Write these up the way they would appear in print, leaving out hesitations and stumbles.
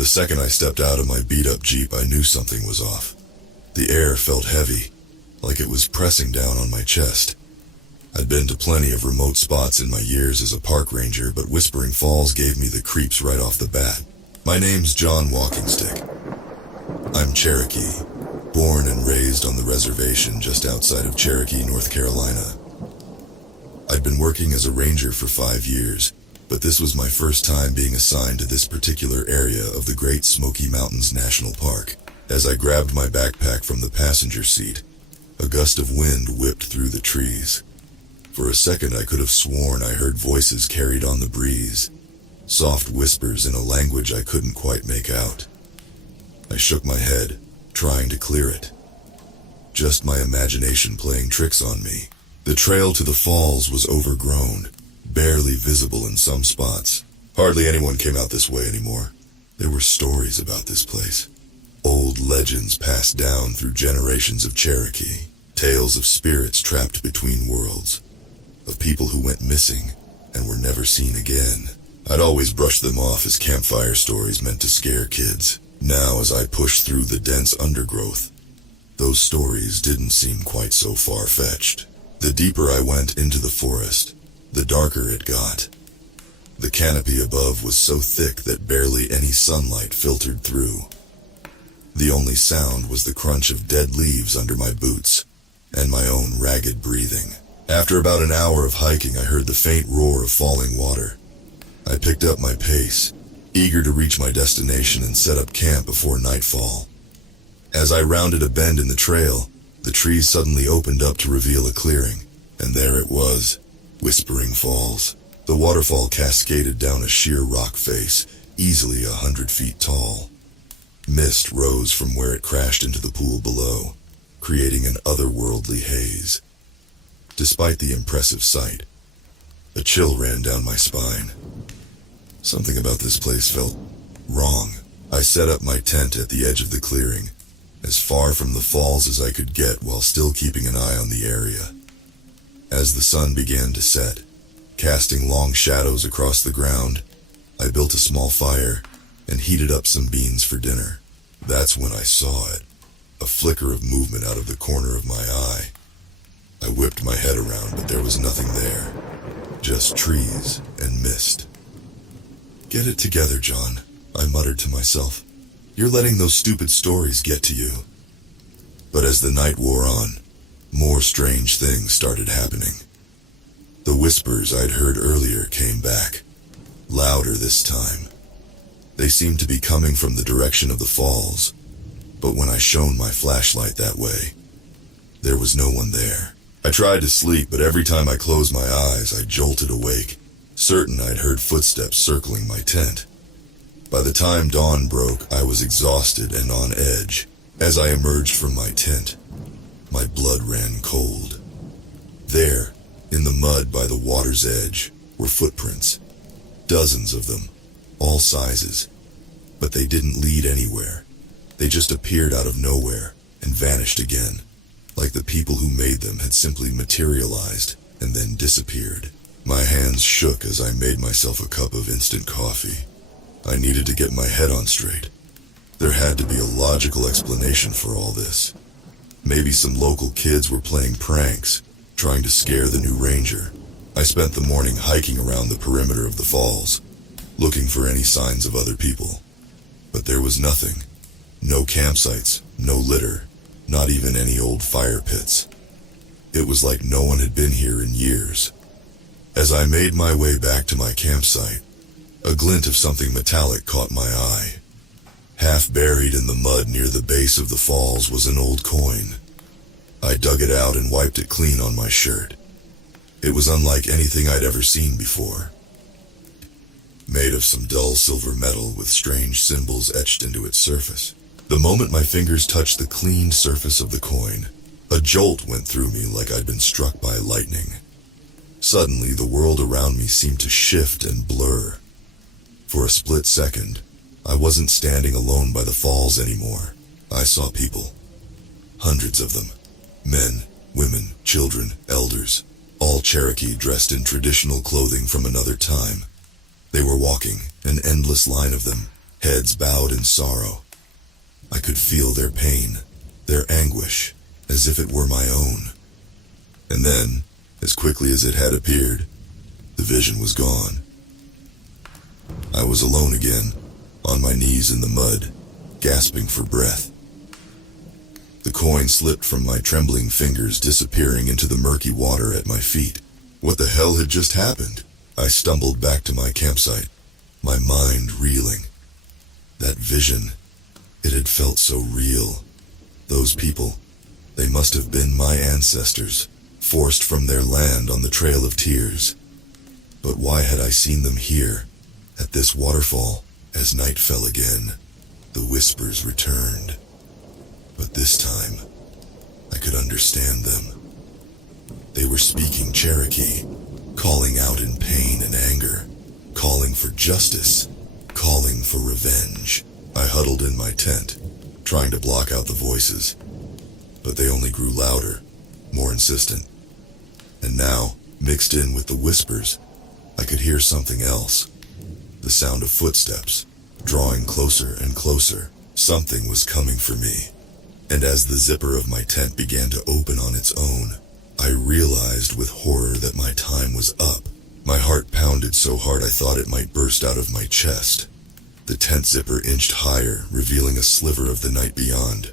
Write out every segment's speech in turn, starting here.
The second I stepped out of my beat-up Jeep, I knew something was off. The air felt heavy, like it was pressing down on my chest. I'd been to plenty of remote spots in my years as a park ranger, but Whispering Falls gave me the creeps right off the bat. My name's John Walkingstick. I'm Cherokee, born and raised on the reservation just outside of Cherokee, North Carolina. I'd been working as a ranger for 5 years, but this was my first time being assigned to this particular area of the Great Smoky Mountains National Park. As I grabbed my backpack from the passenger seat, a gust of wind whipped through the trees. For a second I could have sworn I heard voices carried on the breeze, soft whispers in a language I couldn't quite make out. I shook my head, trying to clear it. Just my imagination playing tricks on me. The trail to the falls was overgrown, barely visible in some spots. Hardly anyone came out this way anymore. There were stories about this place. Old legends passed down through generations of Cherokee. Tales of spirits trapped between worlds. Of people who went missing and were never seen again. I'd always brushed them off as campfire stories meant to scare kids. Now, as I pushed through the dense undergrowth, those stories didn't seem quite so far-fetched. The deeper I went into the forest, the darker it got. The canopy above was so thick that barely any sunlight filtered through. The only sound was the crunch of dead leaves under my boots, and my own ragged breathing. After about an hour of hiking, I heard the faint roar of falling water. I picked up my pace, eager to reach my destination and set up camp before nightfall. As I rounded a bend in the trail, the trees suddenly opened up to reveal a clearing, and there it was, Whispering Falls. The waterfall cascaded down a sheer rock face, easily 100 feet tall. Mist rose from where it crashed into the pool below, creating an otherworldly haze. Despite the impressive sight, a chill ran down my spine. Something about this place felt wrong. I set up my tent at the edge of the clearing, as far from the falls as I could get while still keeping an eye on the area. As the sun began to set, casting long shadows across the ground, I built a small fire and heated up some beans for dinner. That's when I saw it, a flicker of movement out of the corner of my eye. I whipped my head around, but there was nothing there, just trees and mist. "Get it together, John," I muttered to myself. "You're letting those stupid stories get to you." But as the night wore on, more strange things started happening. The whispers I'd heard earlier came back, louder this time. They seemed to be coming from the direction of the falls, but when I shone my flashlight that way, there was no one there. I tried to sleep, but every time I closed my eyes, I jolted awake, certain I'd heard footsteps circling my tent. By the time dawn broke, I was exhausted and on edge. As I emerged from my tent, my blood ran cold. There, in the mud by the water's edge, were footprints. Dozens of them, all sizes. But they didn't lead anywhere. They just appeared out of nowhere and vanished again, like the people who made them had simply materialized and then disappeared. My hands shook as I made myself a cup of instant coffee. I needed to get my head on straight. There had to be a logical explanation for all this. Maybe some local kids were playing pranks, trying to scare the new ranger. I spent the morning hiking around the perimeter of the falls, looking for any signs of other people. But there was nothing. No campsites, no litter, not even any old fire pits. It was like no one had been here in years. As I made my way back to my campsite, a glint of something metallic caught my eye. Half buried in the mud near the base of the falls was an old coin. I dug it out and wiped it clean on my shirt. It was unlike anything I'd ever seen before. Made of some dull silver metal with strange symbols etched into its surface. The moment my fingers touched the cleaned surface of the coin, a jolt went through me like I'd been struck by lightning. Suddenly, the world around me seemed to shift and blur. For a split second, I wasn't standing alone by the falls anymore. I saw people. Hundreds of them. Men, women, children, elders, all Cherokee dressed in traditional clothing from another time. They were walking, an endless line of them, heads bowed in sorrow. I could feel their pain, their anguish, as if it were my own. And then, as quickly as it had appeared, the vision was gone. I was alone again, on my knees in the mud, gasping for breath. The coin slipped from my trembling fingers, disappearing into the murky water at my feet. What the hell had just happened? I stumbled back to my campsite, my mind reeling. That vision, it had felt so real. Those people, they must have been my ancestors, forced from their land on the Trail of Tears. But why had I seen them here, at this waterfall? As night fell again, the whispers returned. But this time, I could understand them. They were speaking Cherokee, calling out in pain and anger, calling for justice, calling for revenge. I huddled in my tent, trying to block out the voices, but they only grew louder, more insistent. And now, mixed in with the whispers, I could hear something else. The sound of footsteps, drawing closer and closer. Something was coming for me. And as the zipper of my tent began to open on its own, I realized with horror that my time was up. My heart pounded so hard I thought it might burst out of my chest. The tent zipper inched higher, revealing a sliver of the night beyond.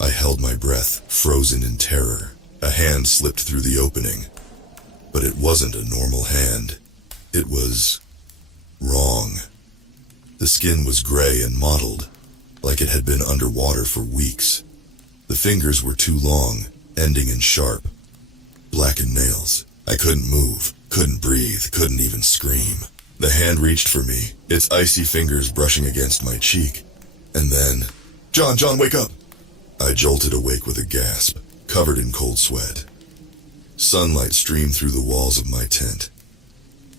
I held my breath, frozen in terror. A hand slipped through the opening. But it wasn't a normal hand. It was wrong. The skin was gray and mottled, like it had been underwater for weeks. The fingers were too long, ending in sharp, blackened nails. I couldn't move, couldn't breathe, couldn't even scream. The hand reached for me, its icy fingers brushing against my cheek. And then, John, wake up! I jolted awake with a gasp, covered in cold sweat. Sunlight streamed through the walls of my tent.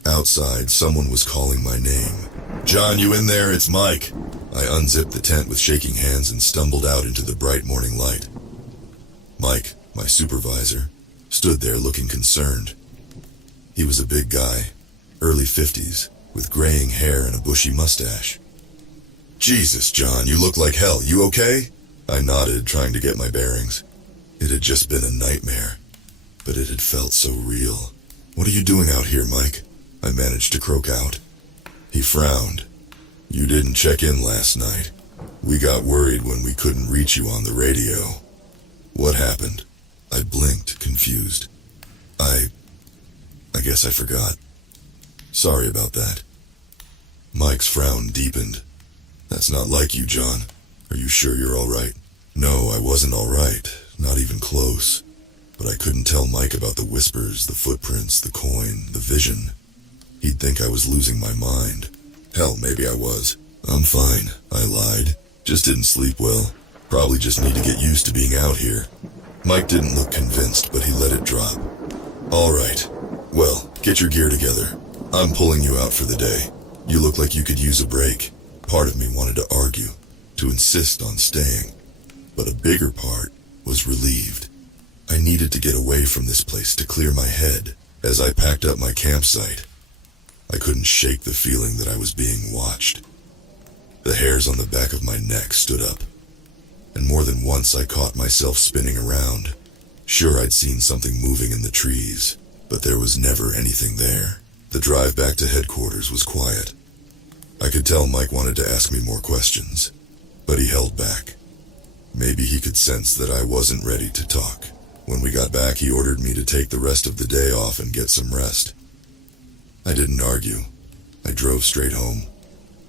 Outside, someone was calling my name. John, you in there? It's Mike. I unzipped the tent with shaking hands and stumbled out into the bright morning light. Mike, my supervisor, stood there looking concerned. He was a big guy, early 50s, with graying hair and a bushy mustache. Jesus, John, you look like hell. You okay? I nodded, trying to get my bearings. It had just been a nightmare, but it had felt so real. What are you doing out here, Mike? I managed to croak out. He frowned. You didn't check in last night. We got worried when we couldn't reach you on the radio. What happened? I blinked, confused. I guess I forgot. Sorry about that. Mike's frown deepened. That's not like you, John. Are you sure you're all right? No, I wasn't all right. Not even close. But I couldn't tell Mike about the whispers, the footprints, the coin, the vision. He'd think I was losing my mind. Hell, maybe I was. I'm fine, I lied. Just didn't sleep well. Probably just need to get used to being out here. Mike didn't look convinced, but he let it drop. All right. Well, get your gear together. I'm pulling you out for the day. You look like you could use a break. Part of me wanted to argue, to insist on staying. But a bigger part was relieved. I needed to get away from this place to clear my head. As I packed up my campsite, I couldn't shake the feeling that I was being watched. The hairs on the back of my neck stood up, and more than once I caught myself spinning around. Sure, I'd seen something moving in the trees, but there was never anything there. The drive back to headquarters was quiet. I could tell Mike wanted to ask me more questions, but he held back. Maybe he could sense that I wasn't ready to talk. When we got back, he ordered me to take the rest of the day off and get some rest. I didn't argue. I drove straight home,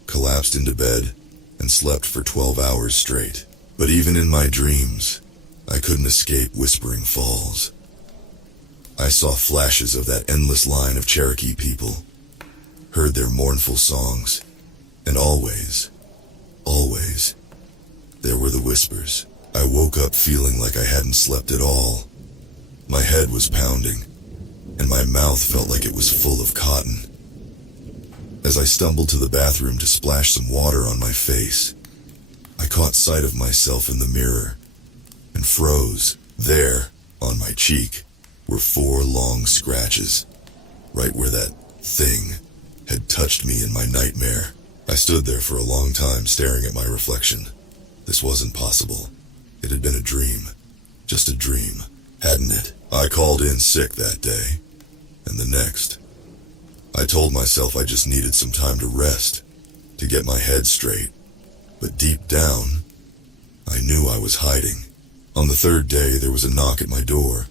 collapsed into bed, and slept for 12 hours straight. But even in my dreams, I couldn't escape Whispering Falls. I saw flashes of that endless line of Cherokee people, heard their mournful songs, and always, there were the whispers. I woke up feeling like I hadn't slept at all. My head was pounding, and my mouth felt like it was full of cotton. As I stumbled to the bathroom to splash some water on my face, I caught sight of myself in the mirror and froze. There, on my cheek, were 4 long scratches, right where that thing had touched me in my nightmare. I stood there for a long time staring at my reflection. This wasn't possible. It had been a dream. Just a dream, hadn't it? I called in sick that day, and the next. I told myself I just needed some time to rest, to get my head straight. But deep down, I knew I was hiding. On the third day, there was a knock at my door.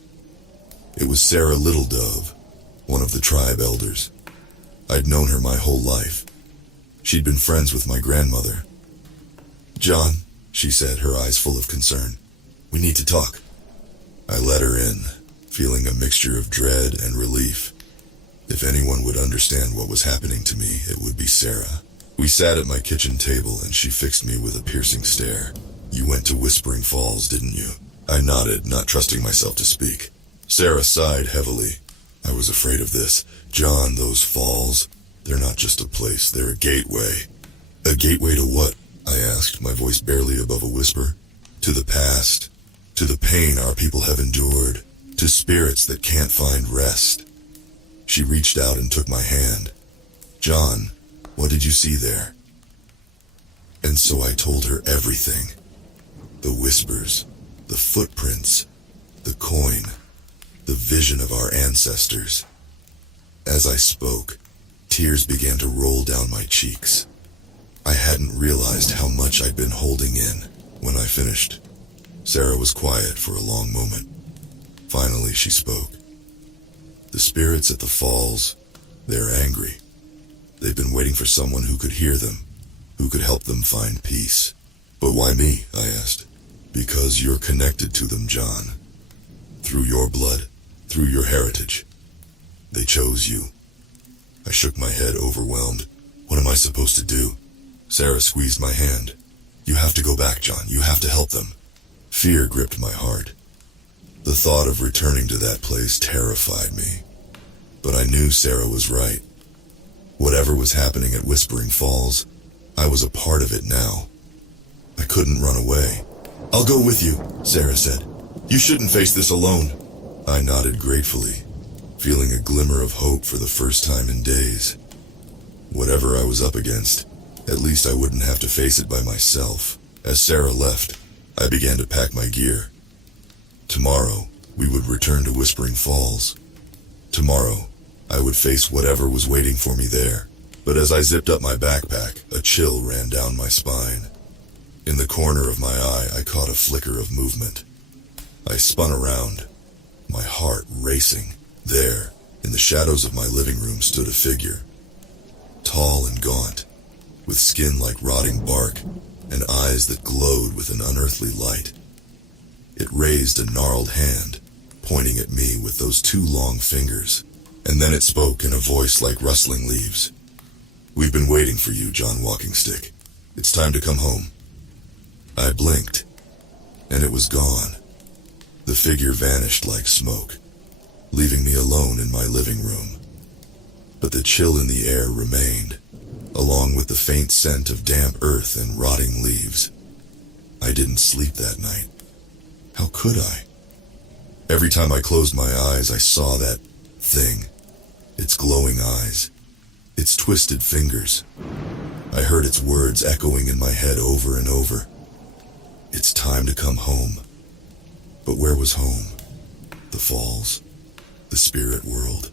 It was Sarah Little Dove, one of the tribe elders. I'd known her my whole life. She'd been friends with my grandmother. "John," she said, her eyes full of concern. "We need to talk." I let her in, feeling a mixture of dread and relief. If anyone would understand what was happening to me, it would be Sarah. We sat at my kitchen table and she fixed me with a piercing stare. "You went to Whispering Falls, didn't you?" I nodded, not trusting myself to speak. Sarah sighed heavily. "I was afraid of this. John, those falls, they're not just a place, they're a gateway." "A gateway to what?" I asked, my voice barely above a whisper. "To the past, to the pain our people have endured, to spirits that can't find rest." She reached out and took my hand. "John, what did you see there?" And so I told her everything. The whispers, the footprints, the coin, the vision of our ancestors. As I spoke, tears began to roll down my cheeks. I hadn't realized how much I'd been holding in. When I finished, Sarah was quiet for a long moment. Finally, she spoke. "The spirits at the falls, they're angry. They've been waiting for someone who could hear them, who could help them find peace." "But why me?" I asked. "Because you're connected to them, John. Through your blood, through your heritage. They chose you." I shook my head, overwhelmed. "What am I supposed to do?" Sarah squeezed my hand. "You have to go back, John. You have to help them." Fear gripped my heart. The thought of returning to that place terrified me. But I knew Sarah was right. Whatever was happening at Whispering Falls, I was a part of it now. I couldn't run away. "I'll go with you," Sarah said. "You shouldn't face this alone." I nodded gratefully, feeling a glimmer of hope for the first time in days. Whatever I was up against, at least I wouldn't have to face it by myself. As Sarah left, I began to pack my gear. Tomorrow, we would return to Whispering Falls. Tomorrow, I would face whatever was waiting for me there. But as I zipped up my backpack, a chill ran down my spine. In the corner of my eye, I caught a flicker of movement. I spun around, my heart racing. There, in the shadows of my living room, stood a figure. Tall and gaunt, with skin like rotting bark, and eyes that glowed with an unearthly light. It raised a gnarled hand, pointing at me with those two long fingers, and then it spoke in a voice like rustling leaves. "We've been waiting for you, John Walkingstick. It's time to come home." I blinked, and it was gone. The figure vanished like smoke, leaving me alone in my living room. But the chill in the air remained, along with the faint scent of damp earth and rotting leaves. I didn't sleep that night. How could I? Every time I closed my eyes, I saw that thing. Its glowing eyes, its twisted fingers. I heard its words echoing in my head over and over. "It's time to come home." But where was home? The falls? The spirit world?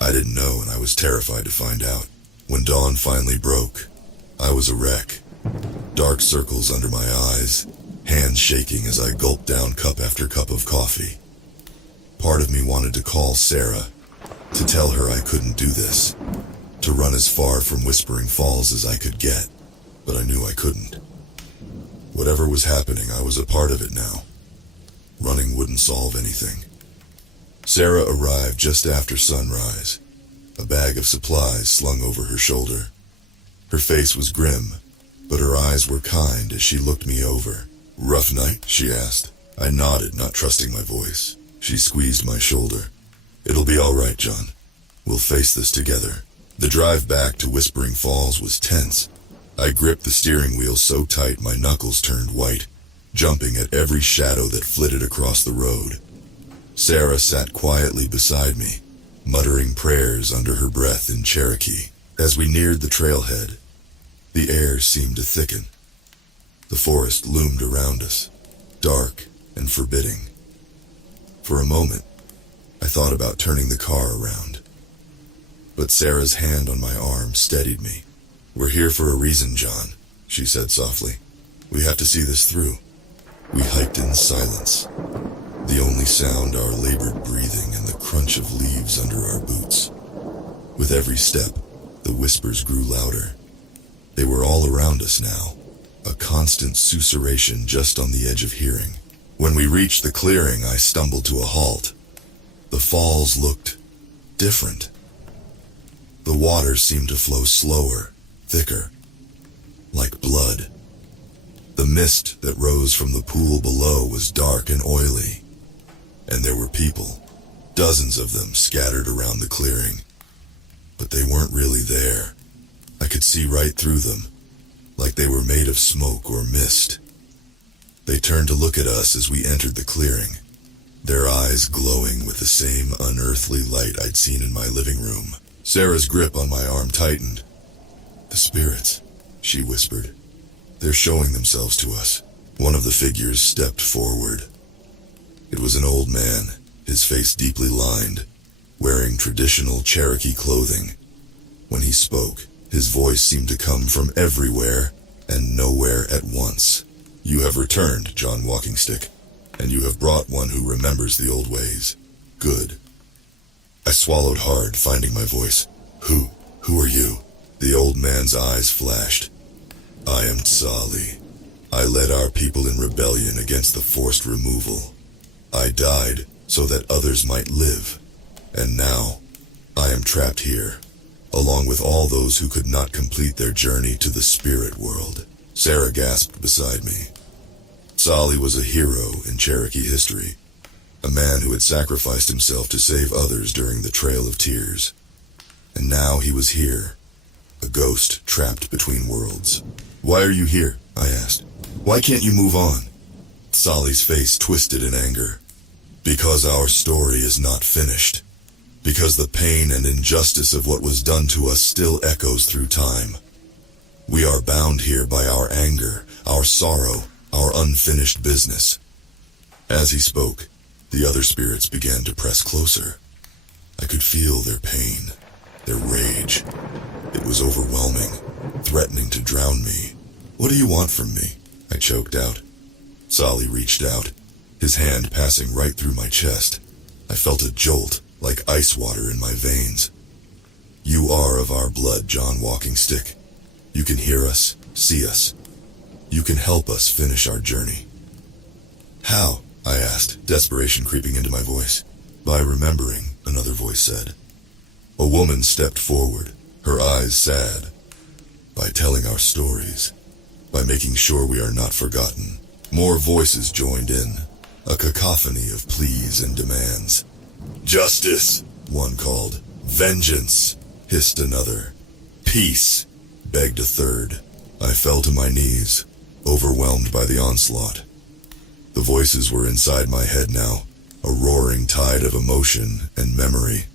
I didn't know, and I was terrified to find out. When dawn finally broke, I was a wreck. Dark circles under my eyes, hands shaking as I gulped down cup after cup of coffee. Part of me wanted to call Sarah, to tell her I couldn't do this, to run as far from Whispering Falls as I could get, but I knew I couldn't. Whatever was happening, I was a part of it now. Running wouldn't solve anything. Sarah arrived just after sunrise, a bag of supplies slung over her shoulder. Her face was grim, but her eyes were kind as she looked me over. "Rough night?" she asked. I nodded, not trusting my voice. She squeezed my shoulder. "It'll be all right, John. We'll face this together." The drive back to Whispering Falls was tense. I gripped the steering wheel so tight my knuckles turned white, jumping at every shadow that flitted across the road. Sarah sat quietly beside me, muttering prayers under her breath in Cherokee. As we neared the trailhead, The air seemed to thicken. The forest loomed around us, dark and forbidding. For a moment, I thought about turning the car around. But Sarah's hand on my arm steadied me. "We're here for a reason, John," she said softly. "We have to see this through." We hiked in silence, the only sound our labored breathing and the crunch of leaves under our boots. With every step, the whispers grew louder. They were all around us now, a constant susurration just on the edge of hearing. When we reached the clearing, I stumbled to a halt. The falls looked different. The water seemed to flow slower, thicker, like blood. The mist that rose from the pool below was dark and oily, and there were people, dozens of them scattered around the clearing. But they weren't really there. I could see right through them, like they were made of smoke or mist. They turned to look at us as we entered the clearing, their eyes glowing with the same unearthly light I'd seen in my living room. Sarah's grip on my arm tightened. "The spirits," she whispered. "They're showing themselves to us." One of the figures stepped forward. It was an old man, his face deeply lined, wearing traditional Cherokee clothing. When he spoke, his voice seemed to come from everywhere and nowhere at once. "You have returned, John Walkingstick, and you have brought one who remembers the old ways. Good." I swallowed hard, finding my voice. Who are you?" The old man's eyes flashed. "I am Tsali. I led our people in rebellion against the forced removal. I died so that others might live. And now, I am trapped here, along with all those who could not complete their journey to the spirit world." Sarah gasped beside me. Tsali was a hero in Cherokee history, a man who had sacrificed himself to save others during the Trail of Tears. And now he was here, a ghost trapped between worlds. "Why are you here?" I asked. "Why can't you move on?" Tsali's face twisted in anger. "Because our story is not finished. Because the pain and injustice of what was done to us still echoes through time. We are bound here by our anger, our sorrow, our unfinished business." As he spoke, the other spirits began to press closer. I could feel their pain, their rage. It was overwhelming, threatening to drown me. "What do you want from me?" I choked out. Tsali reached out, his hand passing right through my chest. I felt a jolt, like ice water in my veins. "You are of our blood, John Walkingstick. You can hear us, see us. You can help us finish our journey." "How?" I asked, desperation creeping into my voice. "By remembering," another voice said. A woman stepped forward, her eyes sad. "By telling our stories. By making sure we are not forgotten." More voices joined in, a cacophony of pleas and demands. "Justice," one called. "Vengeance," hissed another. "Peace," begged a third. I fell to my knees, overwhelmed by the onslaught. The voices were inside my head now, a roaring tide of emotion and memory.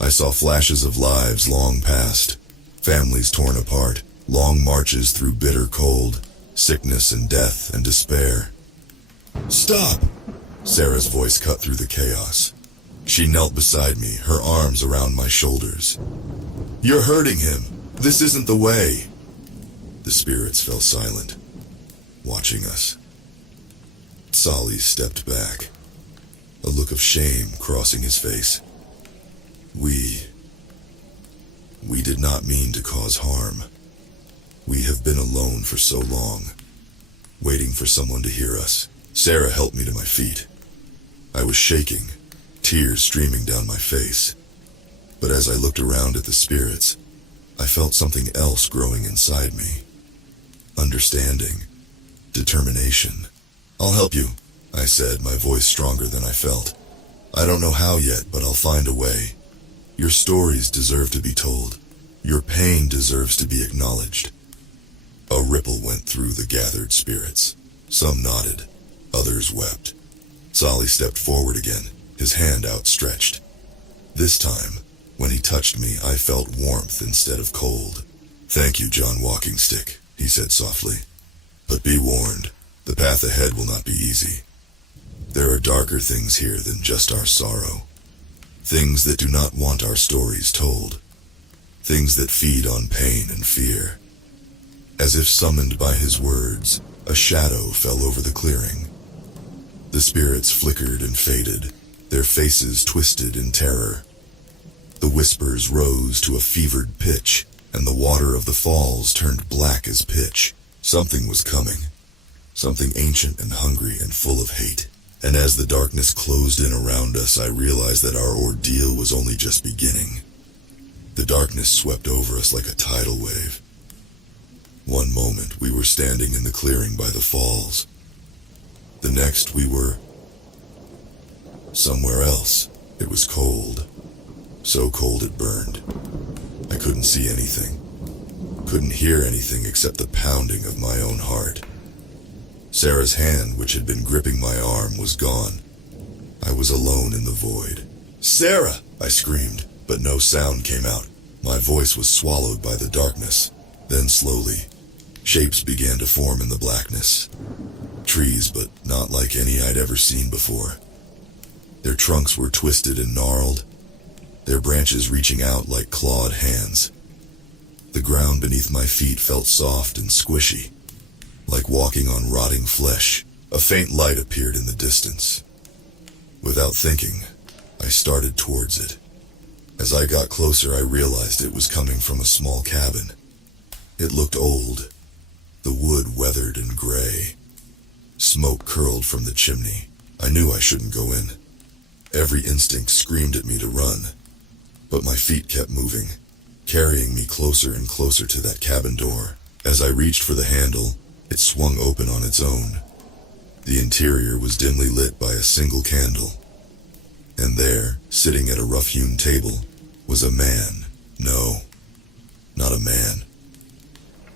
I saw flashes of lives long past, families torn apart, long marches through bitter cold, sickness and death and despair. "Stop!" Sarah's voice cut through the chaos. She knelt beside me, her arms around my shoulders. "You're hurting him. This isn't the way." The spirits fell silent, watching us. Tsali stepped back, a look of shame crossing his face. We did not mean to cause harm. We have been alone for so long, waiting for someone to hear us." Sarah helped me to my feet. I was shaking, tears streaming down my face. But as I looked around at the spirits, I felt something else growing inside me. Understanding, determination. "I'll help you," I said, my voice stronger than I felt. "I don't know how yet, but I'll find a way. Your stories deserve to be told. Your pain deserves to be acknowledged." A ripple went through the gathered spirits. Some nodded, others wept. Tsali stepped forward again, his hand outstretched. This time, when he touched me, I felt warmth instead of cold. "Thank you, John Walkingstick," he said softly. "But be warned, the path ahead will not be easy. There are darker things here than just our sorrow. Things that do not want our stories told. Things that feed on pain and fear." As if summoned by his words, a shadow fell over the clearing. The spirits flickered and faded, their faces twisted in terror. The whispers rose to a fevered pitch, and the water of the falls turned black as pitch. Something was coming. Something ancient and hungry and full of hate. And as the darkness closed in around us, I realized that our ordeal was only just beginning. The darkness swept over us like a tidal wave. One moment we were standing in the clearing by the falls. The next we were somewhere else. It was cold. So cold it burned. I couldn't see anything. Couldn't hear anything except the pounding of my own heart. Sarah's hand, which had been gripping my arm, was gone. I was alone in the void. "Sarah!" I screamed, but no sound came out. My voice was swallowed by the darkness. Then slowly, shapes began to form in the blackness. Trees, but not like any I'd ever seen before. Their trunks were twisted and gnarled, their branches reaching out like clawed hands. The ground beneath my feet felt soft and squishy, like walking on rotting flesh. A faint light appeared in the distance. Without thinking, I started towards it. As I got closer, I realized it was coming from a small cabin. It looked old, the wood weathered and gray. Smoke curled from the chimney. I knew I shouldn't go in. Every instinct screamed at me to run, but my feet kept moving, carrying me closer and closer to that cabin door. As I reached for the handle, it swung open on its own. The interior was dimly lit by a single candle. And there, sitting at a rough-hewn table, was a man. No, not a man.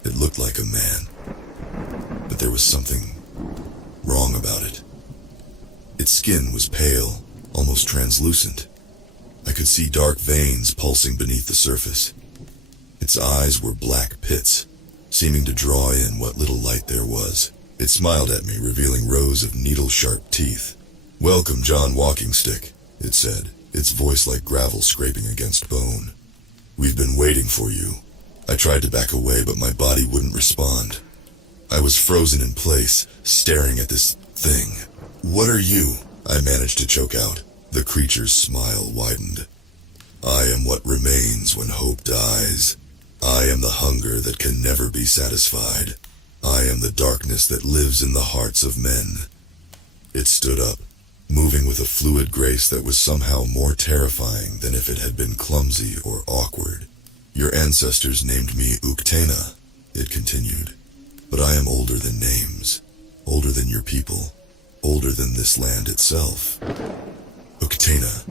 It looked like a man, but there was something wrong about it. Its skin was pale, almost translucent. I could see dark veins pulsing beneath the surface. Its eyes were black pits, seeming to draw in what little light there was. It smiled at me, revealing rows of needle-sharp teeth. "Welcome, John Walkingstick," it said, its voice like gravel scraping against bone. "We've been waiting for you." I tried to back away, but my body wouldn't respond. I was frozen in place, staring at this thing. "What are you?" I managed to choke out. The creature's smile widened. "I am what remains when hope dies. I am the hunger that can never be satisfied. I am the darkness that lives in the hearts of men." It stood up, moving with a fluid grace that was somehow more terrifying than if it had been clumsy or awkward. "Your ancestors named me Uktena," it continued. "But I am older than names, older than your people, older than this land itself. Uktena,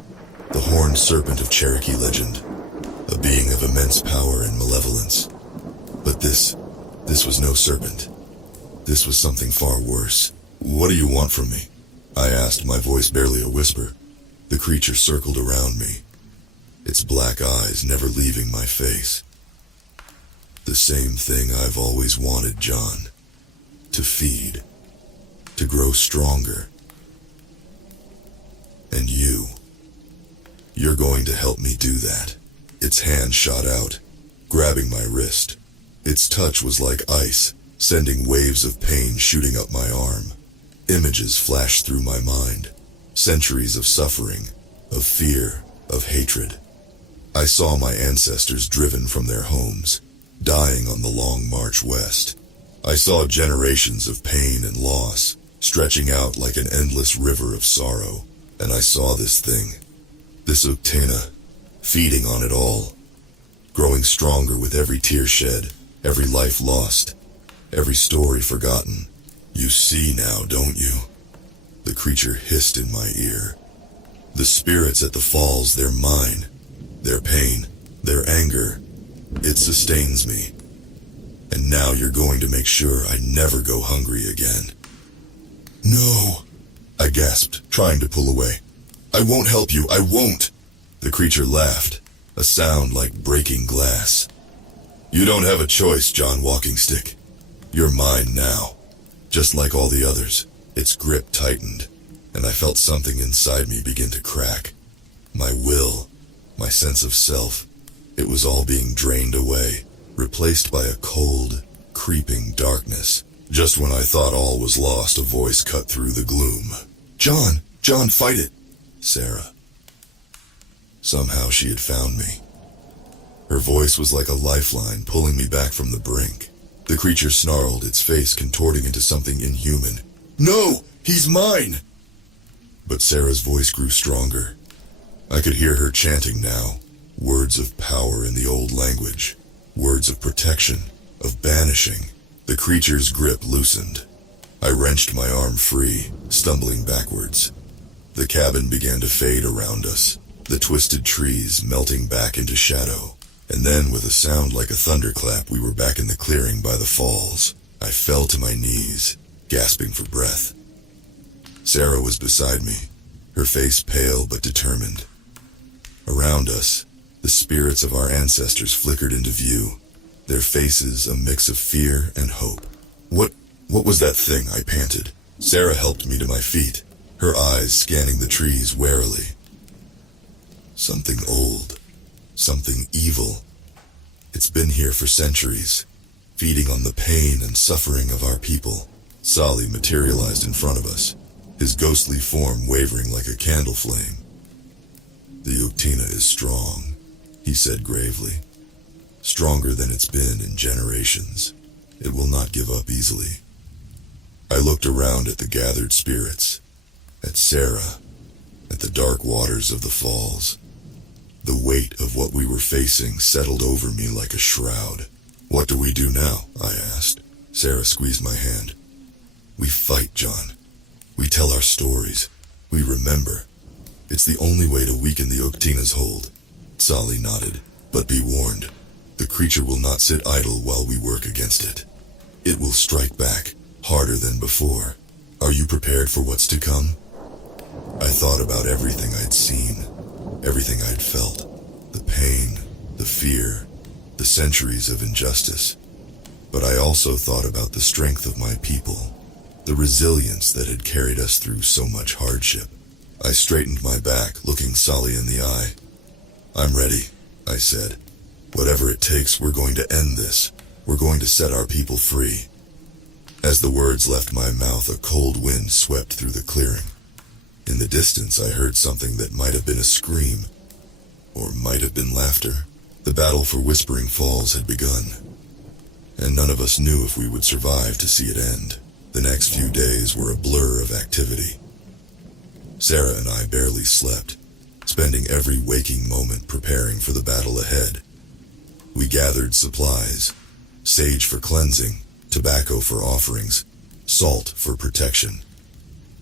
the horned serpent of Cherokee legend, a being of immense power and malevolence. But this was no serpent. This was something far worse." "What do you want from me?" I asked, my voice barely a whisper. The creature circled around me, its black eyes never leaving my face. "The same thing I've always wanted, John. To feed. To grow stronger. And you're going to help me do that." Its hand shot out, grabbing my wrist. Its touch was like ice, sending waves of pain shooting up my arm. Images flashed through my mind. Centuries of suffering, of fear, of hatred. I saw my ancestors driven from their homes, dying on the long march west. I saw generations of pain and loss, stretching out like an endless river of sorrow. And I saw this thing, this Uktena, feeding on it all, growing stronger with every tear shed, every life lost, every story forgotten. "You see now, don't you?" the creature hissed in my ear. "The spirits at the falls, they're mine. Their pain, their anger, it sustains me. And now you're going to make sure I never go hungry again." "No," I gasped, trying to pull away. "I won't help you, I won't." The creature laughed, a sound like breaking glass. You don't have a choice, John Walking Stick. You're mine now. Just like all the others, its grip tightened, and I felt something inside me begin to crack. My will, my sense of self, it was all being drained away, replaced by a cold, creeping darkness. Just when I thought all was lost, a voice cut through the gloom. John, fight it! Sarah. Somehow she had found me. Her voice was like a lifeline pulling me back from the brink. The creature snarled, its face contorting into something inhuman. No! He's mine! But Sarah's voice grew stronger. I could hear her chanting now, words of power in the old language, words of protection, of banishing. The creature's grip loosened. I wrenched my arm free, stumbling backwards. The cabin began to fade around us, the twisted trees melting back into shadow. And then, with a sound like a thunderclap, we were back in the clearing by the falls. I fell to my knees, gasping for breath. Sarah was beside me, her face pale but determined. Around us, the spirits of our ancestors flickered into view, their faces a mix of fear and hope. What was that thing? I panted. Sarah helped me to my feet, her eyes scanning the trees warily. Something old, something evil. It's been here for centuries, feeding on the pain and suffering of our people. Solly materialized in front of us, his ghostly form wavering like a candle flame. The Uktina is strong, he said gravely. Stronger than it's been in generations. It will not give up easily. I looked around at the gathered spirits, at Sarah, at the dark waters of the falls. The weight of what we were facing settled over me like a shroud. What do we do now? I asked. Sarah squeezed my hand. We fight, John. We tell our stories. We remember. It's the only way to weaken the Uktina's hold. Solly nodded. But be warned. The creature will not sit idle while we work against it. It will strike back, harder than before. Are you prepared for what's to come? I thought about everything I'd seen, everything I'd felt, the pain, the fear, the centuries of injustice. But I also thought about the strength of my people, the resilience that had carried us through so much hardship. I straightened my back, looking Solly in the eye. I'm ready, I said. Whatever it takes, we're going to end this. We're going to set our people free. As the words left my mouth, a cold wind swept through the clearing. In the distance, I heard something that might have been a scream, or might have been laughter. The battle for Whispering Falls had begun, and none of us knew if we would survive to see it end. The next few days were a blur of activity. Sarah and I barely slept, spending every waking moment preparing for the battle ahead. We gathered supplies, sage for cleansing, tobacco for offerings, salt for protection.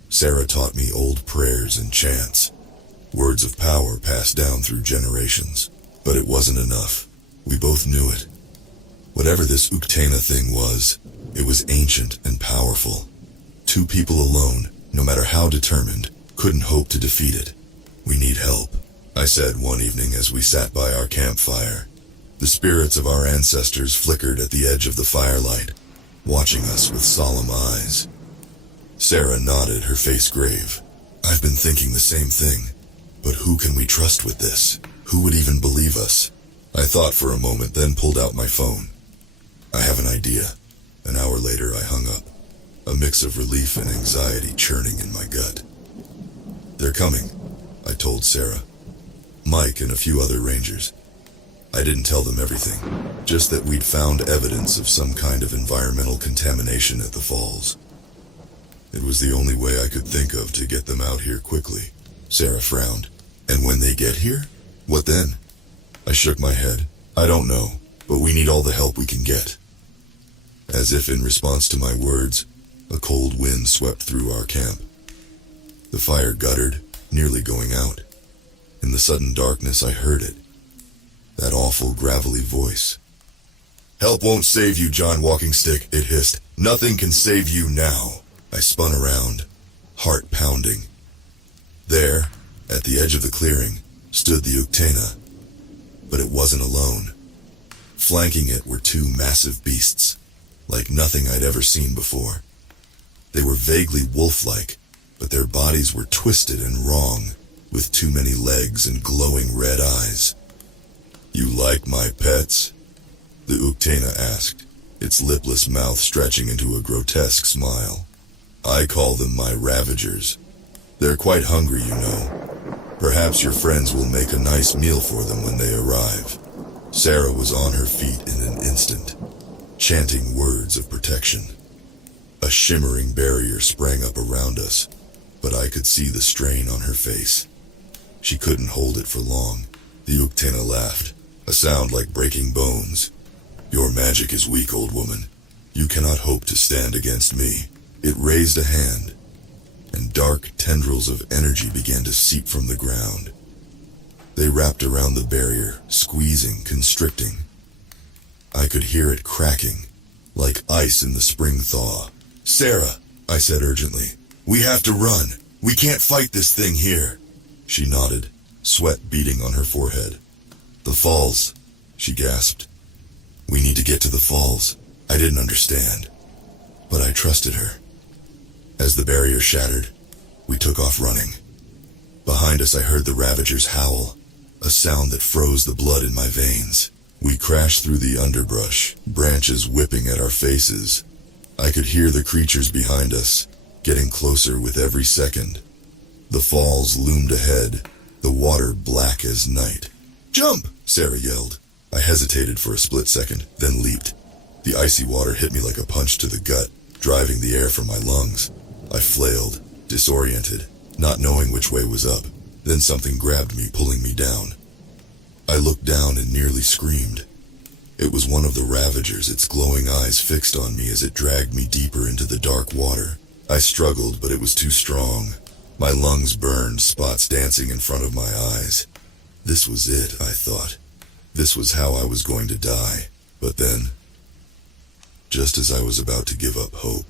Sarah taught me old prayers and chants, words of power passed down through generations. But it wasn't enough. We both knew it. Whatever this Uktana thing was, it was ancient and powerful. Two people alone, no matter how determined, couldn't hope to defeat it. We need help, I said one evening as we sat by our campfire. The spirits of our ancestors flickered at the edge of the firelight, watching us with solemn eyes. Sarah nodded, her face grave. I've been thinking the same thing. But who can we trust with this? Who would even believe us? I thought for a moment, then pulled out my phone. I have an idea. An hour later, I hung up, a mix of relief and anxiety churning in my gut. They're coming, I told Sarah. Mike and a few other rangers. I didn't tell them everything, just that we'd found evidence of some kind of environmental contamination at the falls. It was the only way I could think of to get them out here quickly. Sarah frowned. And when they get here? What then? I shook my head. I don't know, but we need all the help we can get. As if in response to my words, a cold wind swept through our camp. The fire guttered, nearly going out. In the sudden darkness, I heard it. That awful, gravelly voice. Help won't save you, John Walking Stick, it hissed. Nothing can save you now. I spun around, heart pounding. There, at the edge of the clearing, stood the Uktana. But it wasn't alone. Flanking it were two massive beasts, like nothing I'd ever seen before. They were vaguely wolf-like, but their bodies were twisted and wrong, with too many legs and glowing red eyes. "You like my pets?" the Uktena asked, its lipless mouth stretching into a grotesque smile. "I call them my ravagers. They're quite hungry, you know. Perhaps your friends will make a nice meal for them when they arrive." Sarah was on her feet in an instant, chanting words of protection. A shimmering barrier sprang up around us, but I could see the strain on her face. She couldn't hold it for long. The Uktena laughed, a sound like breaking bones. "Your magic is weak, old woman. You cannot hope to stand against me." It raised a hand, and dark tendrils of energy began to seep from the ground. They wrapped around the barrier, squeezing, constricting. I could hear it cracking, like ice in the spring thaw. "Sarah," I said urgently, "we have to run. We can't fight this thing here." She nodded, sweat beading on her forehead. "The falls," she gasped. "We need to get to the falls." I didn't understand, but I trusted her. As the barrier shattered, we took off running. Behind us I heard the Ravagers howl, a sound that froze the blood in my veins. We crashed through the underbrush, branches whipping at our faces. I could hear the creatures behind us, getting closer with every second. The falls loomed ahead, the water black as night. "Jump!" Sarah yelled. I hesitated for a split second, then leaped. The icy water hit me like a punch to the gut, driving the air from my lungs. I flailed, disoriented, not knowing which way was up. Then something grabbed me, pulling me down. I looked down and nearly screamed. It was one of the Ravagers, its glowing eyes fixed on me as it dragged me deeper into the dark water. I struggled, but it was too strong. My lungs burned, spots dancing in front of my eyes. This was it, I thought. This was how I was going to die. But then, just as I was about to give up hope,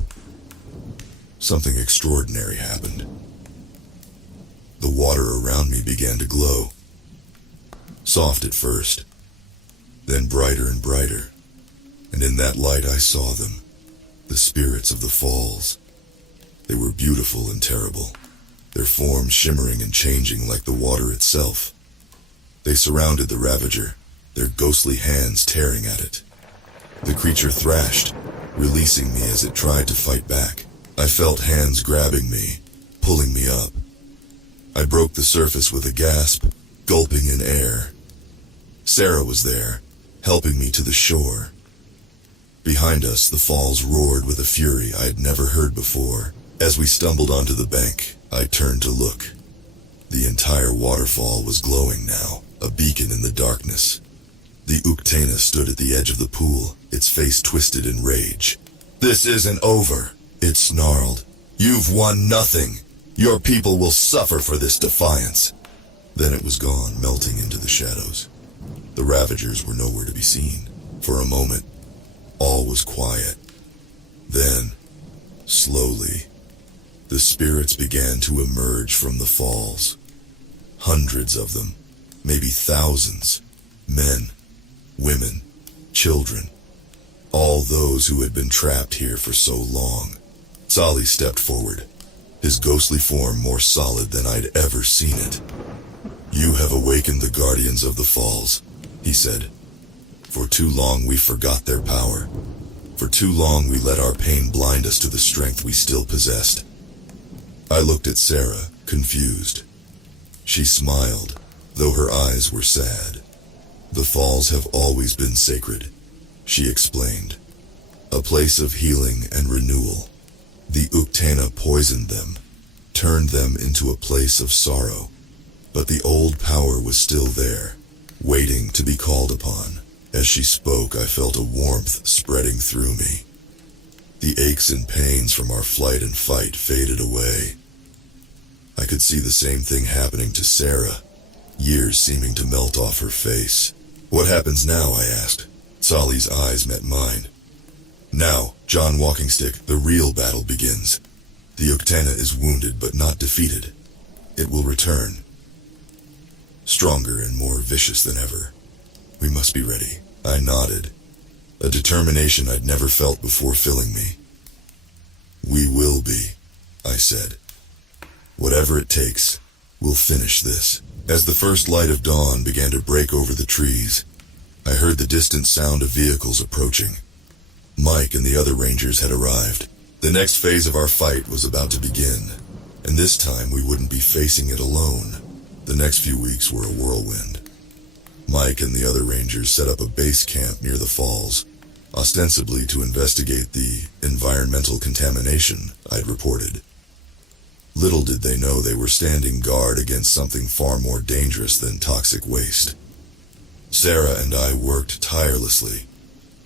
something extraordinary happened. The water around me began to glow. Soft at first, then brighter and brighter. And in that light I saw them, the spirits of the falls. They were beautiful and terrible, their forms shimmering and changing like the water itself. They surrounded the Ravager, their ghostly hands tearing at it. The creature thrashed, releasing me as it tried to fight back. I felt hands grabbing me, pulling me up. I broke the surface with a gasp, gulping in air. Sarah was there, helping me to the shore. Behind us, the falls roared with a fury I had never heard before. As we stumbled onto the bank, I turned to look. The entire waterfall was glowing now, a beacon in the darkness. The Uktena stood at the edge of the pool, its face twisted in rage. "This isn't over," it snarled. "You've won nothing. Your people will suffer for this defiance." Then it was gone, melting into the shadows. The Ravagers were nowhere to be seen. For a moment, all was quiet. Then, slowly, the spirits began to emerge from the falls. Hundreds of them, maybe thousands. Men, women, children. All those who had been trapped here for so long. Sali stepped forward, his ghostly form more solid than I'd ever seen it. "You have awakened the guardians of the falls," he said. "For too long we forgot their power. For too long we let our pain blind us to the strength we still possessed." I looked at Sarah, confused. She smiled, though her eyes were sad. "The falls have always been sacred," she explained. "A place of healing and renewal. The Uktena poisoned them, turned them into a place of sorrow. But the old power was still there, waiting to be called upon." As she spoke, I felt a warmth spreading through me. The aches and pains from our flight and fight faded away. I could see the same thing happening to Sarah, years seeming to melt off her face. "What happens now?" I asked. Sali's eyes met mine. "Now, John Walkingstick, the real battle begins. The Uktena is wounded but not defeated. It will return, stronger and more vicious than ever. We must be ready." I nodded, a determination I'd never felt before filling me. "We will be," I said. "Whatever it takes, we'll finish this." As the first light of dawn began to break over the trees, I heard the distant sound of vehicles approaching. Mike and the other rangers had arrived. The next phase of our fight was about to begin, and this time we wouldn't be facing it alone. The next few weeks were a whirlwind. Mike and the other rangers set up a base camp near the falls, ostensibly to investigate the environmental contamination I'd reported. Little did they know they were standing guard against something far more dangerous than toxic waste. Sarah and I worked tirelessly,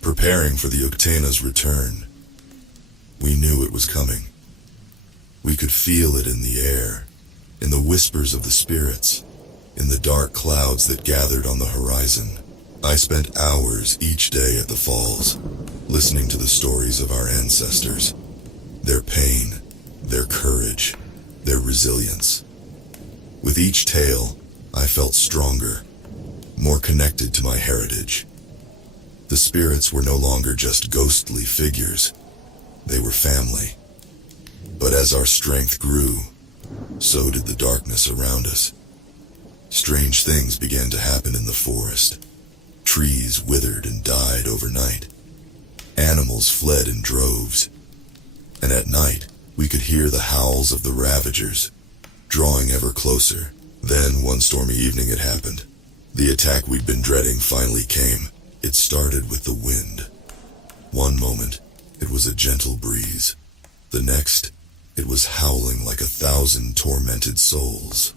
preparing for the Uktana's return. We knew it was coming. We could feel it in the air, in the whispers of the spirits, in the dark clouds that gathered on the horizon. I spent hours each day at the falls, listening to the stories of our ancestors, their pain, their courage, their resilience. With each tale, I felt stronger, more connected to my heritage. The spirits were no longer just ghostly figures. They were family. But as our strength grew, so did the darkness around us. Strange things began to happen in the forest. Trees withered and died overnight. Animals fled in droves. And at night, we could hear the howls of the ravagers, drawing ever closer. Then, one stormy evening, it happened. The attack we'd been dreading finally came. It started with the wind. One moment, it was a gentle breeze. The next, it was howling like 1,000 tormented souls.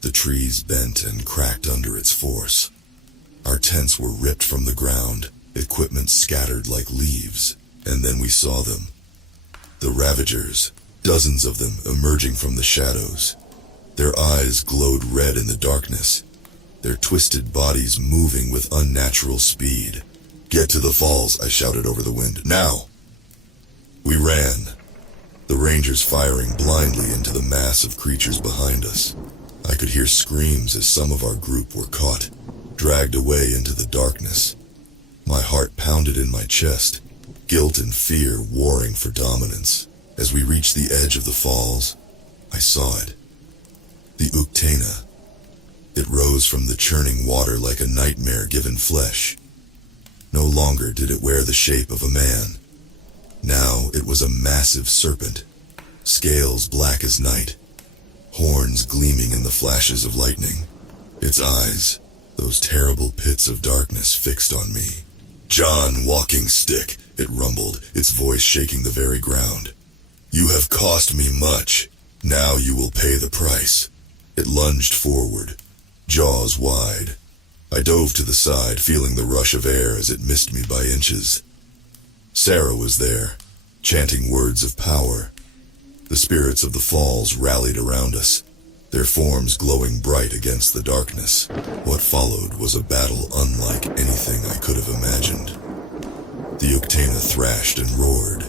The trees bent and cracked under its force. Our tents were ripped from the ground, equipment scattered like leaves, and then we saw them. The ravagers, dozens of them emerging from the shadows. Their eyes glowed red in the darkness, their twisted bodies moving with unnatural speed. "Get to the falls," I shouted over the wind. "Now!" We ran, the rangers firing blindly into the mass of creatures behind us. I could hear screams as some of our group were caught, dragged away into the darkness. My heart pounded in my chest, guilt and fear warring for dominance. As we reached the edge of the falls, I saw it. The Uktana. It rose from the churning water like a nightmare given flesh. No longer did it wear the shape of a man. Now it was a massive serpent, scales black as night, horns gleaming in the flashes of lightning. Its eyes, those terrible pits of darkness, fixed on me. "John Walking Stick," it rumbled, its voice shaking the very ground. "You have cost me much. Now you will pay the price." It lunged forward, jaws wide. I dove to the side, feeling the rush of air as it missed me by inches. Sarah was there, chanting words of power. The spirits of the falls rallied around us, their forms glowing bright against the darkness. What followed was a battle unlike anything I could have imagined. The Uktana thrashed and roared,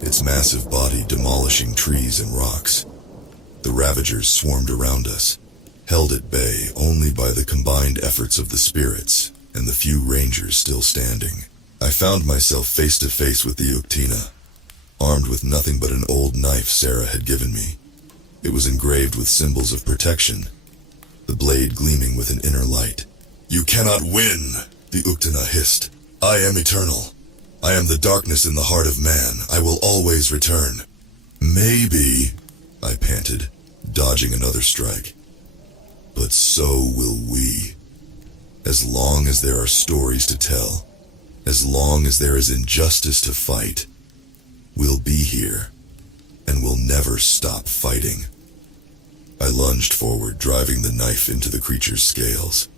its massive body demolishing trees and rocks. The ravagers swarmed around us, held at bay only by the combined efforts of the spirits and the few rangers still standing. I found myself face to face with the Uktana, armed with nothing but an old knife Sarah had given me. It was engraved with symbols of protection, the blade gleaming with an inner light. "You cannot win," the Uktana hissed. "I am eternal. I am the darkness in the heart of man. I will always return." "Maybe," I panted, dodging another strike. "But so will we. As long as there are stories to tell, as long as there is injustice to fight, we'll be here, and we'll never stop fighting." I lunged forward, driving the knife into the creature's scales.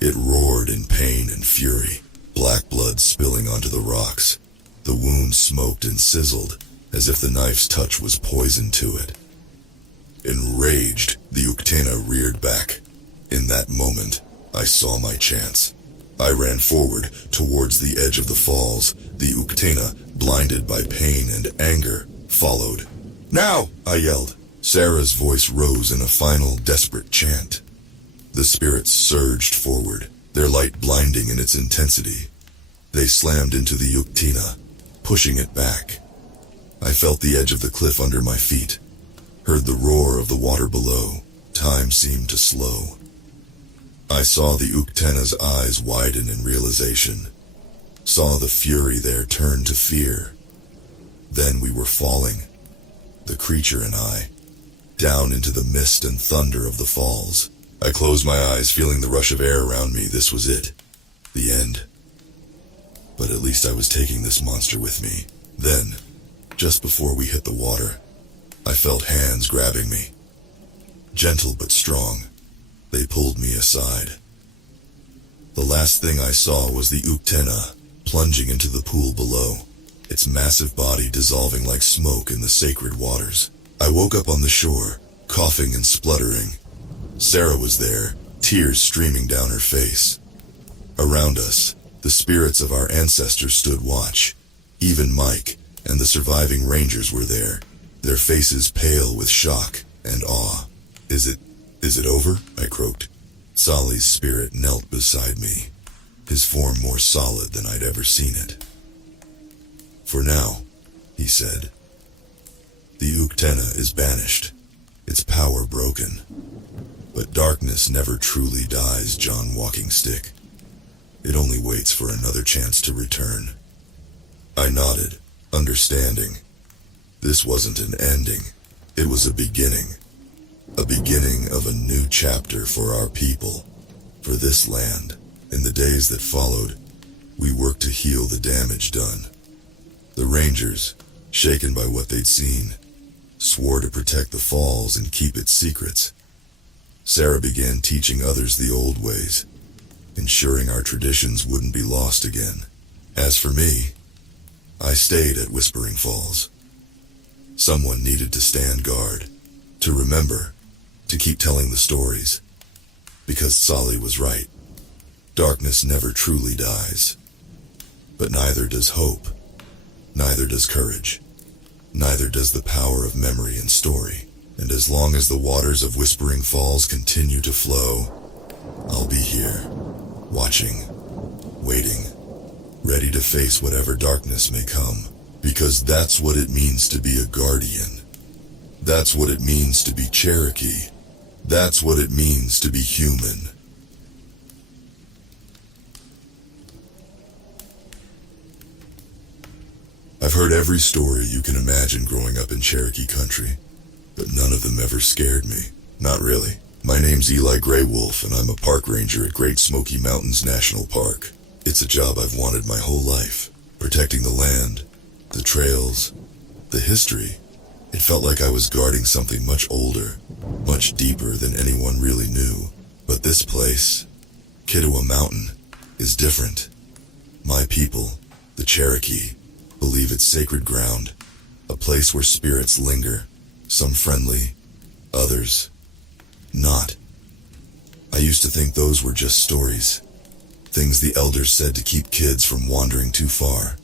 It roared in pain and fury, black blood spilling onto the rocks. The wound smoked and sizzled, as if the knife's touch was poison to it. Enraged, the Uktana reared back. In that moment, I saw my chance. I ran forward, towards the edge of the falls. The Uktana, blinded by pain and anger, followed. "Now!" I yelled. Sarah's voice rose in a final, desperate chant. The spirits surged forward, their light blinding in its intensity. They slammed into the Uktena, pushing it back. I felt the edge of the cliff under my feet, heard the roar of the water below. Time seemed to slow. I saw the Uktena's eyes widen in realization, saw the fury there turn to fear. Then we were falling, the creature and I, down into the mist and thunder of the falls. I closed my eyes, feeling the rush of air around me. This was it, the end. But at least I was taking this monster with me. Then, just before we hit the water, I felt hands grabbing me. Gentle but strong, they pulled me aside. The last thing I saw was the Uktena plunging into the pool below, its massive body dissolving like smoke in the sacred waters. I woke up on the shore, coughing and spluttering. Sarah was there, tears streaming down her face. Around us, the spirits of our ancestors stood watch. Even Mike and the surviving rangers were there, their faces pale with shock and awe. Is it over? I croaked. Solly's spirit knelt beside me, his form more solid than I'd ever seen it. For now, he said. The Uktena is banished, its power broken. But darkness never truly dies, John Walking Stick. It only waits for another chance to return. I nodded, understanding. This wasn't an ending. It was a beginning. A beginning of a new chapter for our people, for this land. In the days that followed, we worked to heal the damage done. The Rangers, shaken by what they'd seen, swore to protect the falls and keep its secrets. Sarah began teaching others the old ways, ensuring our traditions wouldn't be lost again. As for me, I stayed at Whispering Falls. Someone needed to stand guard, to remember, to keep telling the stories. Because Solly was right. Darkness never truly dies. But neither does hope. Neither does courage. Neither does the power of memory and story. And as long as the waters of Whispering Falls continue to flow, I'll be here, watching, waiting, ready to face whatever darkness may come. Because that's what it means to be a guardian. That's what it means to be Cherokee. That's what it means to be human. I've heard every story you can imagine growing up in Cherokee country, but none of them ever scared me. Not really. My name's Eli Grey Wolf, and I'm a park ranger at Great Smoky Mountains National Park. It's a job I've wanted my whole life. Protecting the land, the trails, the history. It felt like I was guarding something much older, much deeper than anyone really knew. But this place, Kittiwah Mountain, is different. My people, the Cherokee, believe it's sacred ground, a place where spirits linger, some friendly, others not. I used to think those were just stories, things the elders said to keep kids from wandering too far.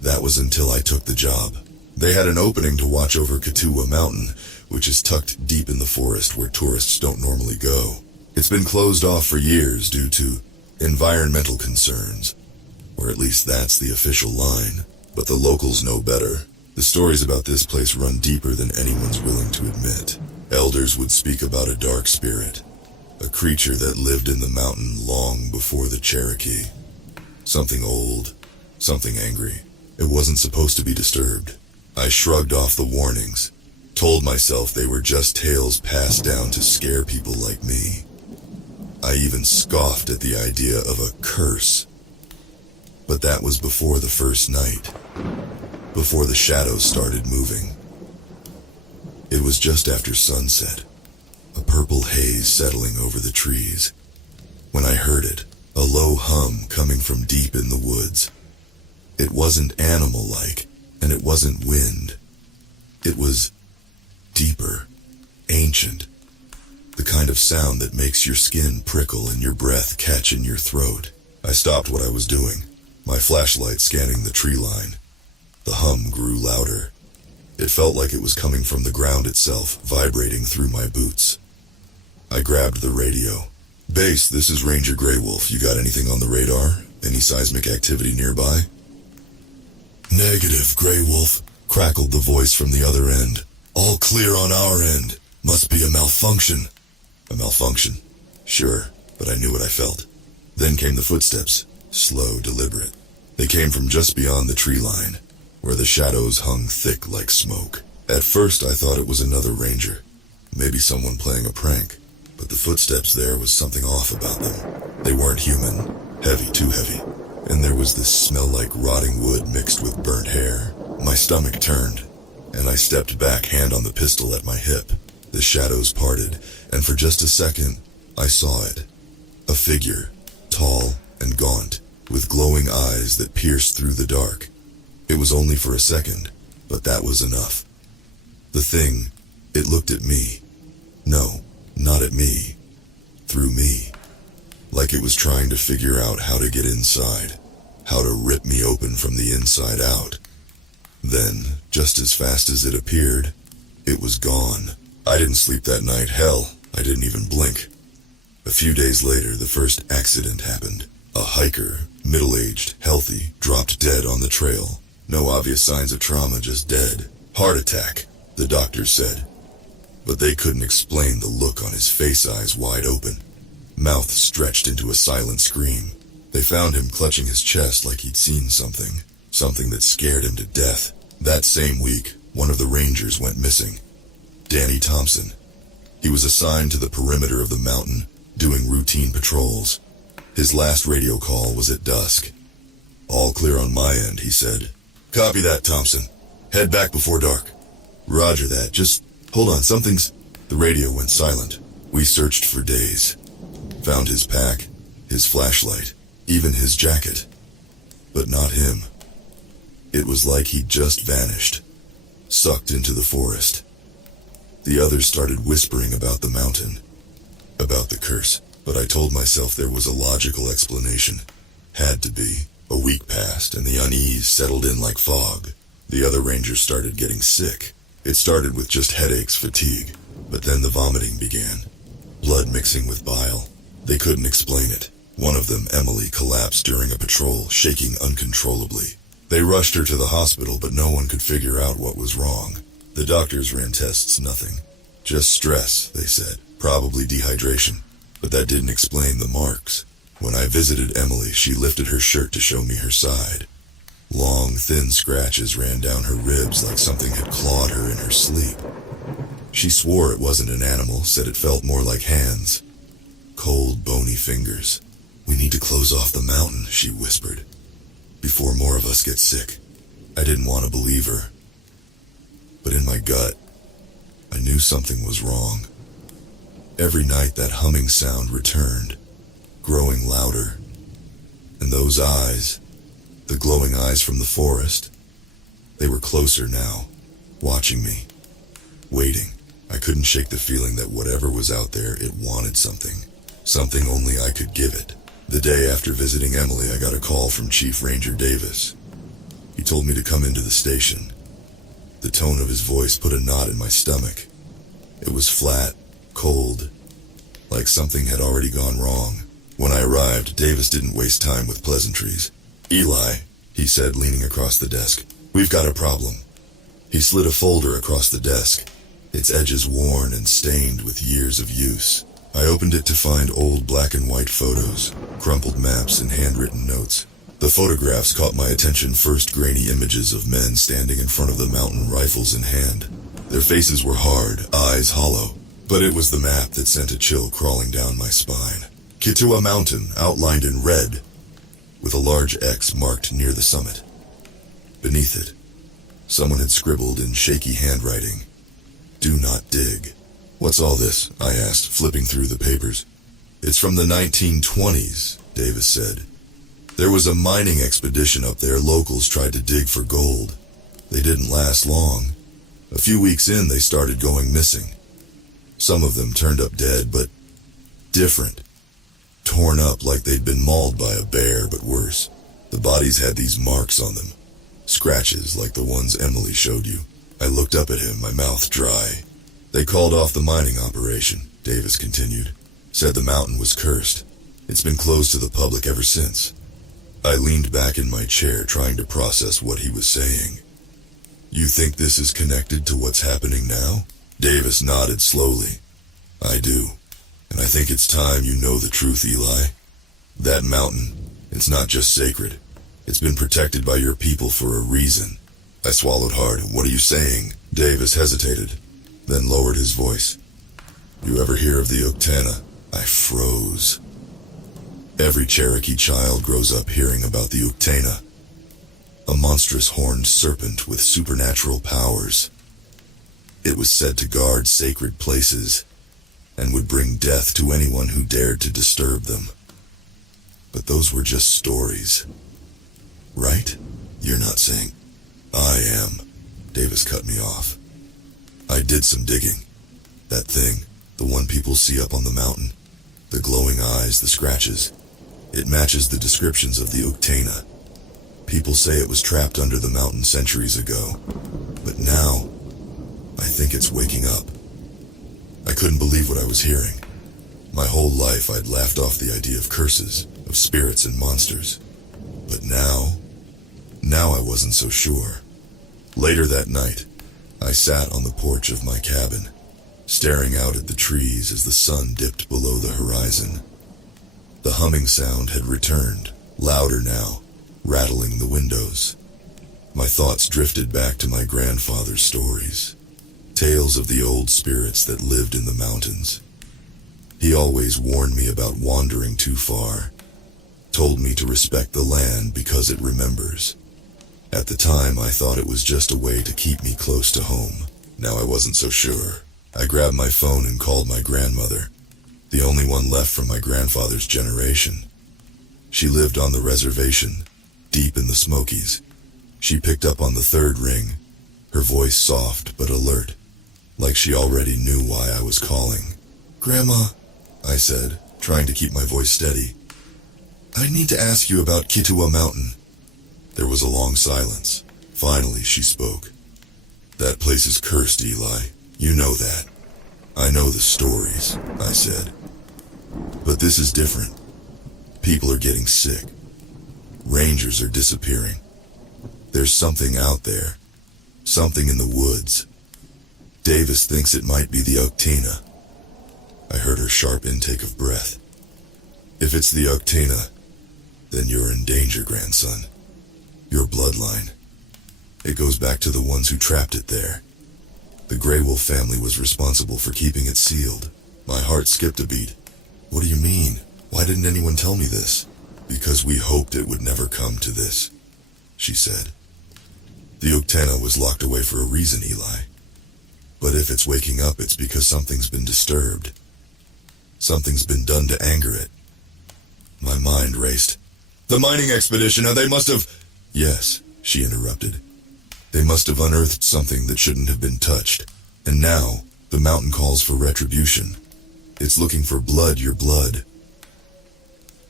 That was until I took the job. They had an opening to watch over Kittiwah Mountain, which is tucked deep in the forest where tourists don't normally go. It's been closed off for years due to environmental concerns, or at least that's the official line. But the locals know better. The stories about this place run deeper than anyone's willing to admit. Elders would speak about a dark spirit, a creature that lived in the mountain long before the Cherokee. Something old, something angry. It wasn't supposed to be disturbed. I shrugged off the warnings, told myself they were just tales passed down to scare people like me. I even scoffed at the idea of a curse. But that was before the first night, before the shadows started moving. It was just after sunset, a purple haze settling over the trees, when I heard it, a low hum coming from deep in the woods. It wasn't animal-like, and it wasn't wind. It was deeper, ancient, the kind of sound that makes your skin prickle and your breath catch in your throat. I stopped what I was doing, my flashlight scanning the tree line. The hum grew louder. It felt like it was coming from the ground itself, vibrating through my boots. I grabbed the radio. "Base, this is Ranger Grey Wolf. You got anything on the radar?" Any seismic activity nearby? Negative, Grey Wolf, crackled the voice from the other end. All clear on our end. Must be a malfunction. A malfunction? Sure, but I knew what I felt. Then came the footsteps, slow, deliberate. They came from just beyond the tree line, where the shadows hung thick like smoke. At first I thought it was another ranger, maybe someone playing a prank, but the footsteps there was something off about them. They weren't human, heavy, too heavy, and there was this smell like rotting wood mixed with burnt hair. My stomach turned, and I stepped back, hand on the pistol at my hip. The shadows parted, and for just a second, I saw it. A figure, tall and gaunt, with glowing eyes that pierced through the dark. It was only for a second, but that was enough. The thing, it looked at me. No, not at me. Through me. Like it was trying to figure out how to get inside, how to rip me open from the inside out. Then, just as fast as it appeared, it was gone. I didn't sleep that night. Hell, I didn't even blink. A few days later, the first accident happened. A hiker, middle-aged, healthy, dropped dead on the trail. No obvious signs of trauma, just dead. Heart attack, the doctors said. But they couldn't explain the look on his face, eyes wide open. Mouth stretched into a silent scream. They found him clutching his chest like he'd seen something. Something that scared him to death. That same week, one of the rangers went missing. Danny Thompson. He was assigned to the perimeter of the mountain, doing routine patrols. His last radio call was at dusk. All clear on my end, he said. Copy that, Thompson. Head back before dark. Roger that, just hold on, something's... The radio went silent. We searched for days. Found his pack, his flashlight, even his jacket. But not him. It was like he'd just vanished, sucked into the forest. The others started whispering about the mountain, about the curse, but I told myself there was a logical explanation. Had to be. A week passed, and the unease settled in like fog. The other rangers started getting sick. It started with just headaches, fatigue, but then the vomiting began. Blood mixing with bile. They couldn't explain it. One of them, Emily, collapsed during a patrol, shaking uncontrollably. They rushed her to the hospital, but no one could figure out what was wrong. The doctors ran tests, nothing. Just stress, they said. Probably dehydration. But that didn't explain the marks. When I visited Emily, she lifted her shirt to show me her side. Long, thin scratches ran down her ribs like something had clawed her in her sleep. She swore it wasn't an animal, said it felt more like hands. Cold, bony fingers. We need to close off the mountain, she whispered. Before more of us get sick. I didn't want to believe her. But in my gut, I knew something was wrong. Every night that humming sound returned, growing louder. And those eyes, the glowing eyes from the forest, they were closer now, watching me, waiting. I couldn't shake the feeling that whatever was out there, it wanted something. Something only I could give it. The day after visiting Emily, I got a call from Chief Ranger Davis. He told me to come into the station. The tone of his voice put a knot in my stomach. It was flat, cold, like something had already gone wrong. When I arrived, Davis didn't waste time with pleasantries. Eli, he said, leaning across the desk, we've got a problem. He slid a folder across the desk, its edges worn and stained with years of use. I opened it to find old black and white photos, crumpled maps and handwritten notes. The photographs caught my attention first, grainy images of men standing in front of the mountain, rifles in hand. Their faces were hard, eyes hollow, but it was the map that sent a chill crawling down my spine. Kittua Mountain, outlined in red, with a large X marked near the summit. Beneath it, someone had scribbled in shaky handwriting, "Do not dig." What's all this? I asked, flipping through the papers. It's from the 1920s, Davis said. There was a mining expedition up there. Locals tried to dig for gold. They didn't last long. A few weeks in, they started going missing. Some of them turned up dead, but different. Torn up like they'd been mauled by a bear, but worse. The bodies had these marks on them. Scratches like the ones Emily showed you. I looked up at him, my mouth dry. They called off the mining operation, Davis continued. Said the mountain was cursed. It's been closed to the public ever since. I leaned back in my chair trying to process what he was saying. You think this is connected to what's happening now? Davis nodded slowly. I do. And I think it's time you know the truth, Eli. That mountain, it's not just sacred. It's been protected by your people for a reason. I swallowed hard. What are you saying? Davis hesitated, then lowered his voice. You ever hear of the Uktana? I froze. Every Cherokee child grows up hearing about the Uktana, a monstrous horned serpent with supernatural powers. It was said to guard sacred places and would bring death to anyone who dared to disturb them. But those were just stories. Right? You're not saying. I am. Davis cut me off. I did some digging. That thing, the one people see up on the mountain, the glowing eyes, the scratches, it matches the descriptions of the Uktana. People say it was trapped under the mountain centuries ago, but now, I think it's waking up. I couldn't believe what I was hearing. My whole life I'd laughed off the idea of curses, of spirits and monsters. But now I wasn't so sure. Later that night, I sat on the porch of my cabin, staring out at the trees as the sun dipped below the horizon. The humming sound had returned, louder now, rattling the windows. My thoughts drifted back to my grandfather's stories, tales of the old spirits that lived in the mountains. He always warned me about wandering too far, told me to respect the land because it remembers. At the time, I thought it was just a way to keep me close to home. Now I wasn't so sure. I grabbed my phone and called my grandmother, the only one left from my grandfather's generation. She lived on the reservation, deep in the Smokies. She picked up on the third ring, her voice soft but alert, like she already knew why I was calling. Grandma, I said, trying to keep my voice steady. I need to ask you about Kittua Mountain. There was a long silence. Finally, she spoke. That place is cursed, Eli. You know that. I know the stories, I said. But this is different. People are getting sick. Rangers are disappearing. There's something out there. Something in the woods. Davis thinks it might be the Uktana. I heard her sharp intake of breath. If it's the Uktana, then you're in danger, grandson. Your bloodline. It goes back to the ones who trapped it there. The Grey Wolf family was responsible for keeping it sealed. My heart skipped a beat. What do you mean? Why didn't anyone tell me this? Because we hoped it would never come to this, she said. The Uktana was locked away for a reason, Eli. But if it's waking up, it's because something's been disturbed. Something's been done to anger it. My mind raced. The mining expedition, they must have... Yes, she interrupted. They must have unearthed something that shouldn't have been touched. And now, the mountain calls for retribution. It's looking for blood, your blood.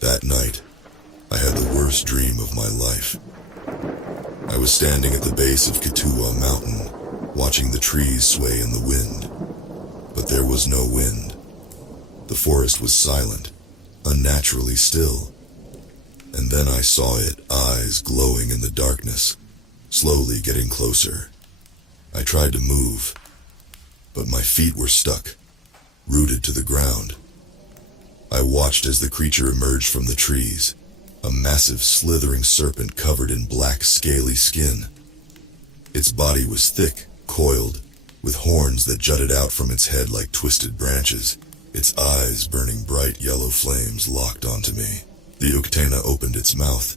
That night, I had the worst dream of my life. I was standing at the base of Kittua Mountain, watching the trees sway in the wind. But there was no wind. The forest was silent, unnaturally still. And then I saw it, eyes glowing in the darkness, slowly getting closer. I tried to move, but my feet were stuck, rooted to the ground. I watched as the creature emerged from the trees, a massive slithering serpent covered in black scaly skin. Its body was thick, coiled, with horns that jutted out from its head like twisted branches. Its eyes, burning bright yellow flames, locked onto me. The Uktana opened its mouth,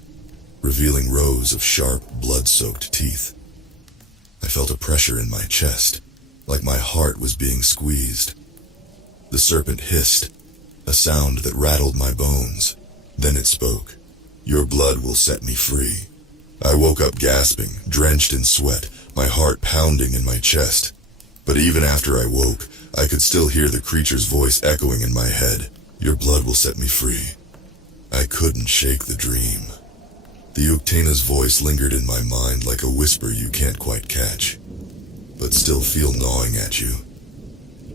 revealing rows of sharp, blood-soaked teeth. I felt a pressure in my chest, like my heart was being squeezed. The serpent hissed, a sound that rattled my bones. Then it spoke. Your blood will set me free. I woke up gasping, drenched in sweat, my heart pounding in my chest. But even after I woke, I could still hear the creature's voice echoing in my head. Your blood will set me free. I couldn't shake the dream. The Uktana's voice lingered in my mind like a whisper you can't quite catch, but still feel gnawing at you.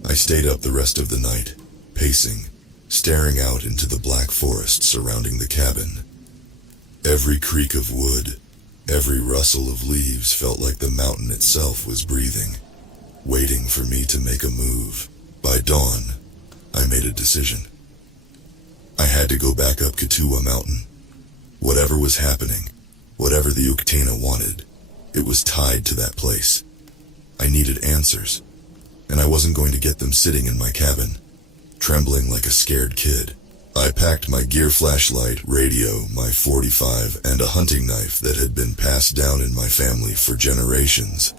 I stayed up the rest of the night, pacing, staring out into the black forest surrounding the cabin. Every creak of wood, every rustle of leaves felt like the mountain itself was breathing, waiting for me to make a move. By dawn, I made a decision. I had to go back up Kituwa Mountain. Whatever was happening, whatever the Uktena wanted, it was tied to that place. I needed answers, and I wasn't going to get them sitting in my cabin, trembling like a scared kid. I packed my gear, flashlight, radio, my .45, and a hunting knife that had been passed down in my family for generations.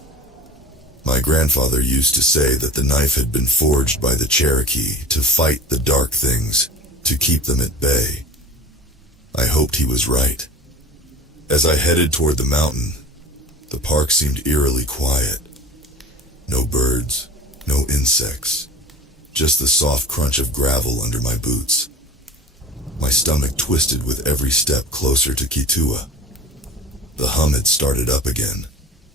My grandfather used to say that the knife had been forged by the Cherokee to fight the dark things, to keep them at bay. I hoped he was right. As I headed toward the mountain, the park seemed eerily quiet. No birds, no insects, just the soft crunch of gravel under my boots. My stomach twisted with every step closer to Kituwa. The hum had started up again,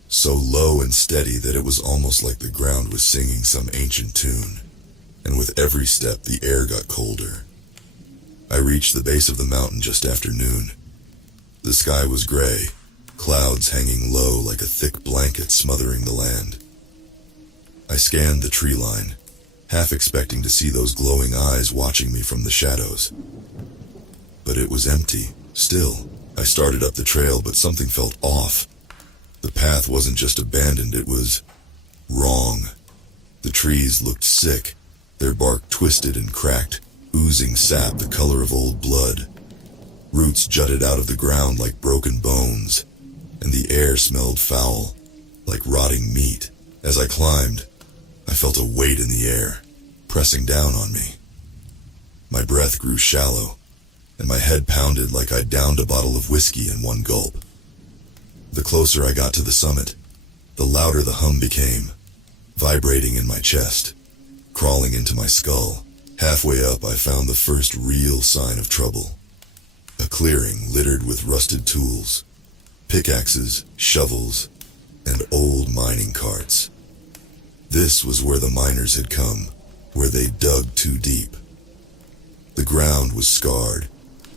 so low and steady that it was almost like the ground was singing some ancient tune, and with every step the air got colder. I reached the base of the mountain just after noon. The sky was gray, clouds hanging low like a thick blanket smothering the land. I scanned the tree line, half expecting to see those glowing eyes watching me from the shadows. But it was empty, still. I started up the trail, but something felt off. The path wasn't just abandoned, it was wrong. The trees looked sick, their bark twisted and cracked, oozing sap the color of old blood. Roots jutted out of the ground like broken bones, and the air smelled foul, like rotting meat. As I climbed, I felt a weight in the air, pressing down on me. My breath grew shallow, and my head pounded like I'd downed a bottle of whiskey in one gulp. The closer I got to the summit, the louder the hum became, vibrating in my chest, crawling into my skull. Halfway up, I found the first real sign of trouble. A clearing littered with rusted tools, pickaxes, shovels, and old mining carts. This was where the miners had come, where they dug too deep. The ground was scarred,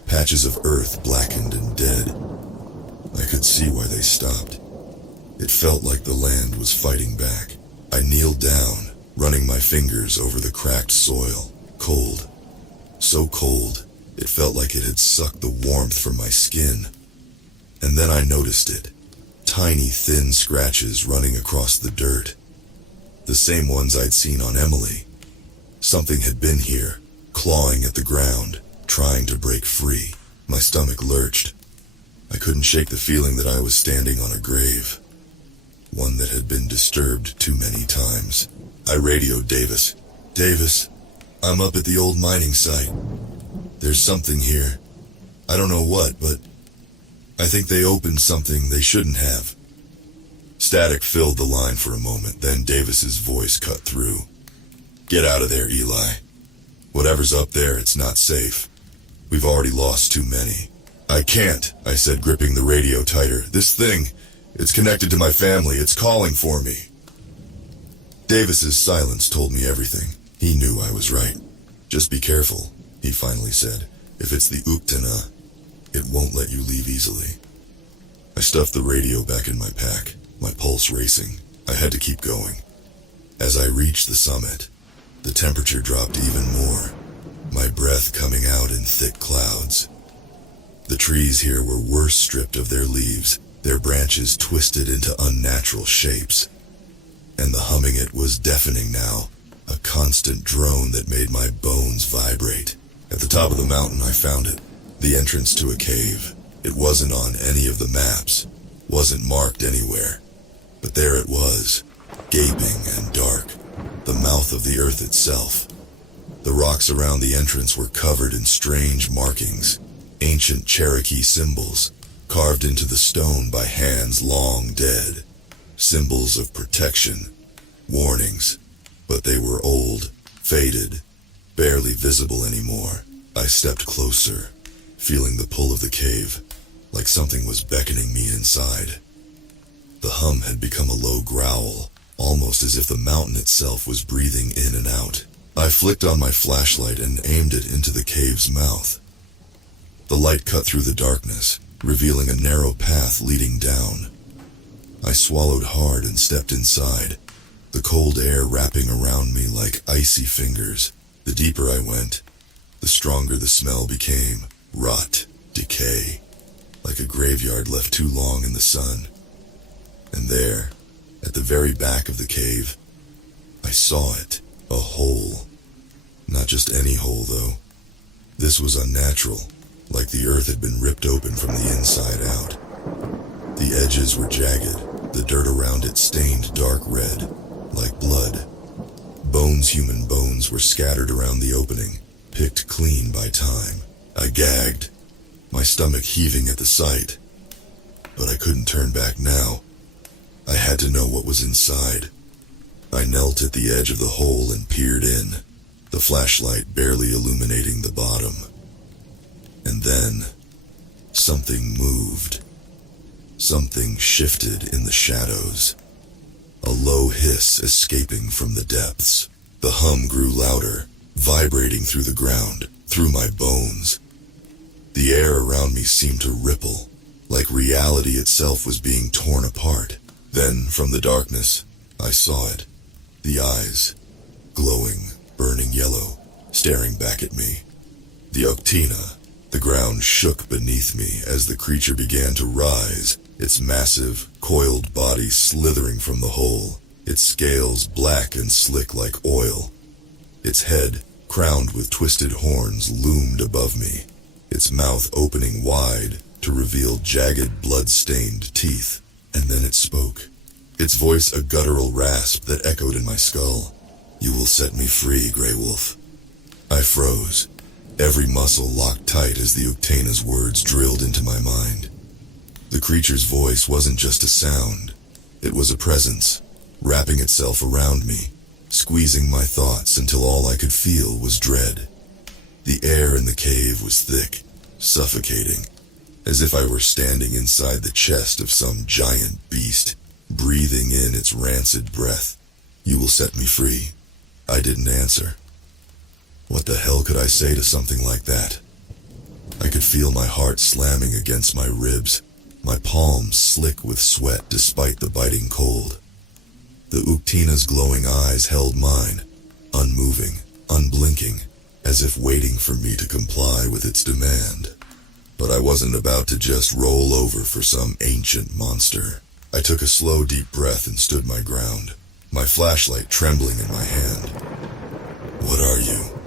patches of earth blackened and dead. I could see why they stopped. It felt like the land was fighting back. I kneeled down, running my fingers over the cracked soil. Cold. So cold, it felt like it had sucked the warmth from my skin. And then I noticed it. Tiny, thin scratches running across the dirt. The same ones I'd seen on Emily. Something had been here, clawing at the ground, trying to break free. My stomach lurched. I couldn't shake the feeling that I was standing on a grave, one that had been disturbed too many times. I radioed Davis. Davis, I'm up at the old mining site. There's something here. I don't know what, but I think they opened something they shouldn't have. Static filled the line for a moment, then Davis's voice cut through. Get out of there, Eli. Whatever's up there, it's not safe. We've already lost too many. I can't, I said, gripping the radio tighter. This thing, it's connected to my family. It's calling for me. Davis's silence told me everything. He knew I was right. Just be careful, he finally said. If it's the Uktena, it won't let you leave easily. I stuffed the radio back in my pack, my pulse racing. I had to keep going. As I reached the summit, the temperature dropped even more, my breath coming out in thick clouds. The trees here were worse stripped of their leaves, their branches twisted into unnatural shapes. And the humming it was deafening now, a constant drone that made my bones vibrate. At the top of the mountain I found it, the entrance to a cave. It wasn't on any of the maps, wasn't marked anywhere. But there it was, gaping and dark, the mouth of the earth itself. The rocks around the entrance were covered in strange markings, ancient Cherokee symbols, carved into the stone by hands long dead. Symbols of protection, warnings, but they were old, faded, barely visible anymore. I stepped closer, feeling the pull of the cave, like something was beckoning me inside. The hum had become a low growl, almost as if the mountain itself was breathing in and out. I flicked on my flashlight and aimed it into the cave's mouth. The light cut through the darkness, revealing a narrow path leading down. I swallowed hard and stepped inside, the cold air wrapping around me like icy fingers. The deeper I went, the stronger the smell became. Rot, decay, like a graveyard left too long in the sun. And there, at the very back of the cave, I saw it, a hole. Not just any hole, though. This was unnatural, like the earth had been ripped open from the inside out. The edges were jagged, the dirt around it stained dark red, like blood. Human bones were scattered around the opening, picked clean by time. I gagged, my stomach heaving at the sight. But I couldn't turn back now. I had to know what was inside. I knelt at the edge of the hole and peered in, the flashlight barely illuminating the bottom. And then, something moved. Something shifted in the shadows. A low hiss escaping from the depths. The hum grew louder, vibrating through the ground, through my bones. The air around me seemed to ripple, like reality itself was being torn apart. Then, from the darkness, I saw it. The eyes, glowing, burning yellow, staring back at me. The Octina. The ground shook beneath me as the creature began to rise, its massive, coiled body slithering from the hole, its scales black and slick like oil. Its head, crowned with twisted horns, loomed above me, its mouth opening wide to reveal jagged, blood-stained teeth. And then it spoke, its voice a guttural rasp that echoed in my skull. "You will set me free, Grey Wolf." I froze, every muscle locked tight as the Octana's words drilled into my mind. The creature's voice wasn't just a sound, it was a presence, wrapping itself around me, squeezing my thoughts until all I could feel was dread. The air in the cave was thick, suffocating, as if I were standing inside the chest of some giant beast, breathing in its rancid breath. "You will set me free." I didn't answer. What the hell could I say to something like that? I could feel my heart slamming against my ribs, my palms slick with sweat despite the biting cold. The Uktina's glowing eyes held mine, unmoving, unblinking, as if waiting for me to comply with its demand. But I wasn't about to just roll over for some ancient monster. I took a slow, deep breath and stood my ground, my flashlight trembling in my hand. "What are you?"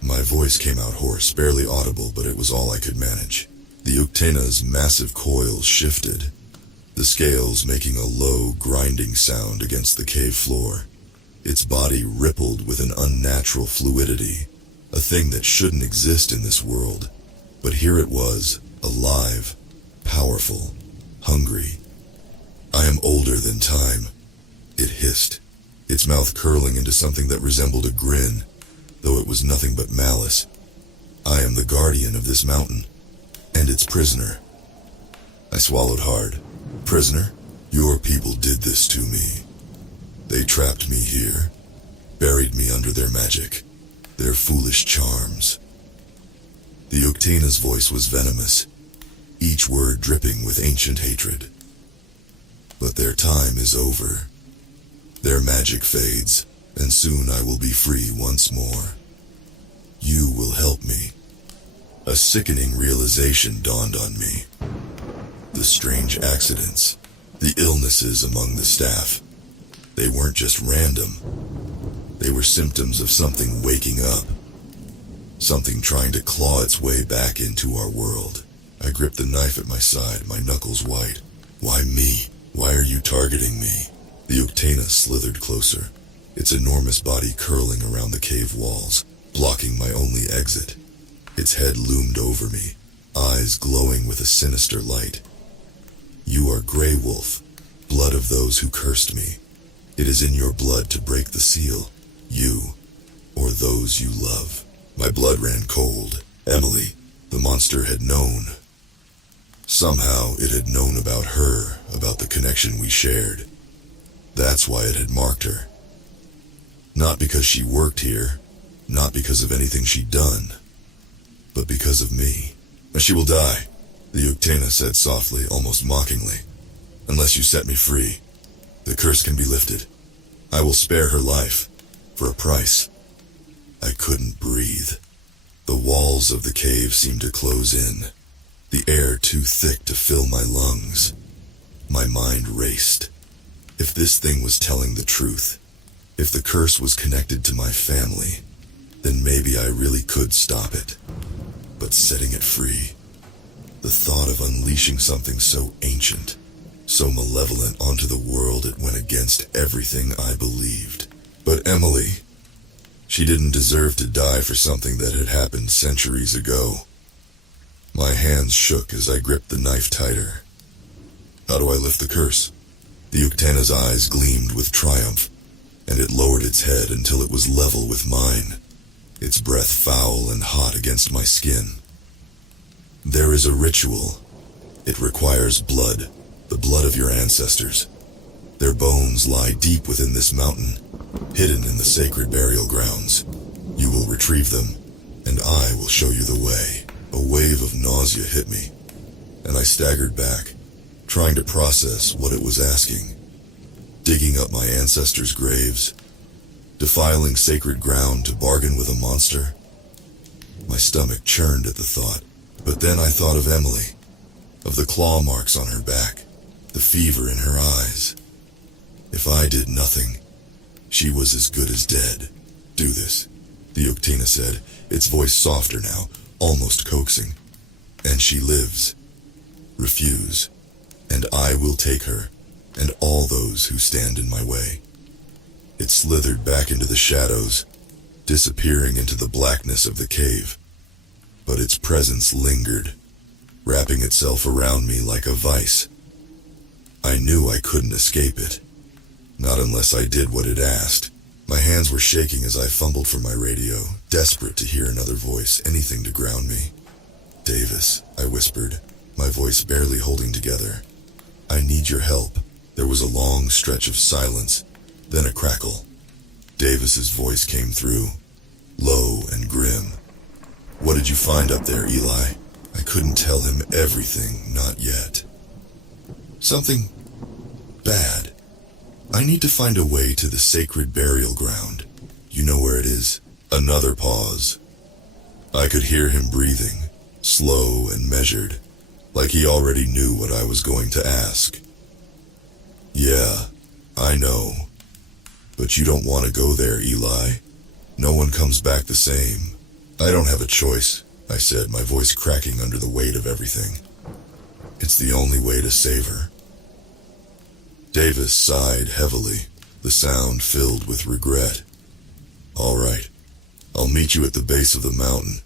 My voice came out hoarse, barely audible, but it was all I could manage. The Uktana's massive coils shifted, the scales making a low, grinding sound against the cave floor. Its body rippled with an unnatural fluidity, a thing that shouldn't exist in this world. But here it was, alive, powerful, hungry. "I am older than time," it hissed, its mouth curling into something that resembled a grin, though it was nothing but malice. "I am the guardian of this mountain, and its prisoner." I swallowed hard. "Prisoner? Your people did this to me. They trapped me here, buried me under their magic, their foolish charms." The Uktina's voice was venomous, each word dripping with ancient hatred. "But their time is over. Their magic fades, and soon I will be free once more. You will help me." A sickening realization dawned on me. The strange accidents, the illnesses among the staff, they weren't just random. They were symptoms of something waking up, something trying to claw its way back into our world. I gripped the knife at my side, my knuckles white. "Why me? Why are you targeting me?" The Uktana slithered closer, its enormous body curling around the cave walls, blocking my only exit. Its head loomed over me, eyes glowing with a sinister light. "You are Grey Wolf, blood of those who cursed me. It is in your blood to break the seal, you, or those you love." My blood ran cold. Emily, the monster, had known. Somehow it had known about her, about the connection we shared. That's why it had marked her. Not because she worked here, not because of anything she'd done, but because of me. "And she will die," the Uktena said softly, almost mockingly. Unless you set me free, the curse can be lifted. I will spare her life, for a price. I couldn't breathe. The walls of the cave seemed to close in, the air too thick to fill my lungs. My mind raced. If this thing was telling the truth, if the curse was connected to my family, then maybe I really could stop it. But setting it free, the thought of unleashing something so ancient, so malevolent onto the world, it went against everything I believed. But Emily, she didn't deserve to die for something that had happened centuries ago. My hands shook as I gripped the knife tighter. How do I lift the curse? The Uktena's eyes gleamed with triumph, and it lowered its head until it was level with mine, its breath foul and hot against my skin. There is a ritual. It requires blood, the blood of your ancestors. Their bones lie deep within this mountain, hidden in the sacred burial grounds. You will retrieve them, and I will show you the way. A wave of nausea hit me, and I staggered back, trying to process what it was asking. Digging up my ancestors' graves, defiling sacred ground to bargain with a monster. My stomach churned at the thought, but then I thought of Emily, of the claw marks on her back, the fever in her eyes. If I did nothing, she was as good as dead. Do this, the Uktena said, its voice softer now, almost coaxing. And she lives. Refuse, and I will take her, and all those who stand in my way. It slithered back into the shadows, disappearing into the blackness of the cave. But its presence lingered, wrapping itself around me like a vice. I knew I couldn't escape it, not unless I did what it asked. My hands were shaking as I fumbled for my radio, desperate to hear another voice, anything to ground me. Davis, I whispered, my voice barely holding together. I need your help. There was a long stretch of silence, then a crackle. Davis's voice came through, low and grim. What did you find up there, Eli? I couldn't tell him everything, not yet. Something bad. I need to find a way to the sacred burial ground. You know where it is? Another pause. I could hear him breathing, slow and measured, like he already knew what I was going to ask. Yeah, I know. But you don't want to go there, Eli. No one comes back the same. I don't have a choice, I said, my voice cracking under the weight of everything. It's the only way to save her. Davis sighed heavily, the sound filled with regret. All right, I'll meet you at the base of the mountain.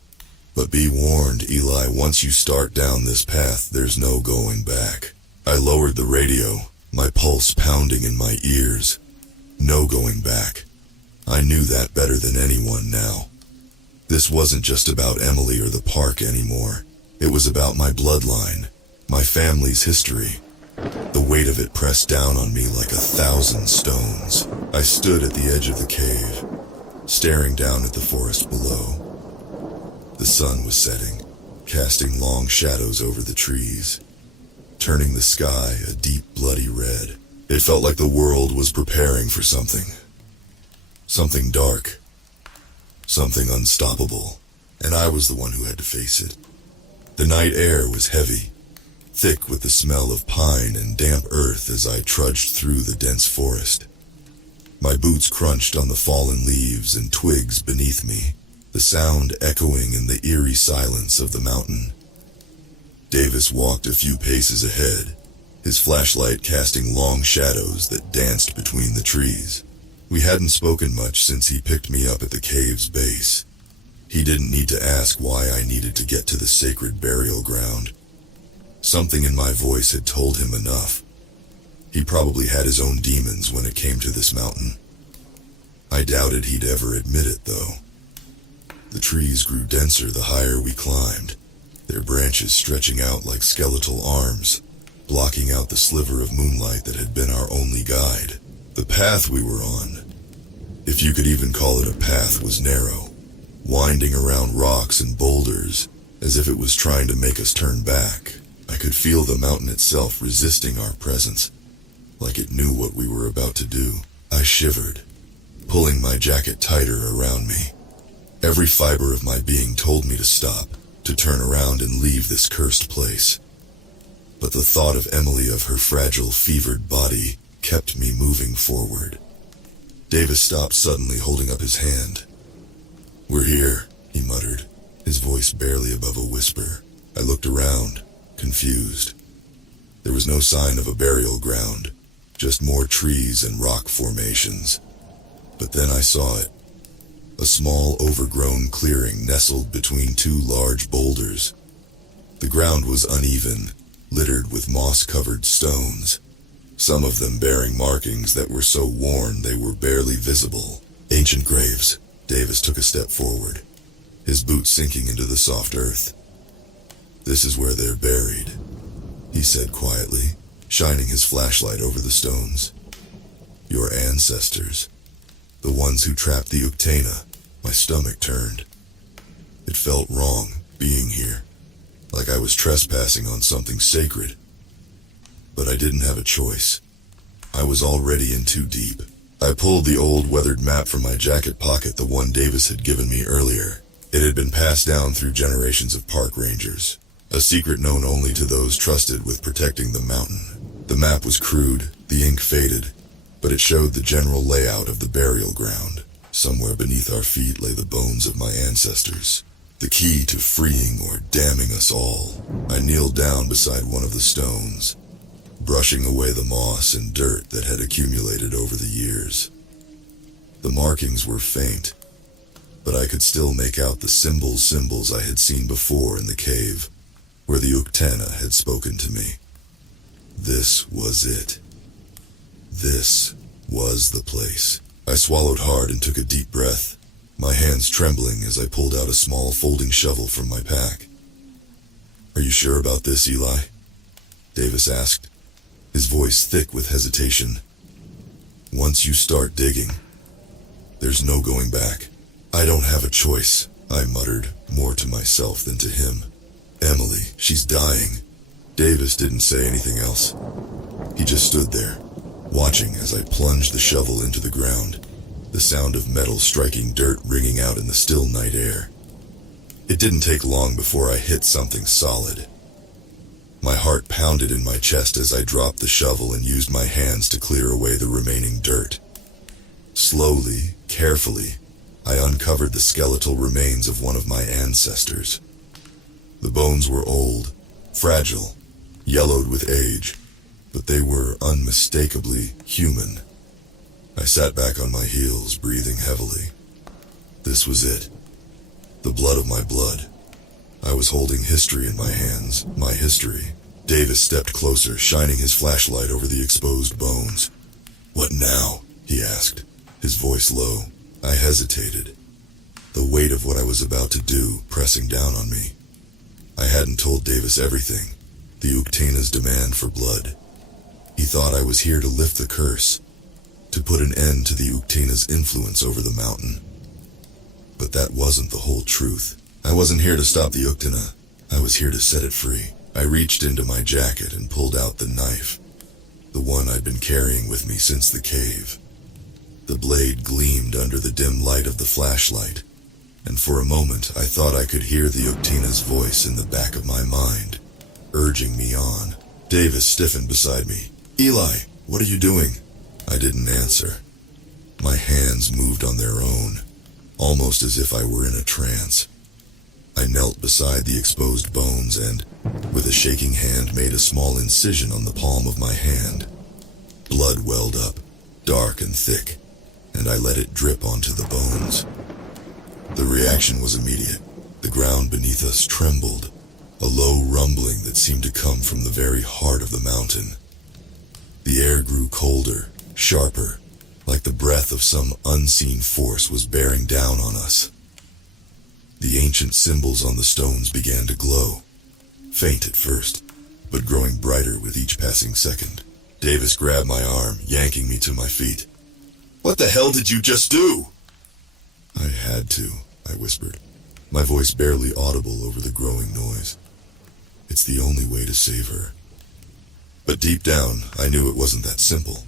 But be warned, Eli, once you start down this path, there's no going back. I lowered the radio, my pulse pounding in my ears. No going back. I knew that better than anyone now. This wasn't just about Emily or the park anymore. It was about my bloodline, my family's history. The weight of it pressed down on me like 1,000 stones. I stood at the edge of the cave, staring down at the forest below. The sun was setting, casting long shadows over the trees, turning the sky a deep bloody red. It felt like the world was preparing for something. Something dark. Something unstoppable. And I was the one who had to face it. The night air was heavy, thick with the smell of pine and damp earth as I trudged through the dense forest. My boots crunched on the fallen leaves and twigs beneath me, the sound echoing in the eerie silence of the mountain. Davis walked a few paces ahead, his flashlight casting long shadows that danced between the trees. We hadn't spoken much since he picked me up at the cave's base. He didn't need to ask why I needed to get to the sacred burial ground. Something in my voice had told him enough. He probably had his own demons when it came to this mountain. I doubted he'd ever admit it, though. The trees grew denser the higher we climbed, their branches stretching out like skeletal arms, blocking out the sliver of moonlight that had been our only guide. The path we were on, if you could even call it a path, was narrow, winding around rocks and boulders, as if it was trying to make us turn back. I could feel the mountain itself resisting our presence, like it knew what we were about to do. I shivered, pulling my jacket tighter around me. Every fiber of my being told me to stop, to turn around and leave this cursed place. But the thought of Emily, of her fragile, fevered body, kept me moving forward. Davis stopped suddenly, holding up his hand. "We're here," he muttered, his voice barely above a whisper. I looked around, confused. There was no sign of a burial ground, just more trees and rock formations. But then I saw it. A small, overgrown clearing nestled between two large boulders. The ground was uneven, littered with moss-covered stones, some of them bearing markings that were so worn they were barely visible. Ancient graves. Davis took a step forward, his boots sinking into the soft earth. "This is where they're buried," he said quietly, shining his flashlight over the stones. "Your ancestors, the ones who trapped the Uktana." My stomach turned. It felt wrong, being here, like I was trespassing on something sacred. But I didn't have a choice. I was already in too deep. I pulled the old weathered map from my jacket pocket, the one Davis had given me earlier. It had been passed down through generations of park rangers, a secret known only to those trusted with protecting the mountain. The map was crude, the ink faded, but it showed the general layout of the burial ground. Somewhere beneath our feet lay the bones of my ancestors, the key to freeing or damning us all. I kneeled down beside one of the stones, brushing away the moss and dirt that had accumulated over the years. The markings were faint, but I could still make out the symbols I had seen before in the cave, where the Uktana had spoken to me. This was it. This was the place. I swallowed hard and took a deep breath, my hands trembling as I pulled out a small folding shovel from my pack. "Are you sure about this, Eli?" Davis asked, his voice thick with hesitation. "Once you start digging, there's no going back." "I don't have a choice," I muttered, more to myself than to him. "Emily, she's dying." Davis didn't say anything else. He just stood there, watching as I plunged the shovel into the ground, the sound of metal striking dirt ringing out in the still night air. It didn't take long before I hit something solid. My heart pounded in my chest as I dropped the shovel and used my hands to clear away the remaining dirt. Slowly, carefully, I uncovered the skeletal remains of one of my ancestors. The bones were old, fragile, yellowed with age, but they were unmistakably human. I sat back on my heels, breathing heavily. This was it. The blood of my blood. I was holding history in my hands, my history. Davis stepped closer, shining his flashlight over the exposed bones. "What now?" he asked, his voice low. I hesitated, the weight of what I was about to do pressing down on me. I hadn't told Davis everything, the Uktana's demand for blood. He thought I was here to lift the curse, to put an end to the Uktana's influence over the mountain. But that wasn't the whole truth. I wasn't here to stop the Uktana. I was here to set it free. I reached into my jacket and pulled out the knife, the one I'd been carrying with me since the cave. The blade gleamed under the dim light of the flashlight, and for a moment I thought I could hear the Uktana's voice in the back of my mind, urging me on. Davis stiffened beside me. "Eli, what are you doing?" I didn't answer. My hands moved on their own, almost as if I were in a trance. I knelt beside the exposed bones and, with a shaking hand, made a small incision on the palm of my hand. Blood welled up, dark and thick, and I let it drip onto the bones. The reaction was immediate. The ground beneath us trembled, a low rumbling that seemed to come from the very heart of the mountain. The air grew colder, sharper, like the breath of some unseen force was bearing down on us. The ancient symbols on the stones began to glow, faint at first, but growing brighter with each passing second. Davis grabbed my arm, yanking me to my feet. "What the hell did you just do?" "I had to," I whispered, my voice barely audible over the growing noise. It's the only way to save her. But deep down, I knew it wasn't that simple.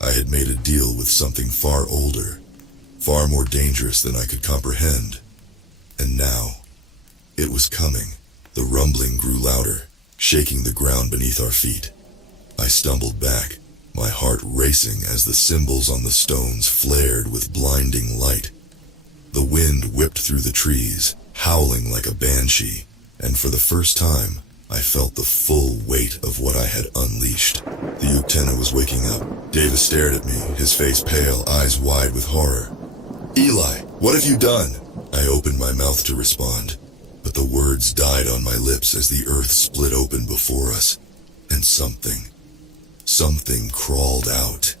I had made a deal with something far older, far more dangerous than I could comprehend. And now, it was coming. The rumbling grew louder, shaking the ground beneath our feet. I stumbled back, my heart racing as the symbols on the stones flared with blinding light. The wind whipped through the trees, howling like a banshee, and for the first time, I felt the full weight of what I had unleashed. The Uktena was waking up. Davis stared at me, his face pale, eyes wide with horror. "Eli, what have you done?" I opened my mouth to respond, but the words died on my lips as the earth split open before us, and something crawled out.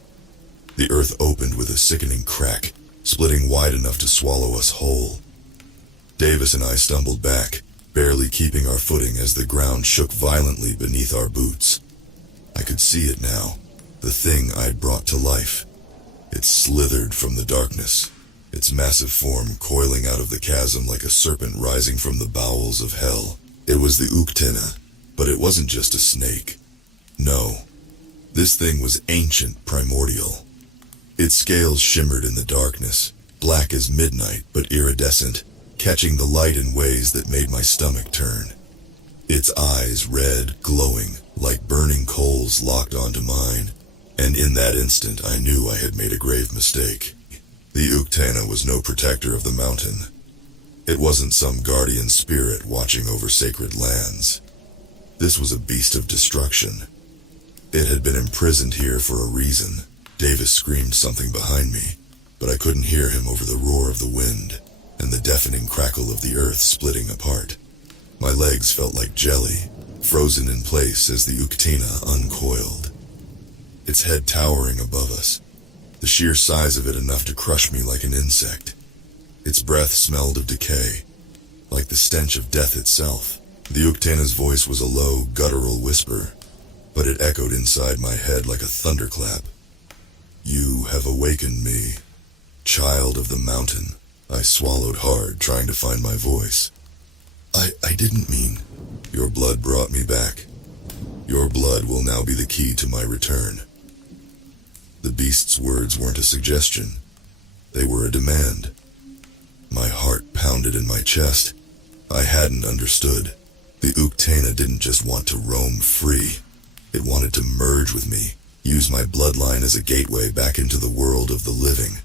The earth opened with a sickening crack, splitting wide enough to swallow us whole. Davis and I stumbled back, barely keeping our footing as the ground shook violently beneath our boots. I could see it now, the thing I'd brought to life. It slithered from the darkness, its massive form coiling out of the chasm like a serpent rising from the bowels of hell. It was the Uktena, but it wasn't just a snake. No, this thing was ancient, primordial. Its scales shimmered in the darkness, black as midnight but iridescent, catching the light in ways that made my stomach turn. Its eyes red, glowing, like burning coals locked onto mine, and in that instant I knew I had made a grave mistake. The Uktena was no protector of the mountain. It wasn't some guardian spirit watching over sacred lands. This was a beast of destruction. It had been imprisoned here for a reason. Davis screamed something behind me, but I couldn't hear him over the roar of the wind and the deafening crackle of the earth splitting apart. My legs felt like jelly, frozen in place as the Uktena uncoiled. Its head towering above us, the sheer size of it enough to crush me like an insect. Its breath smelled of decay, like the stench of death itself. The Uktena's voice was a low, guttural whisper, but it echoed inside my head like a thunderclap. "You have awakened me, child of the mountain." I swallowed hard, trying to find my voice. I didn't mean. Your blood brought me back. Your blood will now be the key to my return. The beast's words weren't a suggestion. They were a demand. My heart pounded in my chest. I hadn't understood. The Uktena didn't just want to roam free. It wanted to merge with me, use my bloodline as a gateway back into the world of the living.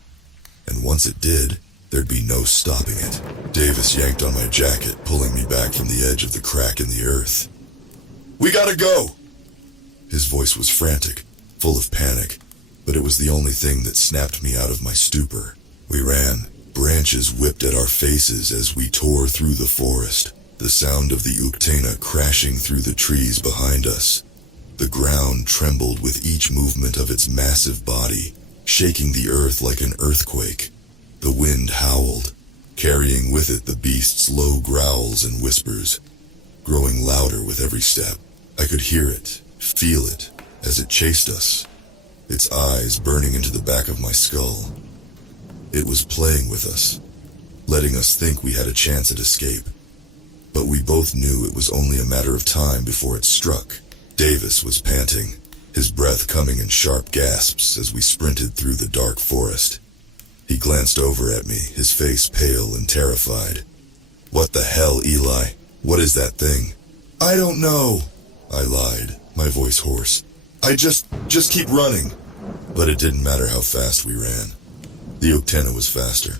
And once it did, there'd be no stopping it. Davis yanked on my jacket, pulling me back from the edge of the crack in the earth. "We gotta go!" His voice was frantic, full of panic, but it was the only thing that snapped me out of my stupor. We ran. Branches whipped at our faces as we tore through the forest, the sound of the Uktena crashing through the trees behind us. The ground trembled with each movement of its massive body, shaking the earth like an earthquake. The wind howled, carrying with it the beast's low growls and whispers, growing louder with every step. I could hear it, feel it, as it chased us, its eyes burning into the back of my skull. It was playing with us, letting us think we had a chance at escape. But we both knew it was only a matter of time before it struck. Davis was panting, his breath coming in sharp gasps as we sprinted through the dark forest. He glanced over at me, his face pale and terrified. "What the hell, Eli? What is that thing?" "I don't know," I lied, my voice hoarse. "I just keep running." But it didn't matter how fast we ran. The Uktena was faster.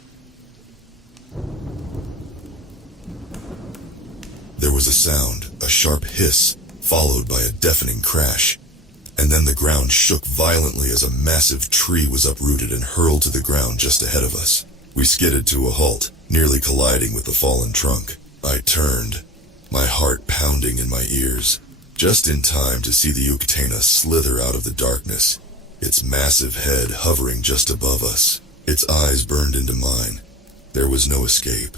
There was a sound, a sharp hiss, followed by a deafening crash. And then the ground shook violently as a massive tree was uprooted and hurled to the ground just ahead of us. We skidded to a halt, nearly colliding with the fallen trunk. I turned, my heart pounding in my ears, just in time to see the Uktena slither out of the darkness, its massive head hovering just above us. Its eyes burned into mine. There was no escape.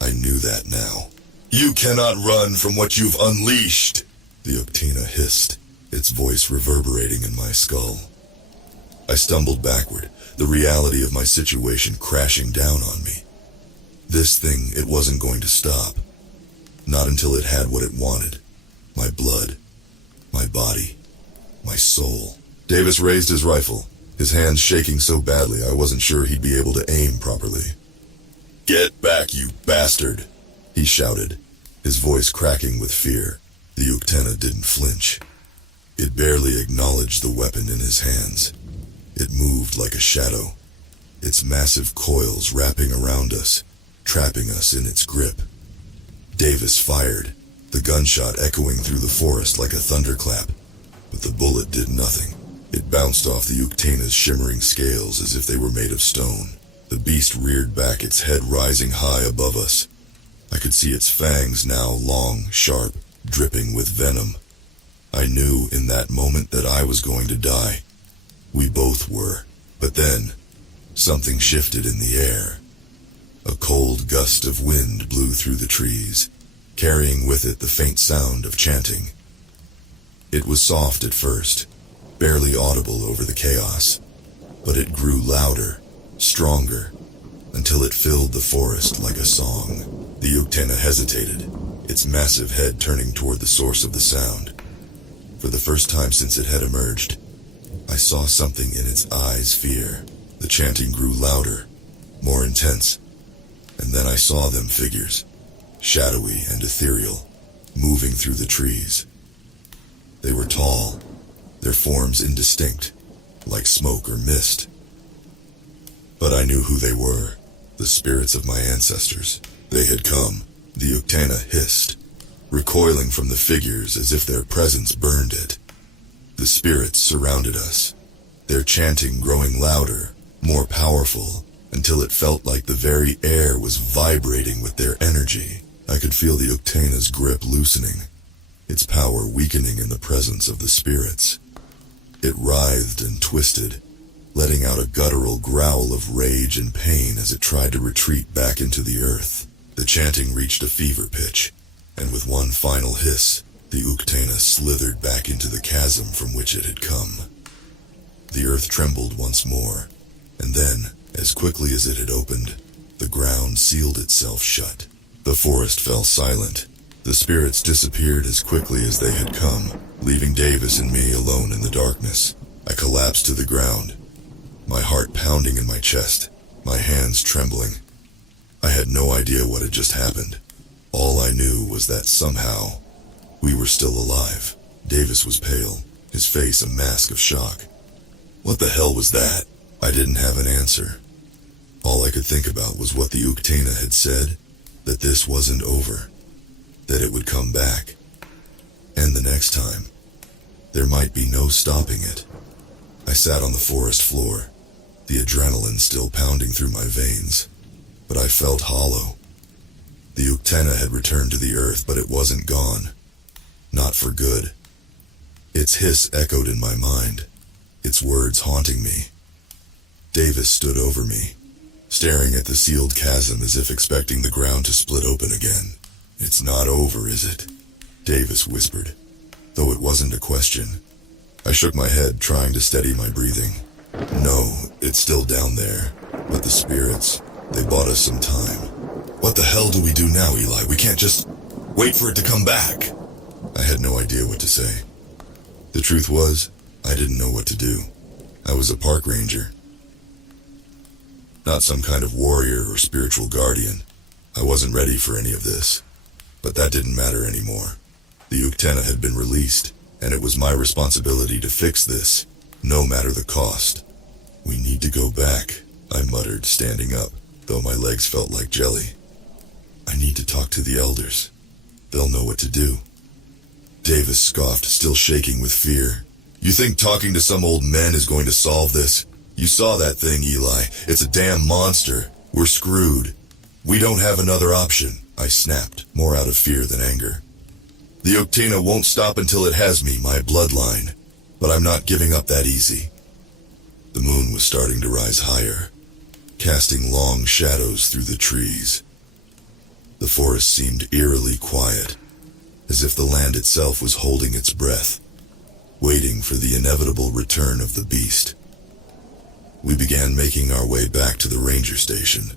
I knew that now. "You cannot run from what you've unleashed," the Uktena hissed, its voice reverberating in my skull. I stumbled backward, the reality of my situation crashing down on me. This thing, it wasn't going to stop. Not until it had what it wanted. My blood, my body, my soul. Davis raised his rifle, his hands shaking so badly I wasn't sure he'd be able to aim properly. "Get back, you bastard!" he shouted, his voice cracking with fear. The Uktena didn't flinch. It barely acknowledged the weapon in his hands. It moved like a shadow, its massive coils wrapping around us, trapping us in its grip. Davis fired, the gunshot echoing through the forest like a thunderclap, but the bullet did nothing. It bounced off the Uktena's shimmering scales as if they were made of stone. The beast reared back, its head rising high above us. I could see its fangs now long, sharp, dripping with venom. I knew in that moment that I was going to die. We both were. But then, something shifted in the air. A cold gust of wind blew through the trees, carrying with it the faint sound of chanting. It was soft at first, barely audible over the chaos, but it grew louder, stronger, until it filled the forest like a song. The Uktena hesitated, its massive head turning toward the source of the sound. For the first time since it had emerged, I saw something in its eyes, fear. The chanting grew louder, more intense, and then I saw them, figures, shadowy and ethereal, moving through the trees. They were tall, their forms indistinct, like smoke or mist. But I knew who they were, the spirits of my ancestors. They had come, the Uktena hissed, recoiling from the figures as if their presence burned it. The spirits surrounded us, their chanting growing louder, more powerful, until it felt like the very air was vibrating with their energy. I could feel the Uktena's grip loosening, its power weakening in the presence of the spirits. It writhed and twisted, letting out a guttural growl of rage and pain as it tried to retreat back into the earth. The chanting reached a fever pitch, and with one final hiss, the Uktena slithered back into the chasm from which it had come. The earth trembled once more, and then, as quickly as it had opened, the ground sealed itself shut. The forest fell silent. The spirits disappeared as quickly as they had come, leaving Davis and me alone in the darkness. I collapsed to the ground, my heart pounding in my chest, my hands trembling. I had no idea what had just happened. All I knew was that somehow, we were still alive. Davis was pale, his face a mask of shock. What the hell was that? I didn't have an answer. All I could think about was what the Uktena had said, that this wasn't over, that it would come back. And the next time, there might be no stopping it. I sat on the forest floor, the adrenaline still pounding through my veins, but I felt hollow. The Uktena had returned to the earth, but it wasn't gone. Not for good. Its hiss echoed in my mind, its words haunting me. Davis stood over me, staring at the sealed chasm as if expecting the ground to split open again. "It's not over, is it?" Davis whispered, though it wasn't a question. I shook my head, trying to steady my breathing. "No, it's still down there, but the spirits, they bought us some time." "What the hell do we do now, Eli? We can't just wait for it to come back." I had no idea what to say. The truth was, I didn't know what to do. I was a park ranger, not some kind of warrior or spiritual guardian. I wasn't ready for any of this. But that didn't matter anymore. The Uktena had been released, and it was my responsibility to fix this, no matter the cost. "We need to go back," I muttered, standing up, though my legs felt like jelly. "I need to talk to the elders. They'll know what to do." Davis scoffed, still shaking with fear. "You think talking to some old men is going to solve this? You saw that thing, Eli. It's a damn monster. We're screwed. We don't have another option," I snapped, more out of fear than anger. "The Uktena won't stop until it has me, my bloodline. But I'm not giving up that easy." The moon was starting to rise higher, casting long shadows through the trees. The forest seemed eerily quiet, as if the land itself was holding its breath, waiting for the inevitable return of the beast. We began making our way back to the ranger station,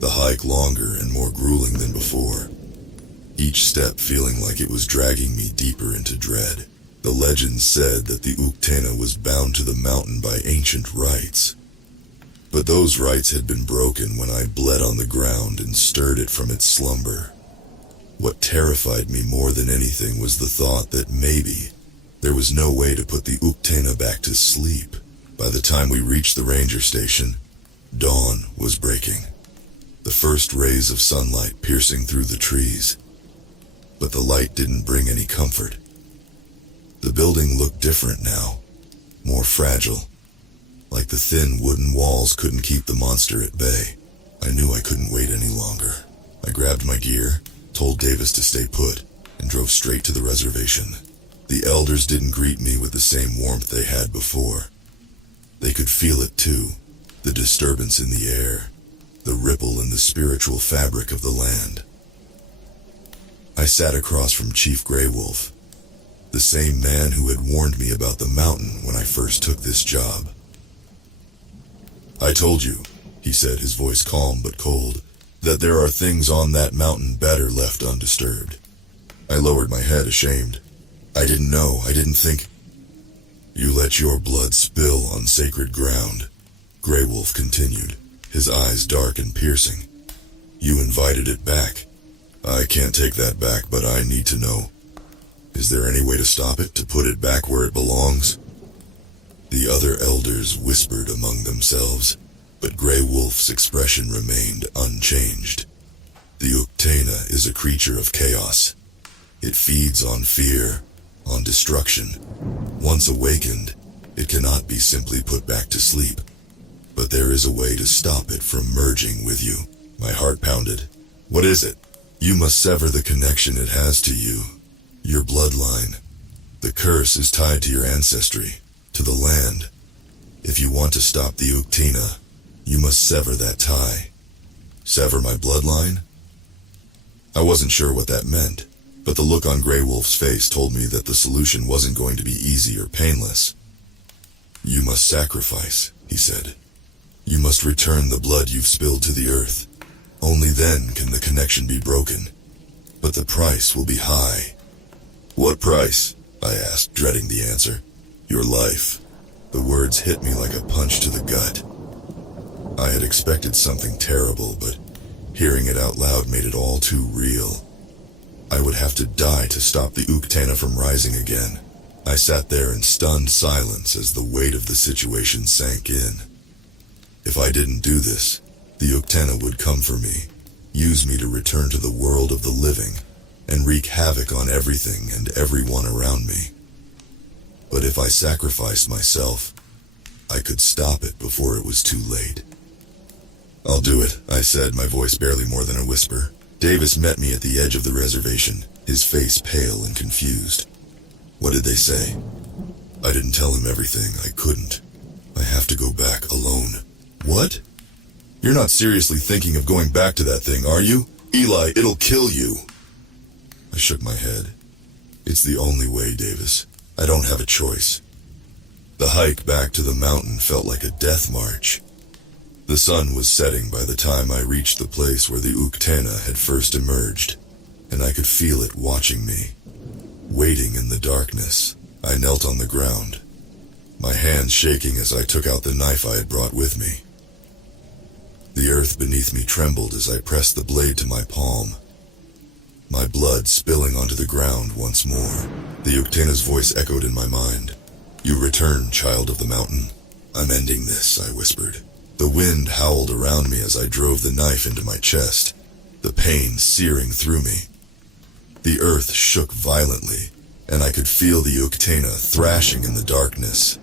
the hike longer and more grueling than before. each step feeling like it was dragging me deeper into dread. The legend said that the Uktena was bound to the mountain by ancient rites. But those rites had been broken when I bled on the ground and stirred it from its slumber. What terrified me more than anything was the thought that maybe there was no way to put the Uktena back to sleep. By the time we reached the ranger station, dawn was breaking, the first rays of sunlight piercing through the trees. But the light didn't bring any comfort. The building looked different now, more fragile, like the thin wooden walls couldn't keep the monster at bay. I knew I couldn't wait any longer. I grabbed my gear, told Davis to stay put, and drove straight to the reservation. The elders didn't greet me with the same warmth they had before. They could feel it too, the disturbance in the air, the ripple in the spiritual fabric of the land. I sat across from Chief Grey Wolf, the same man who had warned me about the mountain when I first took this job. "I told you," he said, his voice calm but cold, "that there are things on that mountain better left undisturbed." I lowered my head, ashamed. "I didn't know, I didn't think." "You let your blood spill on sacred ground," Grey Wolf continued, his eyes dark and piercing. "You invited it back. I can't take that back, but I need to know. Is there any way to stop it, to put it back where it belongs?" The other elders whispered among themselves, but Grey Wolf's expression remained unchanged. "The Uktena is a creature of chaos. It feeds on fear, on destruction. Once awakened, it cannot be simply put back to sleep. But there is a way to stop it from merging with you." My heart pounded. "What is it?" "You must sever the connection it has to you, your bloodline. The curse is tied to your ancestry, to the land. If you want to stop the Uktena, you must sever that tie." "Sever my bloodline?" I wasn't sure what that meant, but the look on Grey Wolf's face told me that the solution wasn't going to be easy or painless. "You must sacrifice," he said. "You must return the blood you've spilled to the earth. Only then can the connection be broken. But the price will be high." "What price?" I asked, dreading the answer. "Your life." The words hit me like a punch to the gut. I had expected something terrible, but hearing it out loud made it all too real. I would have to die to stop the Uktena from rising again. I sat there in stunned silence as the weight of the situation sank in. If I didn't do this, the Uktena would come for me, use me to return to the world of the living, and wreak havoc on everything and everyone around me. But if I sacrificed myself, I could stop it before it was too late. "I'll do it," I said, my voice barely more than a whisper. Davis met me at the edge of the reservation, his face pale and confused. "What did they say?" I didn't tell him everything. I couldn't. I have to go back alone. "What? You're not seriously thinking of going back to that thing, are you? Eli, it'll kill you." I shook my head. "It's the only way, Davis. I don't have a choice." The hike back to the mountain felt like a death march. The sun was setting by the time I reached the place where the Uktena had first emerged, and I could feel it watching me. Waiting in the darkness, I knelt on the ground, my hands shaking as I took out the knife I had brought with me. The earth beneath me trembled as I pressed the blade to my palm, my blood spilling onto the ground once more. The Uktena's voice echoed in my mind. "You return, child of the mountain." "I'm ending this," I whispered. The wind howled around me as I drove the knife into my chest, the pain searing through me. The earth shook violently, and I could feel the Uktena thrashing in the darkness,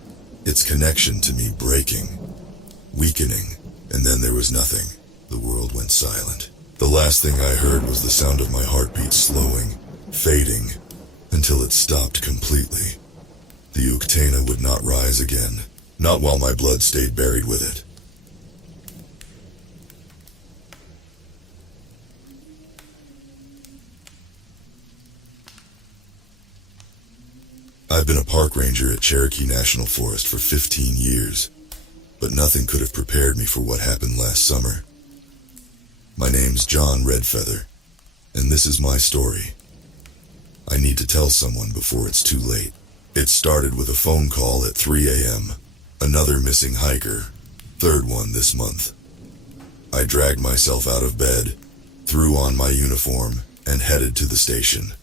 its connection to me breaking, weakening, and then there was nothing. The world went silent. The last thing I heard was the sound of my heartbeat slowing, fading, until it stopped completely. The Uktena would not rise again, not while my blood stayed buried with it. I've been a park ranger at Cherokee National Forest for 15 years, but nothing could have prepared me for what happened last summer. My name's John Redfeather, And this is my story. I need to tell someone before it's too late. It started with a phone call at 3 a.m. Another missing hiker. Third one this month. I dragged myself out of bed, threw on my uniform, and headed to the station.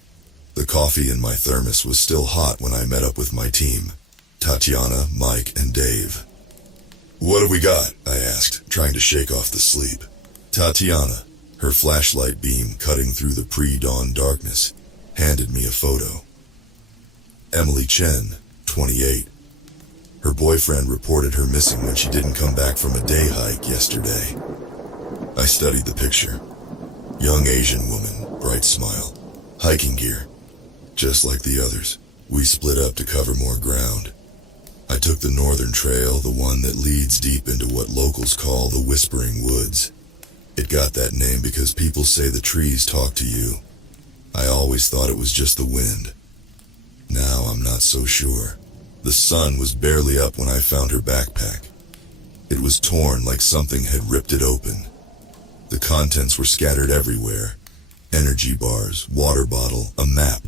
The coffee in my thermos was still hot when I met up with my team. Tatiana, Mike, and Dave. "What have we got?" I asked, trying to shake off the sleep. Tatiana, her flashlight beam cutting through the pre-dawn darkness, handed me a photo. Emily Chen, 28. Her boyfriend reported her missing when she didn't come back from a day hike yesterday. I studied the picture. Young Asian woman, bright smile, hiking gear. Just like the others, we split up to cover more ground. I took the northern trail, the one that leads deep into what locals call the Whispering Woods. It got that name because people say the trees talk to you. I always thought it was just the wind. Now I'm not so sure. The sun was barely up when I found her backpack. It was torn like something had ripped it open. The contents were scattered everywhere. Energy bars, water bottle, a map.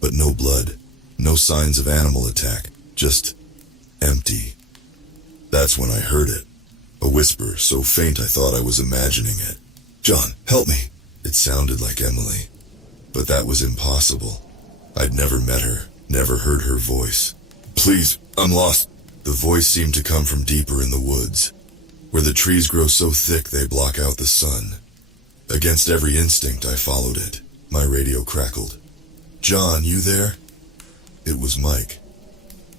But no blood, no signs of animal attack, just empty. That's when I heard it. A whisper so faint I thought I was imagining it. "John, help me." It sounded like Emily. But that was impossible. I'd never met her, never heard her voice. "Please, I'm lost." The voice seemed to come from deeper in the woods, where the trees grow so thick they block out the sun. Against every instinct, I followed it. My radio crackled. "John, you there?" It was Mike.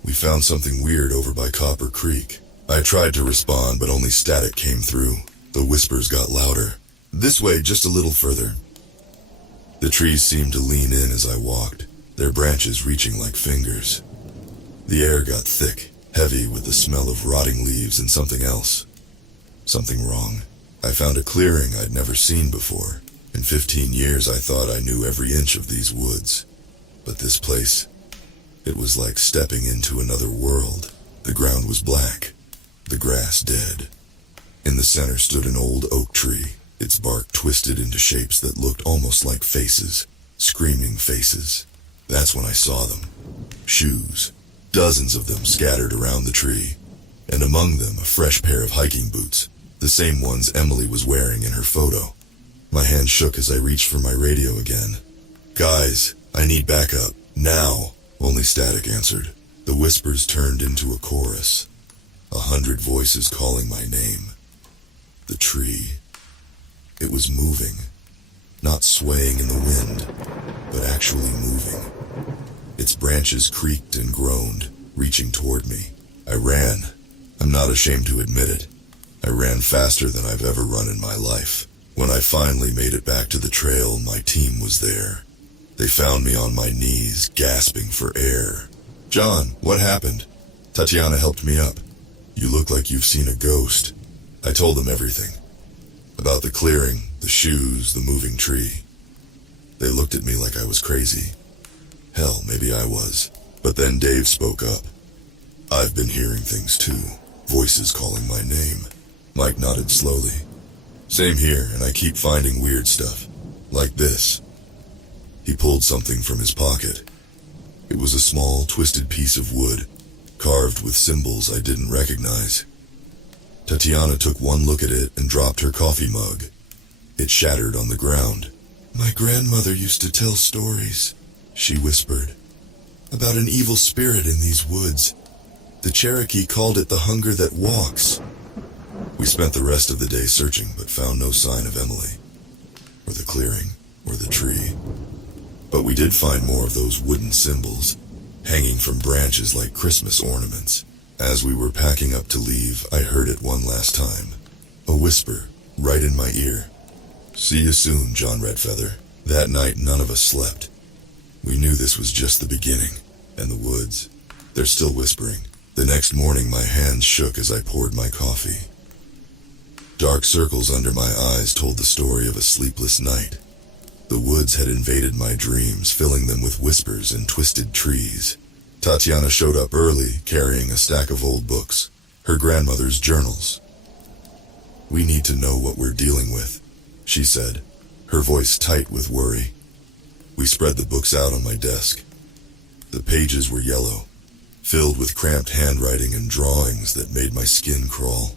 "We found something weird over by Copper Creek." I tried to respond, but only static came through. The whispers got louder. "This way, just a little further." The trees seemed to lean in as I walked, their branches reaching like fingers. The air got thick, heavy with the smell of rotting leaves and something else. Something wrong. I found a clearing I'd never seen before. In 15 years I thought I knew every inch of these woods. But this place, it was like stepping into another world. The ground was black, the grass dead. In the center stood an old oak tree, its bark twisted into shapes that looked almost like faces, screaming faces. That's when I saw them. Shoes, dozens of them scattered around the tree, and among them a fresh pair of hiking boots, the same ones Emily was wearing in her photo. My hand shook as I reached for my radio again. "Guys, I need backup, now," only static answered. The whispers turned into a chorus, 100 voices calling my name. The tree. It was moving, not swaying in the wind, but actually moving. Its branches creaked and groaned, reaching toward me. I ran. I'm not ashamed to admit it. I ran faster than I've ever run in my life. When I finally made it back to the trail, my team was there. They found me on my knees, gasping for air. "John, what happened?" Tatiana helped me up. "You look like you've seen a ghost." I told them everything. About the clearing, the shoes, the moving tree. They looked at me like I was crazy. Hell, maybe I was. But then Dave spoke up. "I've been hearing things too. Voices calling my name." Mike nodded slowly. "Same here, and I keep finding weird stuff. Like this." He pulled something from his pocket. It was a small, twisted piece of wood, carved with symbols I didn't recognize. Tatiana took one look at it and dropped her coffee mug. It shattered on the ground. "My grandmother used to tell stories," she whispered, "about an evil spirit in these woods. The Cherokee called it the hunger that walks." We spent the rest of the day searching, but found no sign of Emily, or the clearing, or the tree. But we did find more of those wooden symbols, hanging from branches like Christmas ornaments. As we were packing up to leave, I heard it one last time. A whisper, right in my ear. "See you soon, John Redfeather." That night, none of us slept. We knew this was just the beginning, and the woods, they're still whispering. The next morning, my hands shook as I poured my coffee. Dark circles under my eyes told the story of a sleepless night. The woods had invaded my dreams, filling them with whispers and twisted trees. Tatiana showed up early, carrying a stack of old books, her grandmother's journals. "We need to know what we're dealing with," she said. her voice tight with worry. We spread the books out on my desk. The pages were yellow, filled with cramped handwriting and drawings that made my skin crawl.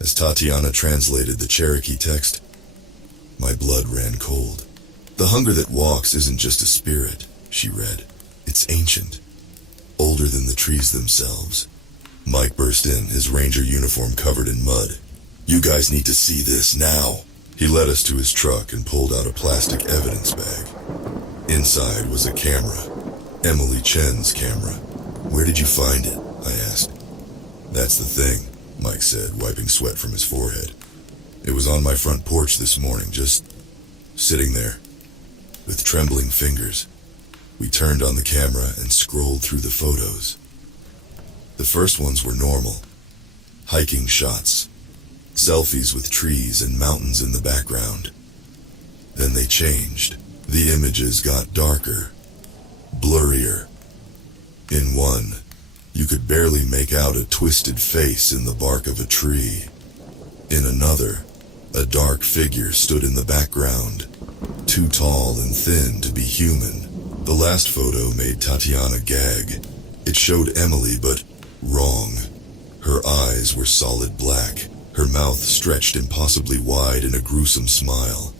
As Tatiana translated the Cherokee text, my blood ran cold. "The hunger that walks isn't just a spirit," she read. "It's ancient, older than the trees themselves." Mike burst in, his ranger uniform covered in mud. "You guys need to see this now." He led us to his truck and pulled out a plastic evidence bag. Inside was a camera, Emily Chen's camera. "Where did you find it?" I asked. "That's the thing," Mike said, wiping sweat from his forehead. "It was on my front porch this morning, just sitting there." With trembling fingers, we turned on the camera and scrolled through the photos. The first ones were normal. Hiking shots, selfies with trees and mountains in the background. Then they changed. The images got darker, blurrier. In one, you could barely make out a twisted face in the bark of a tree. In another, a dark figure stood in the background, too tall and thin to be human. The last photo made Tatiana gag. It showed Emily, but wrong. Her eyes were solid black, her mouth stretched impossibly wide in a gruesome smile.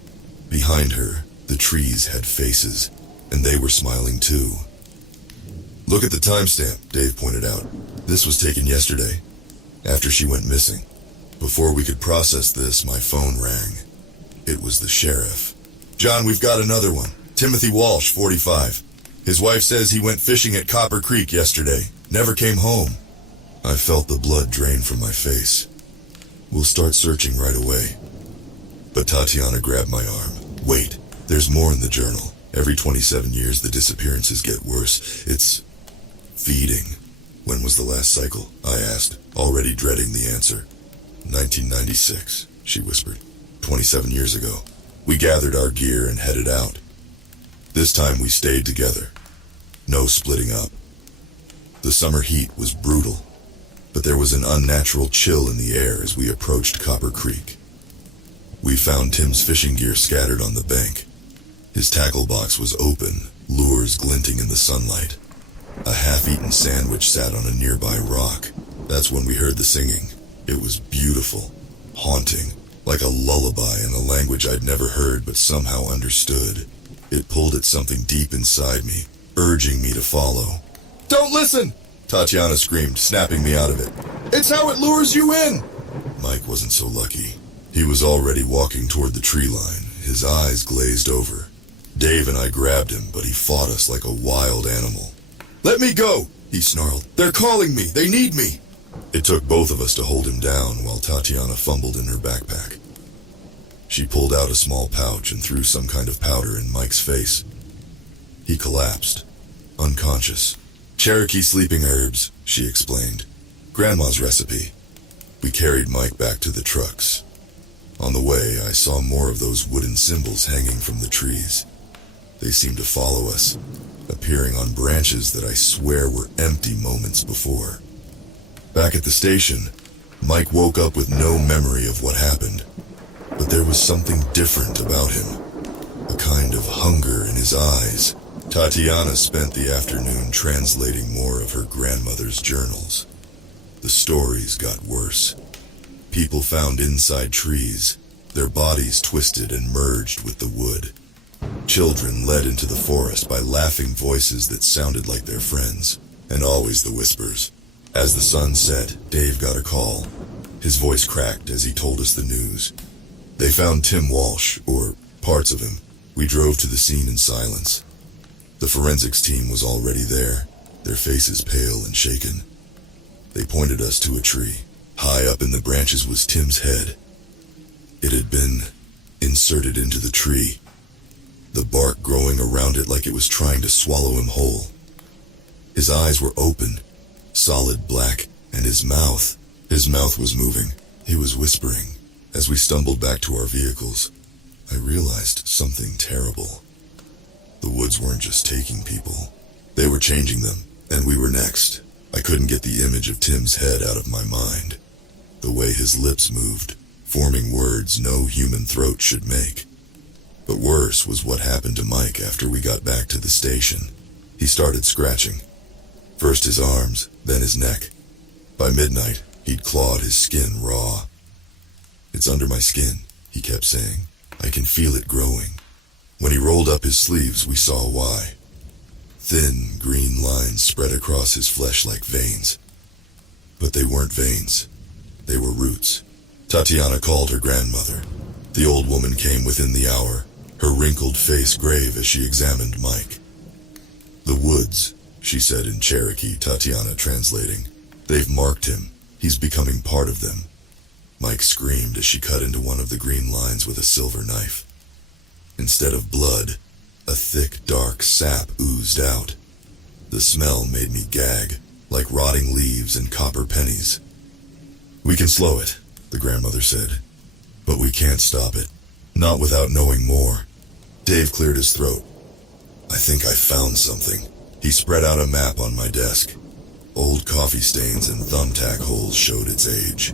Behind her, the trees had faces, and they were smiling too. "Look at the timestamp," Dave pointed out. "This was taken yesterday, after she went missing." Before we could process this, my phone rang. It was the sheriff. "John, we've got another one. Timothy Walsh, 45. His wife says he went fishing at Copper Creek yesterday. Never came home." I felt the blood drain from my face. "We'll start searching right away." But Tatiana grabbed my arm. "Wait, there's more in the journal. Every 27 years the disappearances get worse. It's feeding." "When was the last cycle?" I asked, already dreading the answer. 1996, she whispered. 27 years ago. We gathered our gear and headed out. This time we stayed together. No splitting up. The summer heat was brutal, but there was an unnatural chill in the air as we approached Copper Creek. We found Tim's fishing gear scattered on the bank. His tackle box was open, lures glinting in the sunlight. A half-eaten sandwich sat on a nearby rock. That's when we heard the singing. It was beautiful, haunting, like a lullaby in a language I'd never heard but somehow understood. It pulled at something deep inside me, urging me to follow. "Don't listen!" Tatiana screamed, snapping me out of it. "It's how it lures you in!" Mike wasn't so lucky. He was already walking toward the tree line, his eyes glazed over. Dave and I grabbed him, but he fought us like a wild animal. "Let me go!" he snarled. "They're calling me! They need me!" It took both of us to hold him down while Tatiana fumbled in her backpack. She pulled out a small pouch and threw some kind of powder in Mike's face. He collapsed, unconscious. "Cherokee sleeping herbs," she explained. "Grandma's recipe." We carried Mike back to the trucks. On the way, I saw more of those wooden symbols hanging from the trees. They seemed to follow us, appearing on branches that I swear were empty moments before. Back at the station, Mike woke up with no memory of what happened. But there was something different about him, a kind of hunger in his eyes. Tatiana spent the afternoon translating more of her grandmother's journals. The stories got worse. People found inside trees, their bodies twisted and merged with the wood. Children led into the forest by laughing voices that sounded like their friends, and always the whispers. As the sun set, Dave got a call. His voice cracked as he told us the news. They found Tim Walsh, or parts of him. We drove to the scene in silence. The forensics team was already there, their faces pale and shaken. They pointed us to a tree. High up in the branches was Tim's head. It had been inserted into the tree, the bark growing around it like it was trying to swallow him whole. His eyes were open, solid black, and his mouth was moving. He was whispering. As we stumbled back to our vehicles, I realized something terrible. The woods weren't just taking people. They were changing them, and we were next. I couldn't get the image of Tim's head out of my mind. The way his lips moved, forming words no human throat should make. But worse was what happened to Mike after we got back to the station. He started scratching. First his arms, then his neck. By midnight, he'd clawed his skin raw. "It's under my skin," he kept saying. "I can feel it growing." When he rolled up his sleeves, we saw why. Thin, green lines spread across his flesh like veins. But they weren't veins. They were roots. Tatiana called her grandmother. The old woman came within the hour, her wrinkled face grave as she examined Mike. "The woods," she said in Cherokee, Tatiana translating. "They've marked him. He's becoming part of them." Mike screamed as she cut into one of the green lines with a silver knife. Instead of blood, a thick, dark sap oozed out. The smell made me gag, like rotting leaves and copper pennies. "We can slow it," the grandmother said. "But we can't stop it. Not without knowing more." Dave cleared his throat. "I think I found something." He spread out a map on my desk. Old coffee stains and thumbtack holes showed its age.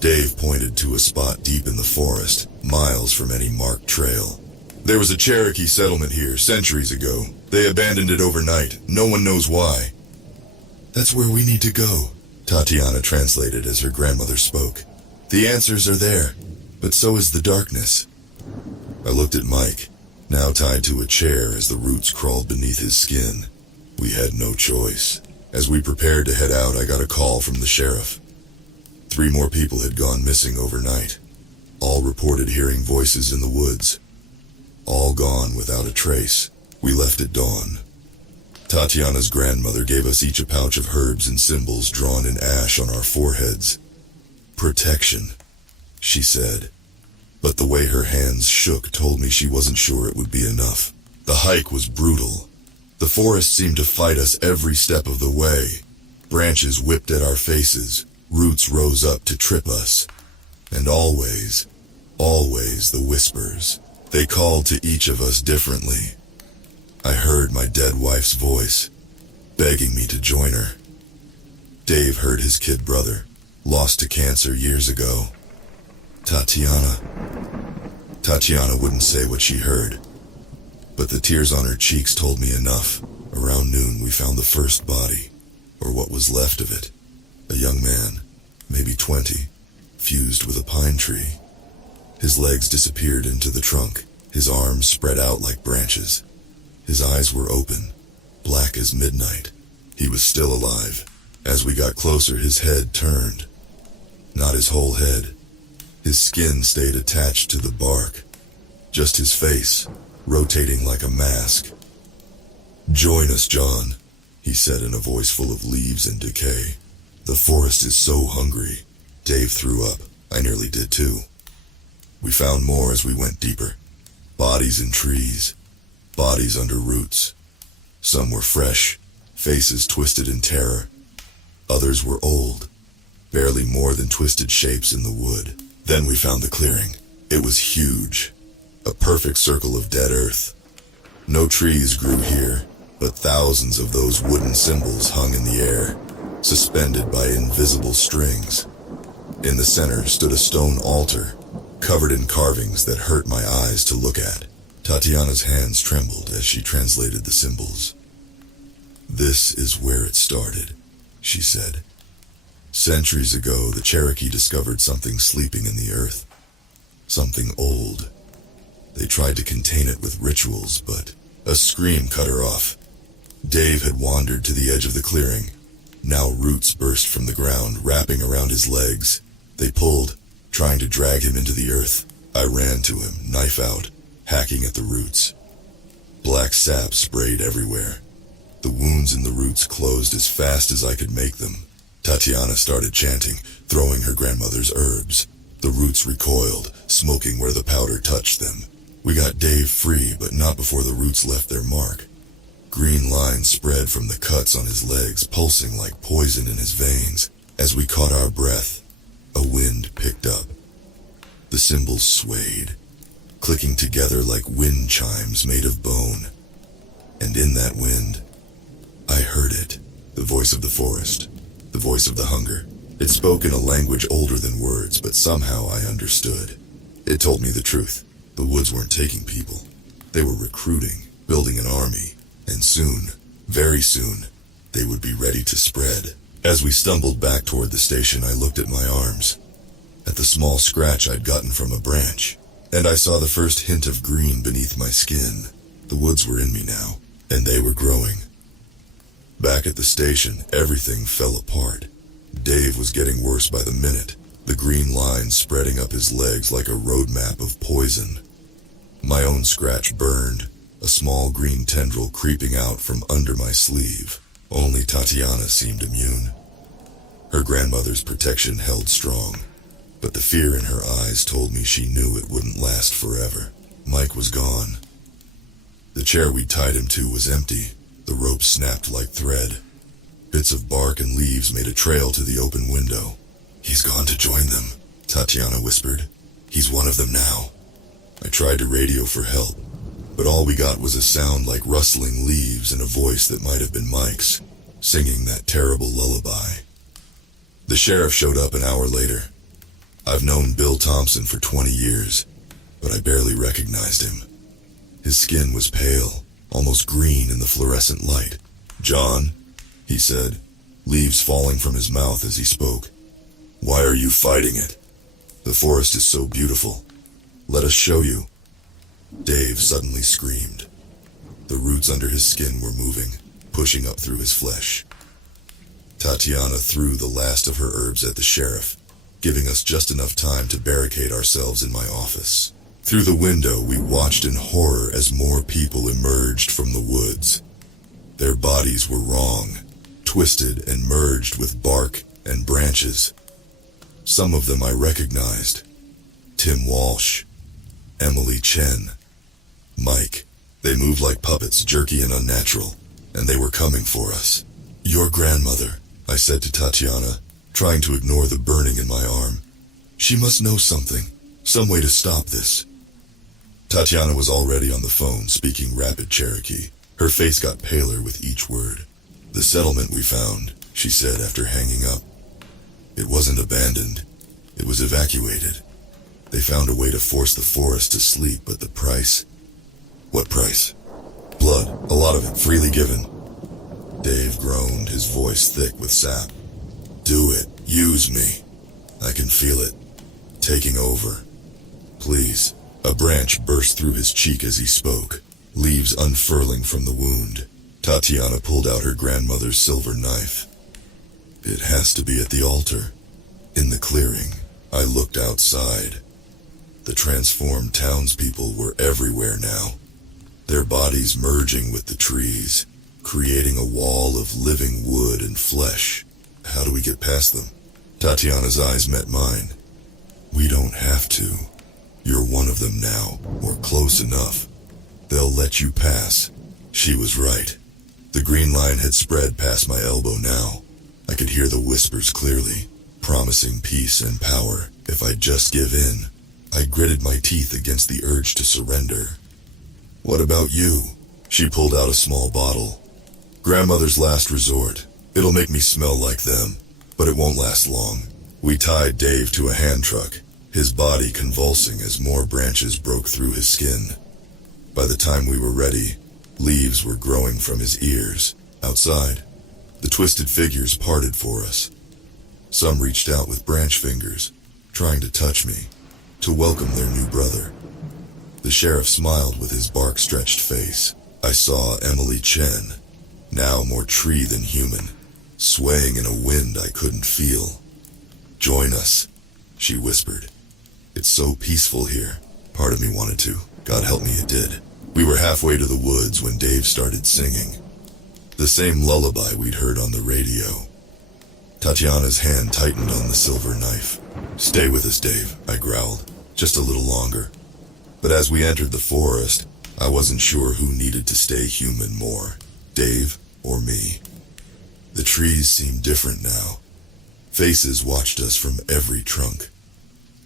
Dave pointed to a spot deep in the forest, miles from any marked trail. "There was a Cherokee settlement here centuries ago. They abandoned it overnight. No one knows why." "That's where we need to go," Tatiana translated as her grandmother spoke. "The answers are there, but so is the darkness." I looked at Mike, now tied to a chair as the roots crawled beneath his skin. We had no choice. As we prepared to head out, I got a call from the sheriff. 3 more people had gone missing overnight. All reported hearing voices in the woods. All gone without a trace. We left at dawn. Tatiana's grandmother gave us each a pouch of herbs and symbols drawn in ash on our foreheads. "Protection," she said. But the way her hands shook told me she wasn't sure it would be enough. The hike was brutal. The forest seemed to fight us every step of the way. Branches whipped at our faces. Roots rose up to trip us. And always, always the whispers. They called to each of us differently. I heard my dead wife's voice, begging me to join her. Dave heard his kid brother, lost to cancer years ago. Tatiana wouldn't say what she heard, but the tears on her cheeks told me enough. Around noon we found the first body, or what was left of it. A young man, maybe 20, fused with a pine tree. His legs disappeared into the trunk, his arms spread out like branches. His eyes were open, black as midnight. He was still alive. As we got closer, his head turned. Not his whole head. His skin stayed attached to the bark. Just his face, rotating like a mask. "Join us, John," he said in a voice full of leaves and decay. "The forest is so hungry." Dave threw up. I nearly did too. We found more as we went deeper. Bodies in trees. Bodies under roots. Some were fresh, faces twisted in terror. Others were old, barely more than twisted shapes in the wood. Then we found the clearing. It was huge, a perfect circle of dead earth. No trees grew here, but thousands of those wooden symbols hung in the air, suspended by invisible strings. In the center stood a stone altar, covered in carvings that hurt my eyes to look at. Tatiana's hands trembled as she translated the symbols. "This is where it started," she said. "Centuries ago, the Cherokee discovered something sleeping in the earth. Something old. They tried to contain it with rituals, but a scream cut her off. Dave had wandered to the edge of the clearing. Now roots burst from the ground, wrapping around his legs. They pulled, trying to drag him into the earth. I ran to him, knife out, hacking at the roots. Black sap sprayed everywhere. The wounds in the roots closed as fast as I could make them. Tatiana started chanting, throwing her grandmother's herbs. The roots recoiled, smoking where the powder touched them. We got Dave free, but not before the roots left their mark. Green lines spread from the cuts on his legs, pulsing like poison in his veins. As we caught our breath, a wind picked up. The symbols swayed, clicking together like wind chimes made of bone. And in that wind, I heard it, the voice of the forest, the voice of the hunger. It spoke in a language older than words, but somehow I understood. It told me the truth. The woods weren't taking people. They were recruiting, building an army, and soon, very soon, they would be ready to spread. As we stumbled back toward the station, I looked at my arms, at the small scratch I'd gotten from a branch, and I saw the first hint of green beneath my skin. The woods were in me now, and they were growing. Back at the station, everything fell apart. Dave was getting worse by the minute, the green lines spreading up his legs like a roadmap of poison. My own scratch burned, a small green tendril creeping out from under my sleeve. Only Tatiana seemed immune. Her grandmother's protection held strong, but the fear in her eyes told me she knew it wouldn't last forever. Mike was gone. The chair we tied him to was empty. The rope snapped like thread. Bits of bark and leaves made a trail to the open window. "He's gone to join them," Tatiana whispered. "He's one of them now." I tried to radio for help, but all we got was a sound like rustling leaves and a voice that might have been Mike's, singing that terrible lullaby. The sheriff showed up an hour later. I've known Bill Thompson for 20 years, but I barely recognized him. His skin was pale, almost green in the fluorescent light. "John," he said, leaves falling from his mouth as he spoke. "Why are you fighting it? The forest is so beautiful. Let us show you." Dave suddenly screamed. The roots under his skin were moving, pushing up through his flesh. Tatiana threw the last of her herbs at the sheriff, giving us just enough time to barricade ourselves in my office. Through the window, we watched in horror as more people emerged from the woods. Their bodies were wrong, twisted and merged with bark and branches. Some of them I recognized. Tim Walsh, Emily Chen, Mike. They moved like puppets, jerky and unnatural, and they were coming for us. "Your grandmother," I said to Tatiana, trying to ignore the burning in my arm. "She must know something, some way to stop this." Tatiana was already on the phone, speaking rapid Cherokee. Her face got paler with each word. "The settlement we found," she said after hanging up. "It wasn't abandoned. It was evacuated. They found a way to force the forest to sleep, but the price..." "What price?" "Blood, a lot of it, freely given." Dave groaned, his voice thick with sap. "Do it. Use me. I can feel it. Taking over. Please." A branch burst through his cheek as he spoke, leaves unfurling from the wound. Tatiana pulled out her grandmother's silver knife. "It has to be at the altar." In the clearing, I looked outside. The transformed townspeople were everywhere now, their bodies merging with the trees, creating a wall of living wood and flesh. "How do we get past them?" Tatiana's eyes met mine. "We don't have to. You're one of them now, or close enough. They'll let you pass." She was right. The green line had spread past my elbow now. I could hear the whispers clearly, promising peace and power if I'd just give in. I gritted my teeth against the urge to surrender. "What about you?" She pulled out a small bottle. "Grandmother's last resort. It'll make me smell like them, but it won't last long." We tied Dave to a hand truck, his body convulsing as more branches broke through his skin. By the time we were ready, leaves were growing from his ears. Outside, the twisted figures parted for us. Some reached out with branch fingers, trying to touch me, to welcome their new brother. The sheriff smiled with his bark-stretched face. I saw Emily Chen, now more tree than human, swaying in a wind I couldn't feel. "Join us," she whispered. "It's so peaceful here." Part of me wanted to. God help me, it did. We were halfway to the woods when Dave started singing. The same lullaby we'd heard on the radio. Tatiana's hand tightened on the silver knife. "Stay with us, Dave," I growled. "Just a little longer." But as we entered the forest, I wasn't sure who needed to stay human more, Dave or me. The trees seemed different now. Faces watched us from every trunk.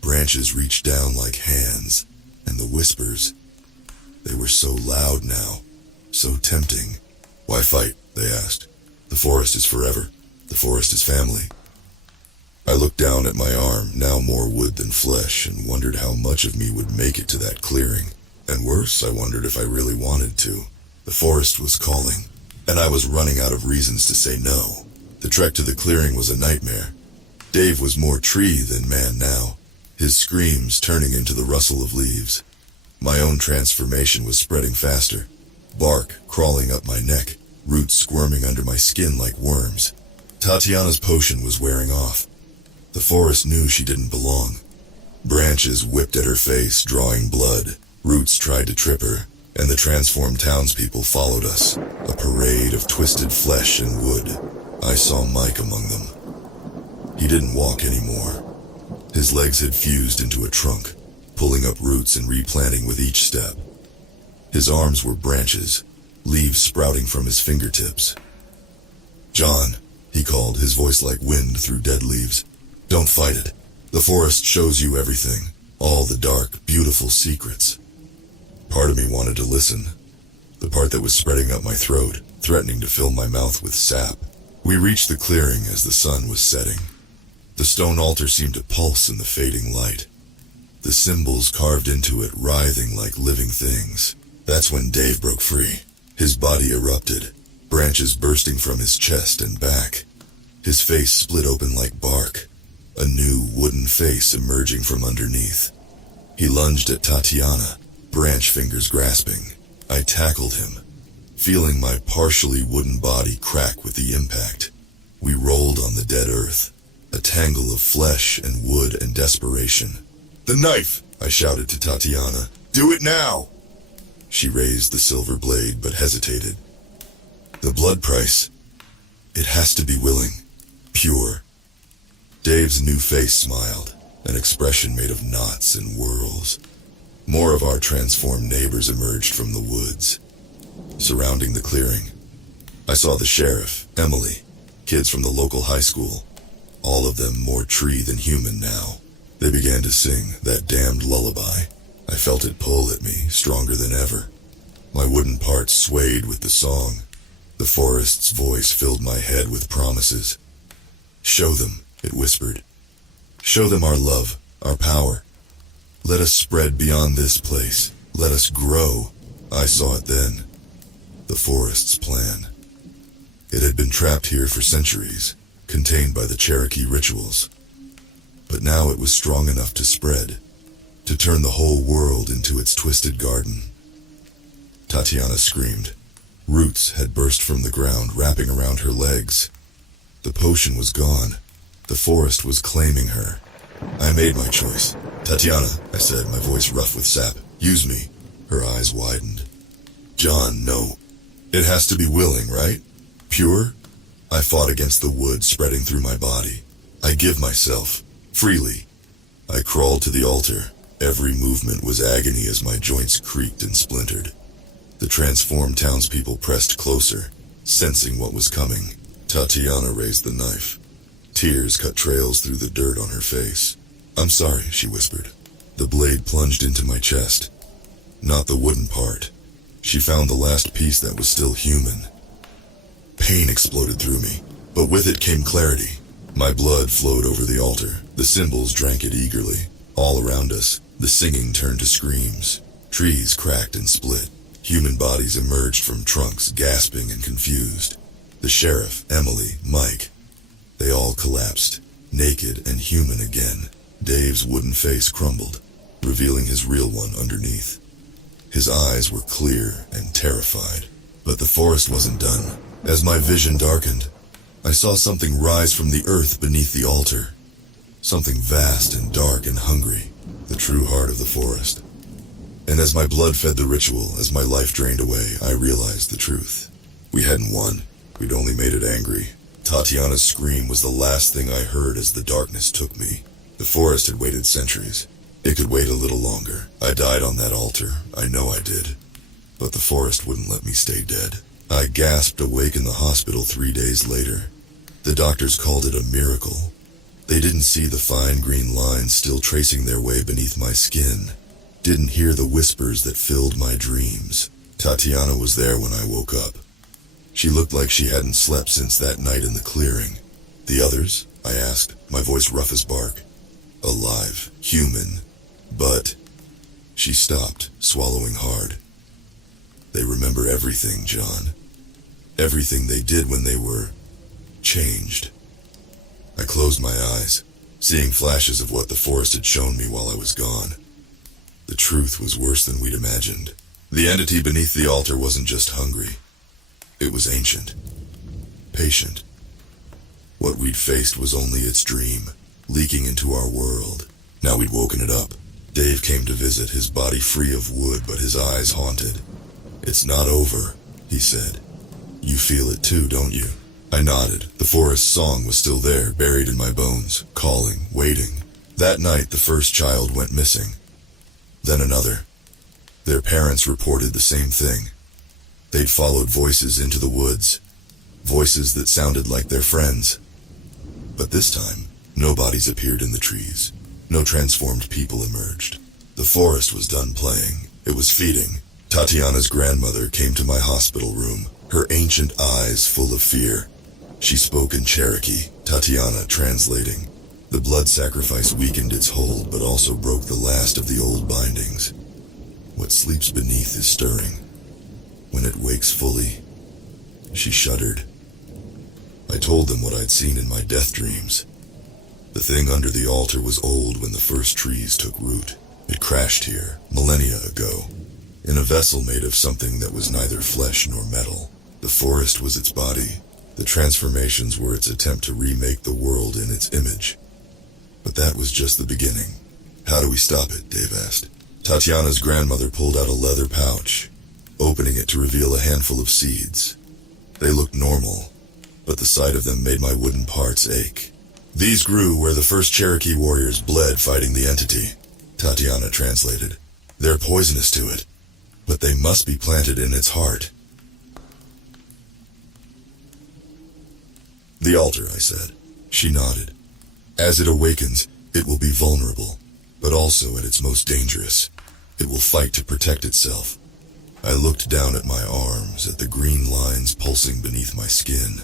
Branches reached down like hands, and the whispers, they were so loud now, so tempting. "Why fight?" they asked. "The forest is forever. The forest is family." I looked down at my arm, now more wood than flesh, and wondered how much of me would make it to that clearing. And worse, I wondered if I really wanted to. The forest was calling, and I was running out of reasons to say no. The trek to the clearing was a nightmare. Dave was more tree than man now, his screams turning into the rustle of leaves. My own transformation was spreading faster, bark crawling up my neck, roots squirming under my skin like worms. Tatiana's potion was wearing off. The forest knew she didn't belong. Branches whipped at her face, drawing blood. Roots tried to trip her, and the transformed townspeople followed us, a parade of twisted flesh and wood. I saw Mike among them. He didn't walk anymore. His legs had fused into a trunk, pulling up roots and replanting with each step. His arms were branches, leaves sprouting from his fingertips. "John," he called, his voice like wind through dead leaves. "Don't fight it. The forest shows you everything, all the dark, beautiful secrets." Part of me wanted to listen, the part that was spreading up my throat, threatening to fill my mouth with sap. We reached the clearing as the sun was setting. The stone altar seemed to pulse in the fading light, the symbols carved into it writhing like living things. That's when Dave broke free. His body erupted, branches bursting from his chest and back. His face split open like bark, a new wooden face emerging from underneath. He lunged at Tatiana, branch fingers grasping. I tackled him, feeling my partially wooden body crack with the impact. We rolled on the dead earth, a tangle of flesh and wood and desperation. "The knife!" I shouted to Tatiana. "Do it now!" She raised the silver blade but hesitated. "The blood price. It has to be willing, pure." Dave's new face smiled, an expression made of knots and whirls. More of our transformed neighbors emerged from the woods, surrounding the clearing. I saw the sheriff, Emily, kids from the local high school, all of them more tree than human now. They began to sing that damned lullaby. I felt it pull at me, stronger than ever. My wooden parts swayed with the song. The forest's voice filled my head with promises. "Show them," it whispered. "Show them our love, our power. Let us spread beyond this place. Let us grow." I saw it then. The forest's plan. It had been trapped here for centuries, contained by the Cherokee rituals. But now it was strong enough to spread, to turn the whole world into its twisted garden. Tatiana screamed. Roots had burst from the ground, wrapping around her legs. The potion was gone. The forest was claiming her. I made my choice. "Tatiana," I said, my voice rough with sap, "use me." Her eyes widened. "John, no. It has to be willing, right? Pure?" I fought against the wood spreading through my body. I give myself, freely. I crawled to the altar. Every movement was agony as my joints creaked and splintered. The transformed townspeople pressed closer, sensing what was coming. Tatiana raised the knife. Tears cut trails through the dirt on her face. "I'm sorry," she whispered. The blade plunged into my chest. Not the wooden part. She found the last piece that was still human. Pain exploded through me, but with it came clarity. My blood flowed over the altar. The symbols drank it eagerly. All around us, the singing turned to screams. Trees cracked and split. Human bodies emerged from trunks, gasping and confused. The sheriff, Emily, Mike, they all collapsed, naked and human again. Dave's wooden face crumbled, revealing his real one underneath. His eyes were clear and terrified. But the forest wasn't done. As my vision darkened, I saw something rise from the earth beneath the altar. Something vast and dark and hungry, the true heart of the forest. And as my blood fed the ritual, as my life drained away, I realized the truth. We hadn't won. We'd only made it angry. Tatiana's scream was the last thing I heard as the darkness took me. The forest had waited centuries. It could wait a little longer. I died on that altar. I know I did. But the forest wouldn't let me stay dead. I gasped awake in the hospital 3 days later. The doctors called it a miracle. They didn't see the fine green lines still tracing their way beneath my skin. Didn't hear the whispers that filled my dreams. Tatiana was there when I woke up. She looked like she hadn't slept since that night in the clearing. The others, I asked, my voice rough as bark. Alive, human, but... She stopped, swallowing hard. They remember everything, John. Everything they did when they were... changed. I closed my eyes, seeing flashes of what the forest had shown me while I was gone. The truth was worse than we'd imagined. The entity beneath the altar wasn't just hungry. It was ancient. Patient. What we'd faced was only its dream, leaking into our world. Now we'd woken it up. Dave came to visit, his body free of wood, but his eyes haunted. It's not over, he said. You feel it too, don't you? I nodded. The forest song was still there, buried in my bones, calling, waiting. That night, the first child went missing. Then another. Their parents reported the same thing. They'd followed voices into the woods. Voices that sounded like their friends. But this time, no bodies appeared in the trees. No transformed people emerged. The forest was done playing. It was feeding. Tatiana's grandmother came to my hospital room, her ancient eyes full of fear. She spoke in Cherokee, Tatiana translating. The blood sacrifice weakened its hold, but also broke the last of the old bindings. What sleeps beneath is stirring. When it wakes fully, she shuddered. I told them what I'd seen in my death dreams. The thing under the altar was old when the first trees took root. It crashed here, millennia ago, in a vessel made of something that was neither flesh nor metal. The forest was its body. The transformations were its attempt to remake the world in its image. But that was just the beginning. How do we stop it? Dave asked. Tatiana's grandmother pulled out a leather pouch, opening it to reveal a handful of seeds. They looked normal, but the sight of them made my wooden parts ache. These grew where the first Cherokee warriors bled fighting the entity, Tatiana translated. They're poisonous to it, but they must be planted in its heart. The altar, I said. She nodded. As it awakens, it will be vulnerable, but also at its most dangerous. It will fight to protect itself. I looked down at my arms, at the green lines pulsing beneath my skin.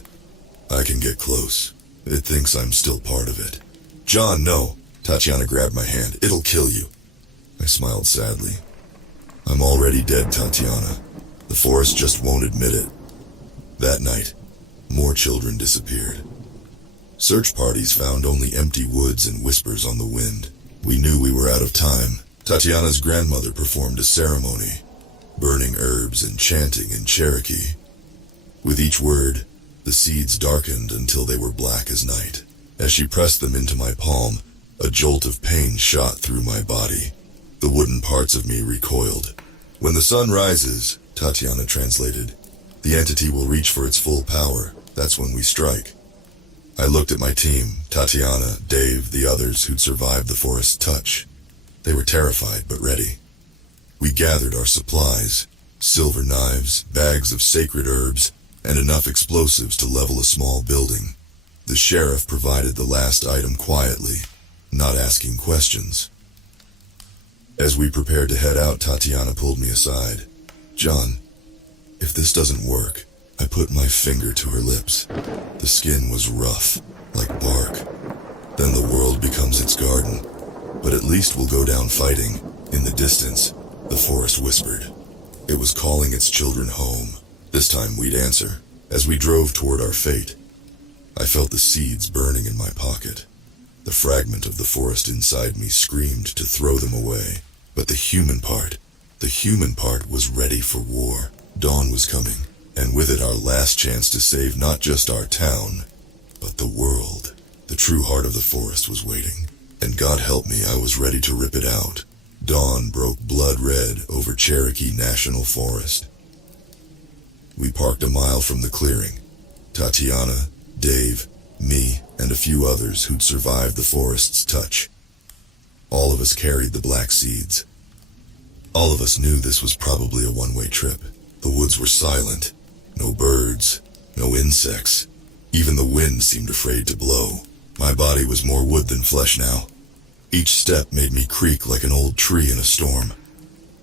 I can get close. It thinks I'm still part of it. John, no. Tatiana grabbed my hand. It'll kill you. I smiled sadly. I'm already dead, Tatiana. The forest just won't admit it. That night, more children disappeared. Search parties found only empty woods and whispers on the wind. We knew we were out of time. Tatiana's grandmother performed a ceremony, burning herbs and chanting in Cherokee. With each word, the seeds darkened until they were black as night. As she pressed them into my palm, a jolt of pain shot through my body. The wooden parts of me recoiled. When the sun rises, Tatiana translated, the entity will reach for its full power. That's when we strike. I looked at my team, Tatiana, Dave, the others who'd survived the forest's touch. They were terrified but ready. We gathered our supplies, silver knives, bags of sacred herbs, and enough explosives to level a small building. The sheriff provided the last item quietly, not asking questions. As we prepared to head out, Tatiana pulled me aside. John, if this doesn't work, I put my finger to her lips. The skin was rough, like bark. Then the world becomes its garden. But at least we'll go down fighting. In the distance, the forest whispered. It was calling its children home. This time we'd answer. As we drove toward our fate, I felt the seeds burning in my pocket. The fragment of the forest inside me screamed to throw them away. But the human part was ready for war. Dawn was coming, and with it our last chance to save not just our town, but the world. The true heart of the forest was waiting, and God help me, I was ready to rip it out. Dawn broke blood red over Cherokee National Forest. We parked a mile from the clearing. Tatiana, Dave, me, and a few others who'd survived the forest's touch. All of us carried the black seeds. All of us knew this was probably a one-way trip. The woods were silent. No birds, no insects. Even the wind seemed afraid to blow. My body was more wood than flesh now. Each step made me creak like an old tree in a storm.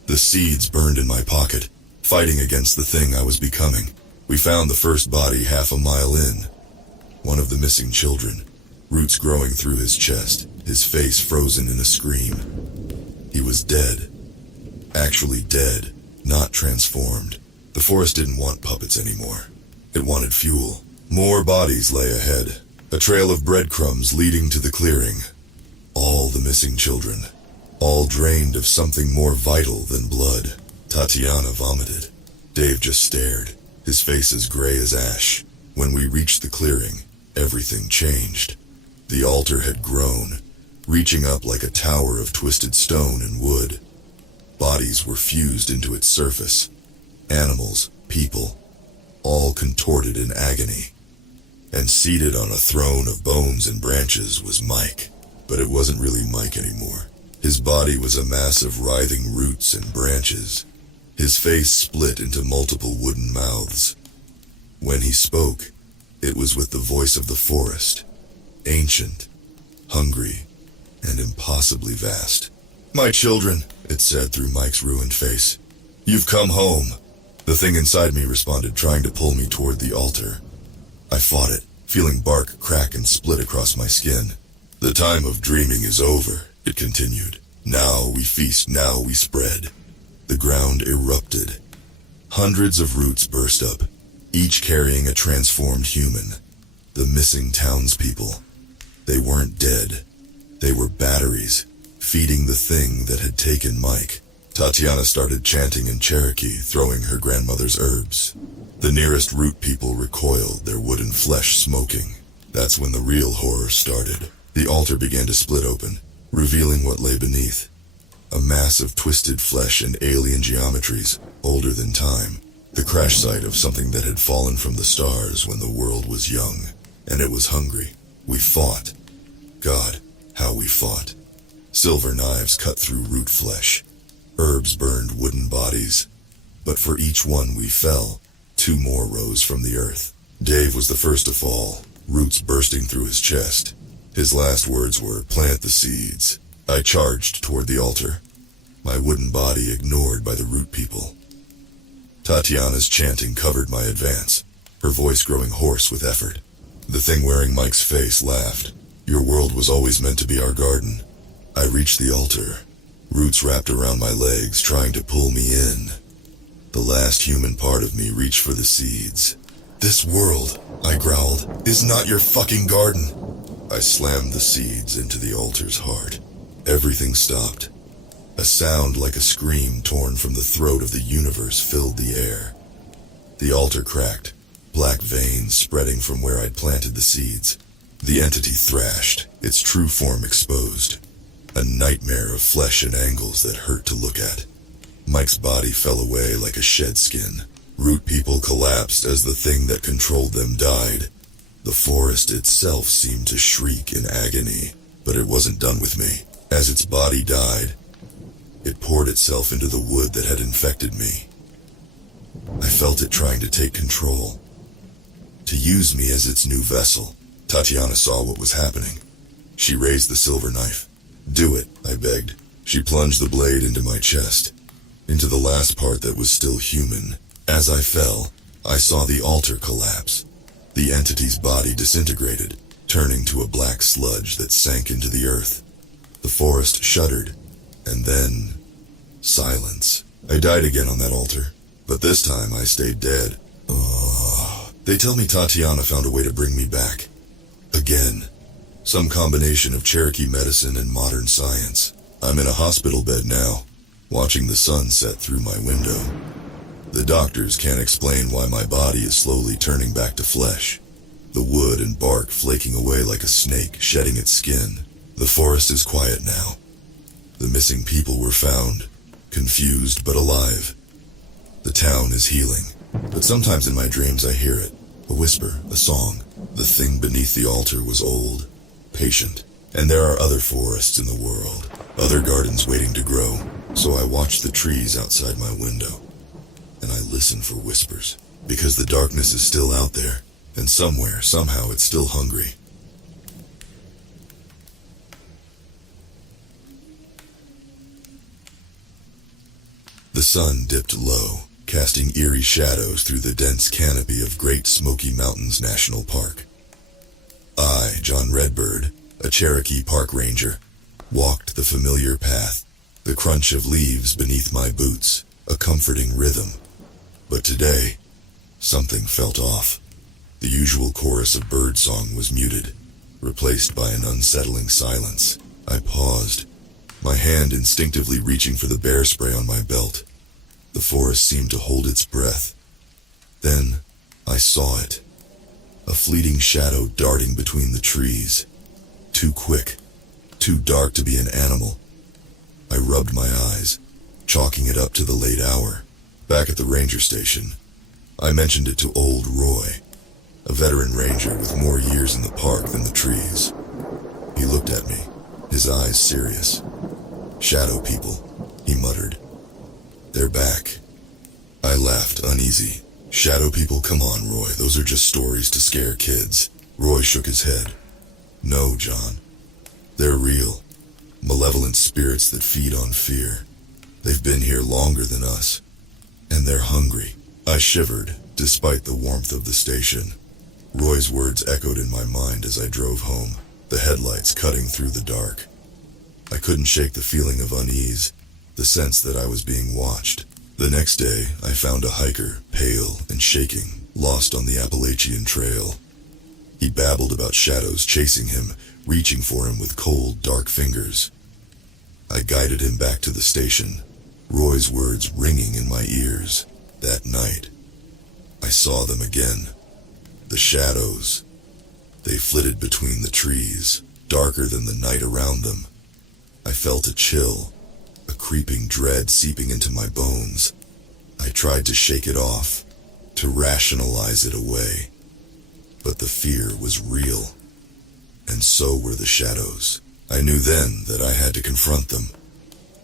The seeds burned in my pocket, fighting against the thing I was becoming. We found the first body half a mile in. One of the missing children. roots growing through his chest, his face frozen in a scream. He was dead. Actually dead, not transformed. The forest didn't want puppets anymore. It wanted fuel. More bodies lay ahead, a trail of breadcrumbs leading to the clearing. All the missing children, all drained of something more vital than blood. Tatiana vomited. Dave just stared, his face as gray as ash. When we reached the clearing, everything changed. The altar had grown, reaching up like a tower of twisted stone and wood. Bodies were fused into its surface. Animals, people, all contorted in agony. And seated on a throne of bones and branches was Mike. But it wasn't really Mike anymore. His body was a mass of writhing roots and branches. His face split into multiple wooden mouths. When he spoke, it was with the voice of the forest. Ancient, hungry, and impossibly vast. "My children," it said through Mike's ruined face. "You've come home." The thing inside me responded, trying to pull me toward the altar. I fought it, feeling bark crack and split across my skin. "The time of dreaming is over," it continued. "Now we feast, now we spread." The ground erupted. Hundreds of roots burst up, each carrying a transformed human. The missing townspeople. They weren't dead. They were batteries, feeding the thing that had taken Mike. Tatiana started chanting in Cherokee, throwing her grandmother's herbs. The nearest root people recoiled, their wooden flesh smoking. That's when the real horror started. The altar began to split open, revealing what lay beneath. A mass of twisted flesh and alien geometries, older than time. The crash site of something that had fallen from the stars when the world was young. And it was hungry. We fought. God, how we fought. Silver knives cut through root flesh. Herbs burned wooden bodies. But for each one we fell, two more rose from the earth. Dave was the first to fall, roots bursting through his chest. His last words were, "Plant the seeds." I charged toward the altar, my wooden body ignored by the root people. Tatiana's chanting covered my advance, her voice growing hoarse with effort. The thing wearing Mike's face laughed. "Your world was always meant to be our garden." I reached the altar, roots wrapped around my legs, trying to pull me in. The last human part of me reached for the seeds. "This world," I growled, "is not your fucking garden." I slammed the seeds into the altar's heart. Everything stopped. A sound like a scream torn from the throat of the universe filled the air. The altar cracked, black veins spreading from where I'd planted the seeds. The entity thrashed, its true form exposed. A nightmare of flesh and angles that hurt to look at. Mike's body fell away like a shed skin. Root people collapsed as the thing that controlled them died. The forest itself seemed to shriek in agony, but it wasn't done with me. As its body died, it poured itself into the wood that had infected me. I felt it trying to take control, to use me as its new vessel. Tatiana saw what was happening. She raised the silver knife. "Do it," I begged. She plunged the blade into my chest, into the last part that was still human. As I fell, I saw the altar collapse. The entity's body disintegrated, turning to a black sludge that sank into the earth. The forest shuddered, and then silence. I died again on that altar, but this time I stayed dead. They tell me Tatiana found a way to bring me back. Again. Some combination of Cherokee medicine and modern science. I'm in a hospital bed now, watching the sun set through my window. The doctors can't explain why my body is slowly turning back to flesh. The wood and bark flaking away like a snake, shedding its skin. The forest is quiet now. The missing people were found, confused but alive. The town is healing, but sometimes in my dreams I hear it, a whisper, a song. The thing beneath the altar was old, patient, and there are other forests in the world, other gardens waiting to grow. So I watch the trees outside my window, and I listen for whispers, because the darkness is still out there, and somewhere, somehow it's still hungry. The sun dipped low, casting eerie shadows through the dense canopy of Great Smoky Mountains National Park. I, John Redbird, a Cherokee park ranger, walked the familiar path, the crunch of leaves beneath my boots, a comforting rhythm. But today, something felt off. The usual chorus of birdsong was muted, replaced by an unsettling silence. I paused, my hand instinctively reaching for the bear spray on my belt. The forest seemed to hold its breath. Then, I saw it. A fleeting shadow darting between the trees. Too quick, too dark to be an animal. I rubbed my eyes, chalking it up to the late hour. Back at the ranger station, I mentioned it to old Roy, a veteran ranger with more years in the park than the trees. He looked at me, his eyes serious. "Shadow people," he muttered. "They're back." I laughed, uneasy. "Shadow people? Come on, Roy, those are just stories to scare kids." Roy shook his head. "No, John. They're real. Malevolent spirits that feed on fear. They've been here longer than us. And they're hungry." I shivered, despite the warmth of the station. Roy's words echoed in my mind as I drove home, the headlights cutting through the dark. I couldn't shake the feeling of unease, the sense that I was being watched. The next day, I found a hiker, pale and shaking, lost on the Appalachian Trail. He babbled about shadows chasing him, reaching for him with cold, dark fingers. I guided him back to the station, Roy's words ringing in my ears. That night, I saw them again. The shadows. They flitted between the trees, darker than the night around them. I felt a chill, a creeping dread seeping into my bones. I tried to shake it off, to rationalize it away. But the fear was real, and so were the shadows. I knew then that I had to confront them,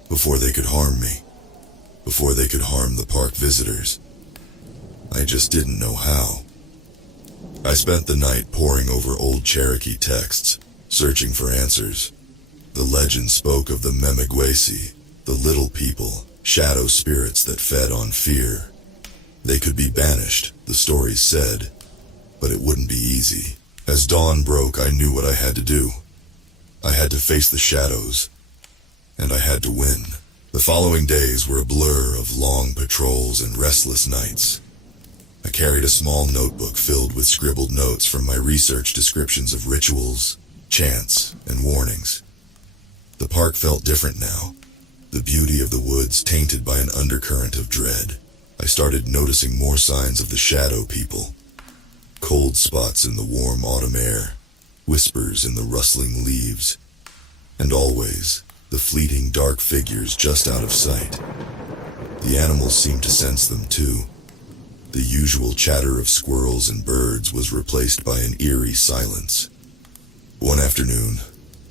before they could harm me, before they could harm the park visitors. I just didn't know how. I spent the night poring over old Cherokee texts, searching for answers. The legend spoke of the Memegwesi, the little people, shadow spirits that fed on fear. They could be banished, the stories said, but it wouldn't be easy. As dawn broke, I knew what I had to do. I had to face the shadows, and I had to win. The following days were a blur of long patrols and restless nights. I carried a small notebook filled with scribbled notes from my research descriptions of rituals, chants, and warnings. The park felt different now, the beauty of the woods tainted by an undercurrent of dread. I started noticing more signs of the shadow people. Cold spots in the warm autumn air, whispers in the rustling leaves, and always the fleeting dark figures just out of sight. The animals seemed to sense them too. The usual chatter of squirrels and birds was replaced by an eerie silence. One afternoon,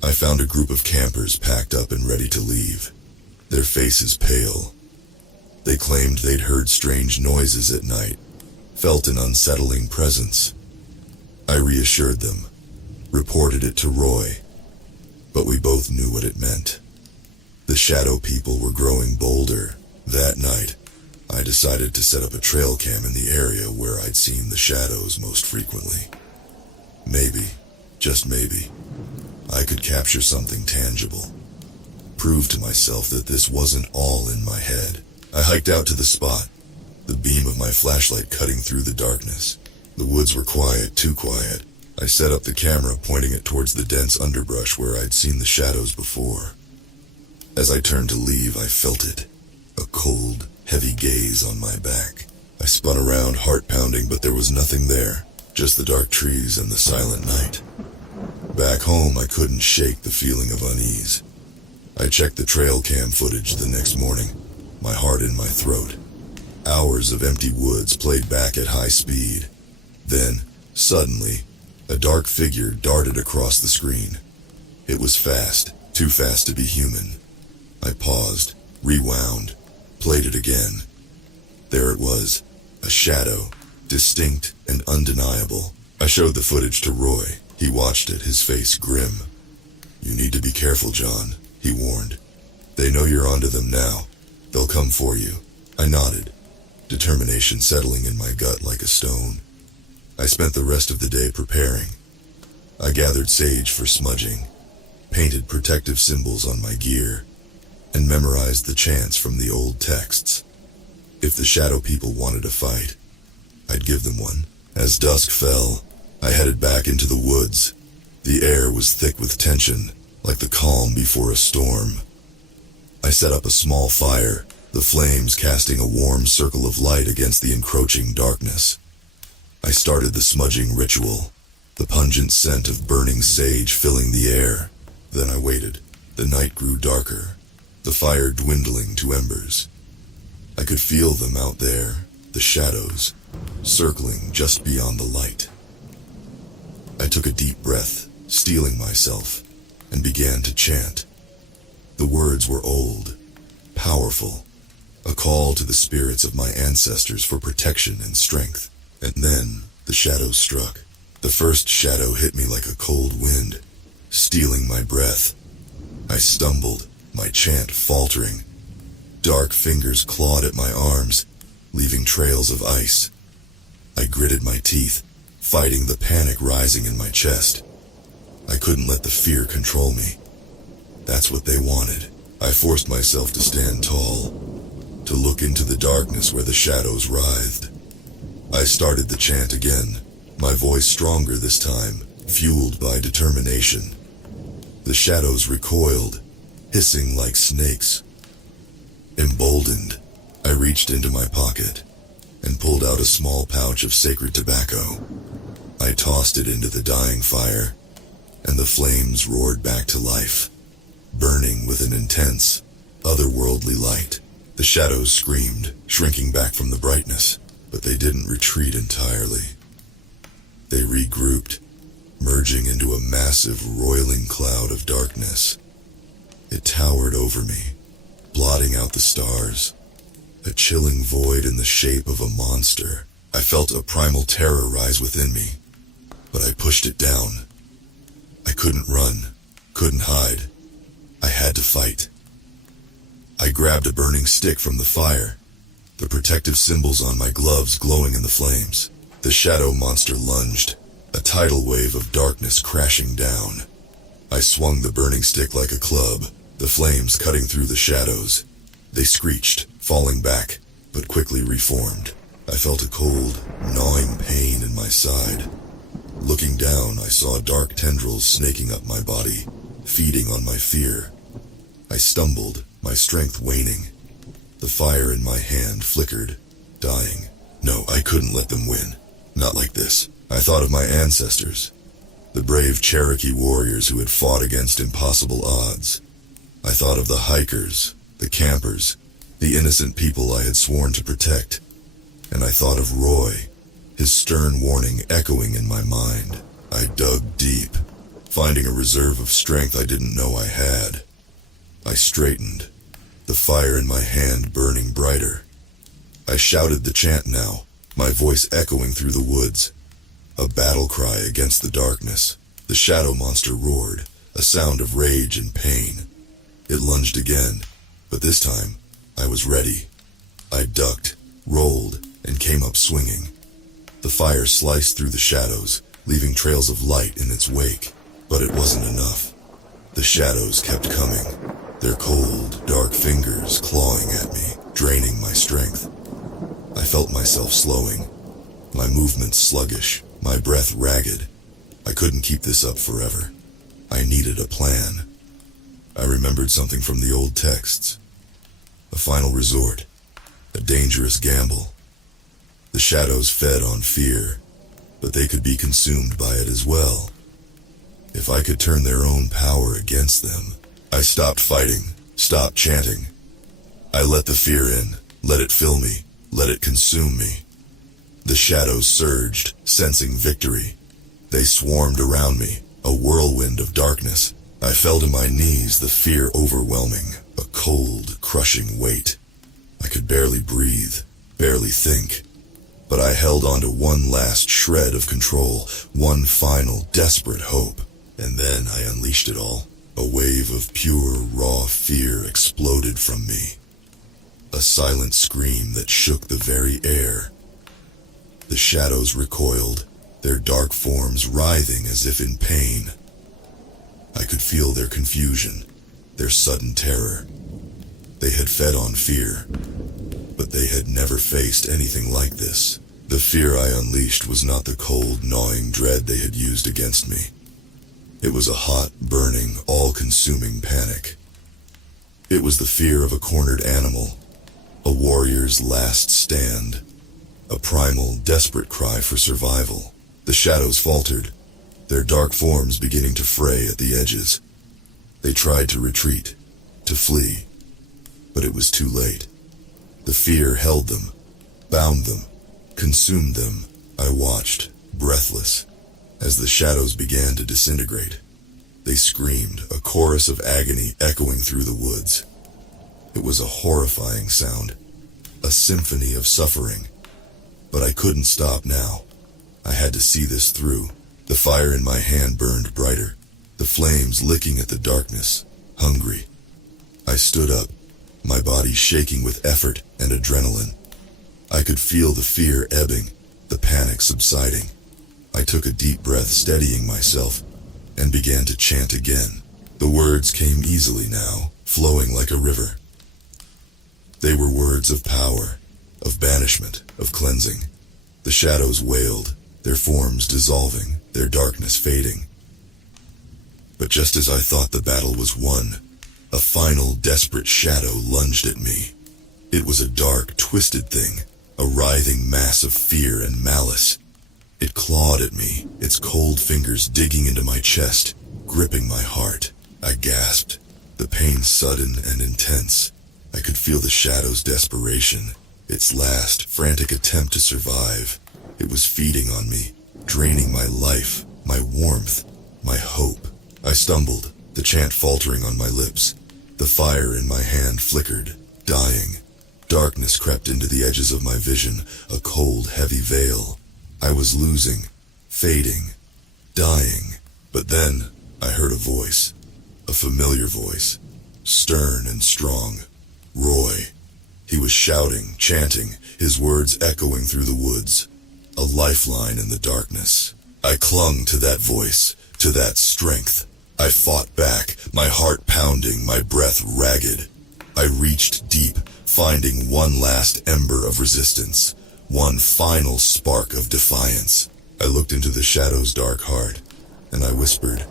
I found a group of campers packed up and ready to leave, their faces pale. They claimed they'd heard strange noises at night, felt an unsettling presence. I reassured them, reported it to Roy, but we both knew what it meant. The shadow people were growing bolder. That night, I decided to set up a trail cam in the area where I'd seen the shadows most frequently. Maybe, just maybe, I could capture something tangible. Prove to myself that this wasn't all in my head. I hiked out to the spot, the beam of my flashlight cutting through the darkness. The woods were quiet, too quiet. I set up the camera, pointing it towards the dense underbrush where I'd seen the shadows before. As I turned to leave, I felt it, a cold, heavy gaze on my back. I spun around, heart pounding, but there was nothing there, just the dark trees and the silent night. Back home, I couldn't shake the feeling of unease. I checked the trail cam footage the next morning, my heart in my throat. Hours of empty woods played back at high speed. Then, suddenly, a dark figure darted across the screen. It was fast, too fast to be human. I paused, rewound, played it again. There it was, a shadow, distinct and undeniable. I showed the footage to Roy. He watched it, his face grim. "You need to be careful, John," he warned. "They know you're onto them now. They'll come for you." I nodded, determination settling in my gut like a stone. I spent the rest of the day preparing. I gathered sage for smudging, painted protective symbols on my gear, and memorized the chants from the old texts. If the shadow people wanted a fight, I'd give them one. As dusk fell, I headed back into the woods. The air was thick with tension, like the calm before a storm. I set up a small fire, the flames casting a warm circle of light against the encroaching darkness. I started the smudging ritual, the pungent scent of burning sage filling the air. Then I waited. The night grew darker, the fire dwindling to embers. I could feel them out there, the shadows, circling just beyond the light. I took a deep breath, steeling myself, and began to chant. The words were old, powerful, a call to the spirits of my ancestors for protection and strength. And then the shadows struck. The first shadow hit me like a cold wind, stealing my breath. I stumbled, my chant faltering. Dark fingers clawed at my arms, leaving trails of ice. I gritted my teeth, fighting the panic rising in my chest. I couldn't let the fear control me. That's what they wanted. I forced myself to stand tall, to look into the darkness where the shadows writhed. I started the chant again, my voice stronger this time, fueled by determination. The shadows recoiled, hissing like snakes. Emboldened, I reached into my pocket and pulled out a small pouch of sacred tobacco. I tossed it into the dying fire, and the flames roared back to life, burning with an intense, otherworldly light. The shadows screamed, shrinking back from the brightness, but they didn't retreat entirely. They regrouped, merging into a massive, roiling cloud of darkness. It towered over me, blotting out the stars, a chilling void in the shape of a monster. I felt a primal terror rise within me, but I pushed it down. I couldn't run, couldn't hide. I had to fight. I grabbed a burning stick from the fire, the protective symbols on my gloves glowing in the flames. The shadow monster lunged, a tidal wave of darkness crashing down. I swung the burning stick like a club, the flames cutting through the shadows. They screeched, falling back, but quickly reformed. I felt a cold, gnawing pain in my side. Looking down, I saw dark tendrils snaking up my body, feeding on my fear. I stumbled, my strength waning. The fire in my hand flickered, dying. No, I couldn't let them win. Not like this. I thought of my ancestors, the brave Cherokee warriors who had fought against impossible odds. I thought of the hikers, the campers, the innocent people I had sworn to protect. And I thought of Roy, his stern warning echoing in my mind. I dug deep, finding a reserve of strength I didn't know I had. I straightened, the fire in my hand burning brighter. I shouted the chant now, my voice echoing through the woods, a battle cry against the darkness. The shadow monster roared, a sound of rage and pain. It lunged again, but this time, I was ready. I ducked, rolled, and came up swinging. The fire sliced through the shadows, leaving trails of light in its wake. But it wasn't enough. The shadows kept coming, their cold, dark fingers clawing at me, draining my strength. I felt myself slowing, my movements sluggish, my breath ragged. I couldn't keep this up forever. I needed a plan. I remembered something from the old texts. A final resort, a dangerous gamble. The shadows fed on fear, but they could be consumed by it as well. If I could turn their own power against them. I stopped fighting, stopped chanting. I let the fear in, let it fill me, let it consume me. The shadows surged, sensing victory. They swarmed around me, a whirlwind of darkness. I fell to my knees, the fear overwhelming, a cold, crushing weight. I could barely breathe, barely think. But I held on to one last shred of control, one final, desperate hope. And then I unleashed it all. A wave of pure, raw fear exploded from me. A silent scream that shook the very air. The shadows recoiled, their dark forms writhing as if in pain. I could feel their confusion, their sudden terror. They had fed on fear, but they had never faced anything like this. The fear I unleashed was not the cold, gnawing dread they had used against me. It was a hot, burning, all-consuming panic. It was the fear of a cornered animal, a warrior's last stand, a primal, desperate cry for survival. The shadows faltered, their dark forms beginning to fray at the edges. They tried to retreat, to flee, but it was too late. The fear held them, bound them, consumed them. I watched, breathless, as the shadows began to disintegrate. They screamed, a chorus of agony echoing through the woods. It was a horrifying sound, a symphony of suffering. But I couldn't stop now. I had to see this through. The fire in my hand burned brighter, the flames licking at the darkness, hungry. I stood up, my body shaking with effort and adrenaline. I could feel the fear ebbing, the panic subsiding. I took a deep breath, steadying myself, and began to chant again. The words came easily now, flowing like a river. They were words of power, of banishment, of cleansing. The shadows wailed, their forms dissolving, their darkness fading. But just as I thought the battle was won, a final, desperate shadow lunged at me. It was a dark, twisted thing, a writhing mass of fear and malice. It clawed at me, its cold fingers digging into my chest, gripping my heart. I gasped, the pain sudden and intense. I could feel the shadow's desperation, its last, frantic attempt to survive. It was feeding on me, draining my life, my warmth, my hope. I stumbled, the chant faltering on my lips. The fire in my hand flickered, dying. Darkness crept into the edges of my vision, a cold, heavy veil. I was losing, fading, dying. But then I heard a voice, a familiar voice, stern and strong. Roy. He was shouting, chanting, his words echoing through the woods. A lifeline in the darkness. I clung to that voice, to that strength. I fought back, my heart pounding, my breath ragged. I reached deep, finding one last ember of resistance, one final spark of defiance. I looked into the shadow's dark heart, and I whispered,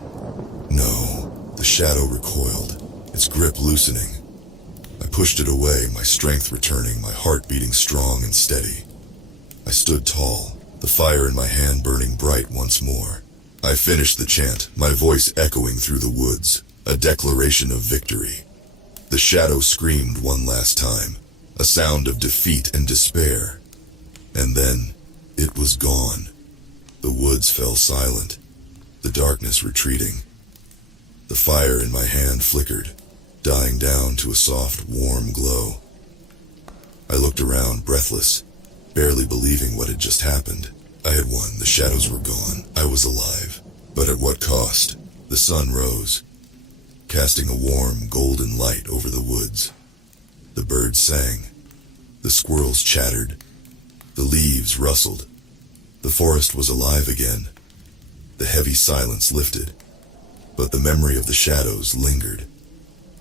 "No." The shadow recoiled, its grip loosening. I pushed it away, my strength returning, my heart beating strong and steady. I stood tall, the fire in my hand burning bright once more. I finished the chant, my voice echoing through the woods, a declaration of victory. The shadow screamed one last time, a sound of defeat and despair. And then, it was gone. The woods fell silent, the darkness retreating. The fire in my hand flickered, dying down to a soft, warm glow. I looked around, breathless, barely believing what had just happened. I had won, the shadows were gone, I was alive. But at what cost? The sun rose, casting a warm, golden light over the woods. The birds sang, the squirrels chattered, the leaves rustled. The forest was alive again. The heavy silence lifted, but the memory of the shadows lingered,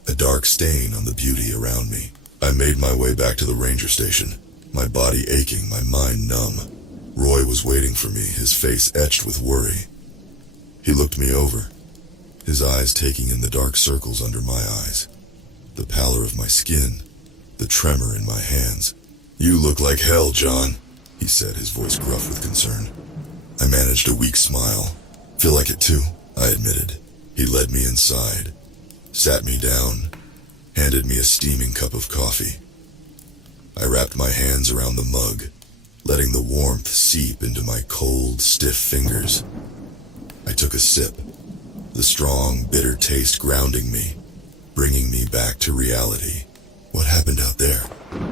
a dark stain on the beauty around me. I made my way back to the ranger station, my body aching, my mind numb. Roy was waiting for me, his face etched with worry. He looked me over, his eyes taking in the dark circles under my eyes, the pallor of my skin, the tremor in my hands. "You look like hell, John," he said, his voice gruff with concern. I managed a weak smile. "Feel like it too," I admitted. He led me inside, sat me down, handed me a steaming cup of coffee. I wrapped my hands around the mug, letting the warmth seep into my cold, stiff fingers. I took a sip, the strong, bitter taste grounding me, bringing me back to reality. "What happened out there?"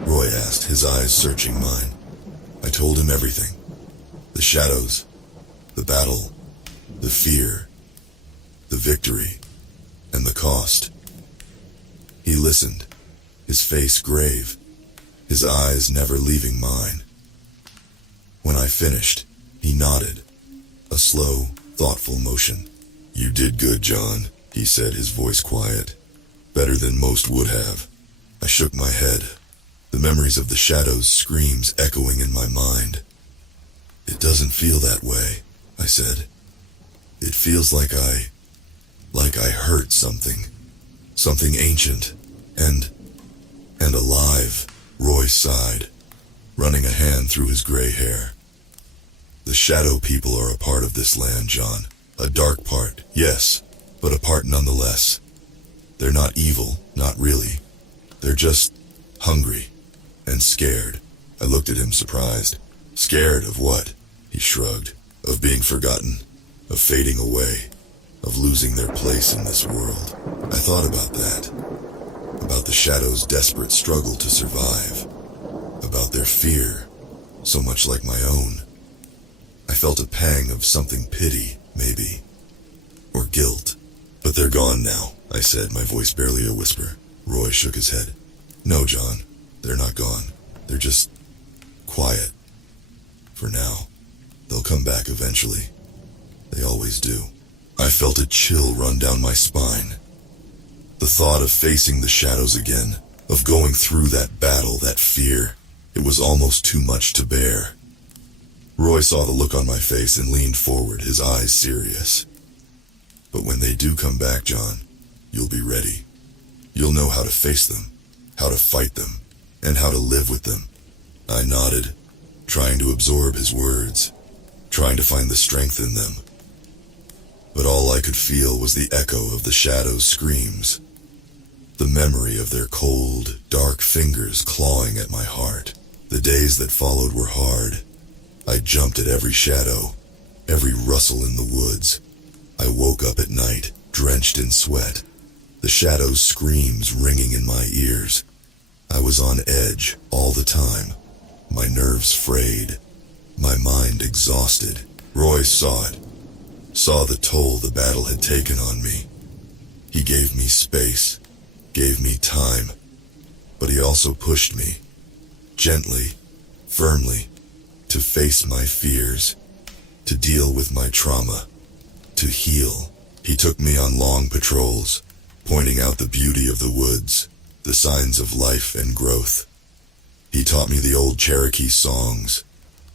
Roy asked, his eyes searching mine. I told him everything. The shadows, the battle, the fear, the victory, and the cost. He listened, his face grave, his eyes never leaving mine. When I finished, he nodded, a slow, thoughtful motion. "You did good, John," he said, his voice quiet. "Better than most would have." I shook my head, the memories of the shadows' screams echoing in my mind. "It doesn't feel that way," I said. "It feels like I hurt something. Something ancient and alive." Roy sighed, running a hand through his gray hair. "The shadow people are a part of this land, John. A dark part, yes, but a part nonetheless. They're not evil, not really. They're just hungry and scared." I looked at him surprised. "Scared of what?" He shrugged. "Of being forgotten, of fading away, of losing their place in this world." I thought about that, about the shadows' desperate struggle to survive, about their fear, so much like my own. I felt a pang of something pity, maybe, or guilt. "But they're gone now," I said, my voice barely a whisper. Roy shook his head. "No, John, they're not gone. They're just quiet. For now. They'll come back eventually. They always do." I felt a chill run down my spine. The thought of facing the shadows again, of going through that battle, that fear, it was almost too much to bear. Roy saw the look on my face and leaned forward, his eyes serious. "But when they do come back, John, you'll be ready. You'll know how to face them, how to fight them, and how to live with them." I nodded, trying to absorb his words, trying to find the strength in them. But all I could feel was the echo of the shadows' screams, the memory of their cold, dark fingers clawing at my heart. The days that followed were hard. I jumped at every shadow, every rustle in the woods. I woke up at night, drenched in sweat, the shadows' screams ringing in my ears. I was on edge all the time, my nerves frayed, my mind exhausted. Roy saw it, saw the toll the battle had taken on me. He gave me space, gave me time, but he also pushed me, gently, firmly, to face my fears, to deal with my trauma, to heal. He took me on long patrols, pointing out the beauty of the woods, the signs of life and growth. He taught me the old Cherokee songs,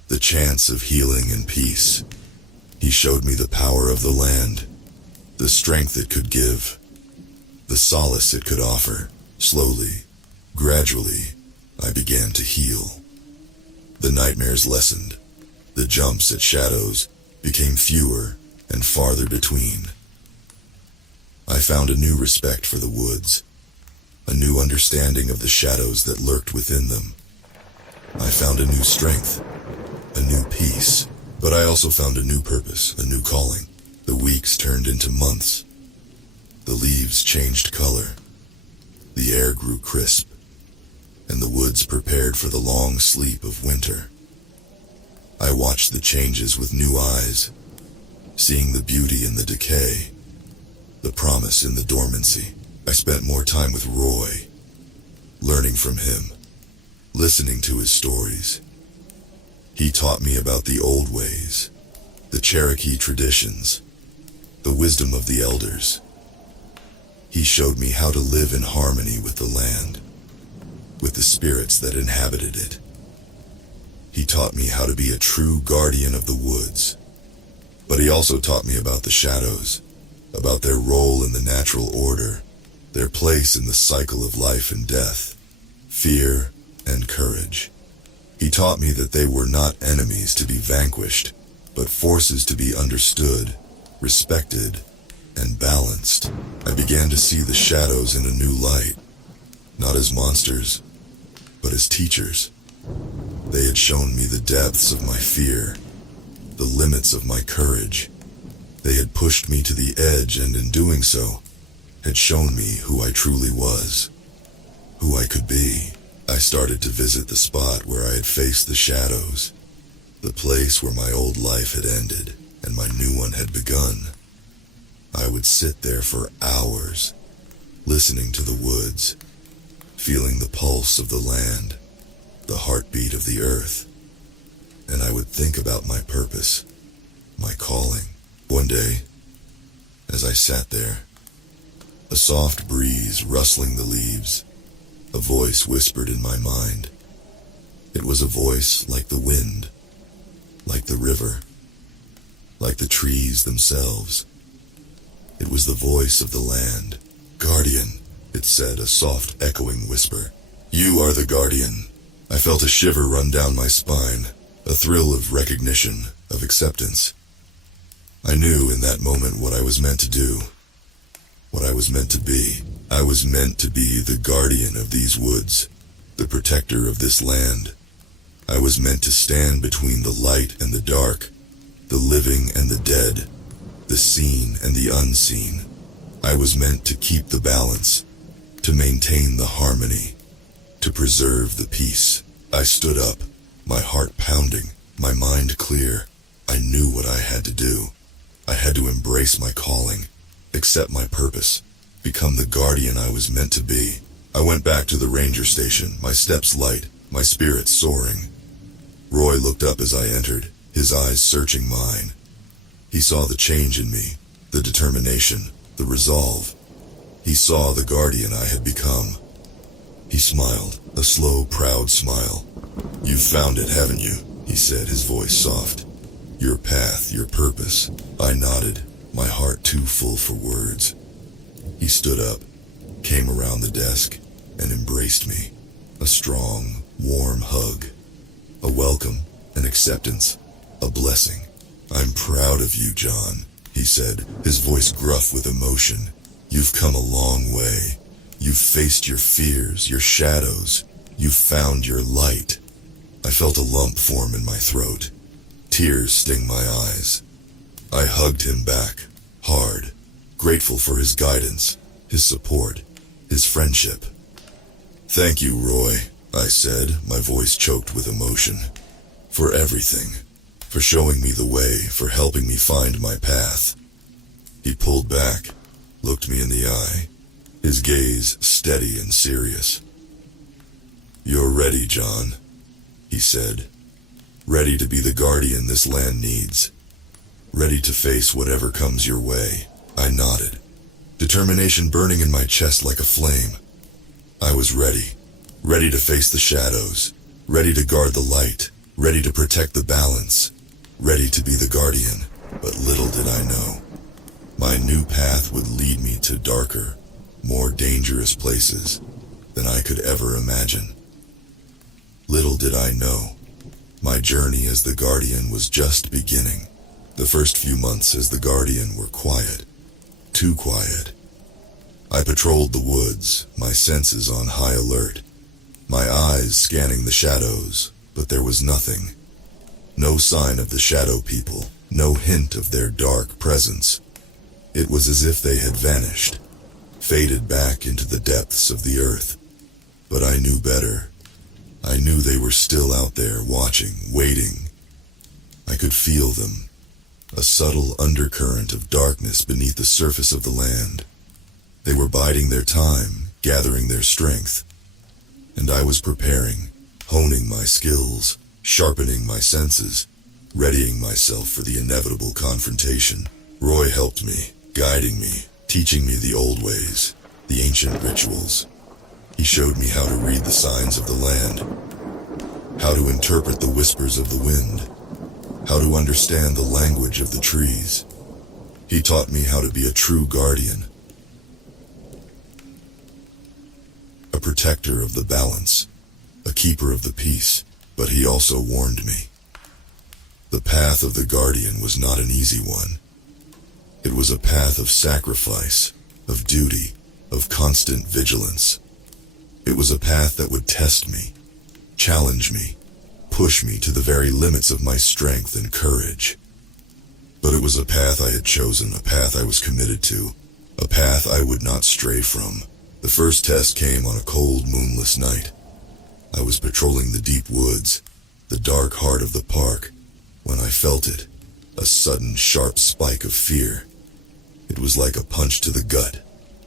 the chants of healing and peace. He showed me the power of the land, the strength it could give, the solace it could offer. Slowly, gradually, I began to heal. The nightmares lessened. The jumps at shadows became fewer and farther between. I found a new respect for the woods, a new understanding of the shadows that lurked within them. I found a new strength, a new peace, but I also found a new purpose, a new calling. The weeks turned into months. The leaves changed color. The air grew crisp, and the woods prepared for the long sleep of winter. I watched the changes with new eyes, seeing the beauty in the decay, the promise in the dormancy. I spent more time with Roy, learning from him, listening to his stories. He taught me about the old ways, the Cherokee traditions, the wisdom of the elders. He showed me how to live in harmony with the land, with the spirits that inhabited it. He taught me how to be a true guardian of the woods. But he also taught me about the shadows, about their role in the natural order, their place in the cycle of life and death, fear and courage. He taught me that they were not enemies to be vanquished, but forces to be understood, respected, and balanced. I began to see the shadows in a new light, not as monsters, but as teachers. They had shown me the depths of my fear, the limits of my courage. They had pushed me to the edge, and in doing so, had shown me who I truly was, who I could be. I started to visit the spot where I had faced the shadows, the place where my old life had ended and my new one had begun. I would sit there for hours, listening to the woods, feeling the pulse of the land, the heartbeat of the earth, and I would think about my purpose, my calling. One day, as I sat there, a soft breeze rustling the leaves, a voice whispered in my mind. It was a voice like the wind, like the river, like the trees themselves. It was the voice of the land. Guardian, it said, a soft echoing whisper. You are the guardian. I felt a shiver run down my spine, a thrill of recognition, of acceptance. I knew in that moment what I was meant to do, what I was meant to be. I was meant to be the guardian of these woods, the protector of this land. I was meant to stand between the light and the dark, the living and the dead, the seen and the unseen. I was meant to keep the balance, to maintain the harmony, to preserve the peace. I stood up, my heart pounding, my mind clear. I knew what I had to do. I had to embrace my calling, accept my purpose, become the guardian I was meant to be. I went back to the ranger station, my steps light, my spirits soaring. Roy looked up as I entered, his eyes searching mine. He saw the change in me, the determination, the resolve. He saw the guardian I had become. He smiled, a slow, proud smile. You've found it, haven't you? He said, his voice soft. Your path, your purpose. I nodded, my heart too full for words. He stood up, came around the desk, and embraced me. A strong, warm hug. A welcome, an acceptance, a blessing. I'm proud of you, John, he said, his voice gruff with emotion. You've come a long way. You've faced your fears, your shadows. You've found your light. I felt a lump form in my throat. Tears sting my eyes. I hugged him back, hard, grateful for his guidance, his support, his friendship. Thank you, Roy, I said, my voice choked with emotion. For everything. For showing me the way, for helping me find my path. He pulled back, looked me in the eye, his gaze steady and serious. You're ready, John, he said. Ready to be the guardian this land needs. Ready to face whatever comes your way. I nodded, determination burning in my chest like a flame. I was ready, ready to face the shadows, ready to guard the light, ready to protect the balance, ready to be the guardian. But little did I know, my new path would lead me to darker, more dangerous places than I could ever imagine. Little did I know, my journey as the guardian was just beginning. The first few months as the guardian were quiet, too quiet. I patrolled the woods, my senses on high alert, my eyes scanning the shadows, but there was nothing. No sign of the shadow people, no hint of their dark presence. It was as if they had vanished, faded back into the depths of the earth. But I knew better. I knew they were still out there watching, waiting. I could feel them, a subtle undercurrent of darkness beneath the surface of the land. They were biding their time, gathering their strength. And I was preparing, honing my skills, sharpening my senses, readying myself for the inevitable confrontation. Roy helped me, guiding me, teaching me the old ways, the ancient rituals. He showed me how to read the signs of the land, how to interpret the whispers of the wind, how to understand the language of the trees. He taught me how to be a true guardian, a protector of the balance, a keeper of the peace. But he also warned me. The path of the guardian was not an easy one. It was a path of sacrifice, of duty, of constant vigilance. It was a path that would test me, challenge me, push me to the very limits of my strength and courage. But it was a path I had chosen, a path I was committed to, a path I would not stray from. The first test came on a cold, moonless night. I was patrolling the deep woods, the dark heart of the park, when I felt it, a sudden sharp spike of fear. It was like a punch to the gut,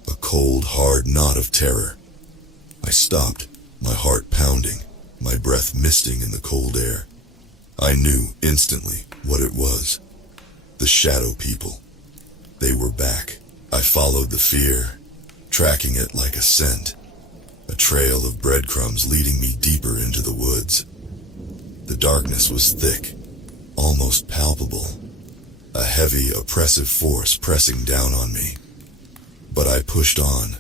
a cold, hard knot of terror. I stopped, my heart pounding, my breath misting in the cold air. I knew instantly what it was. The shadow people. They were back. I followed the fear, tracking it like a scent, a trail of breadcrumbs leading me deeper into the woods. The darkness was thick, almost palpable, a heavy, oppressive force pressing down on me. But I pushed on,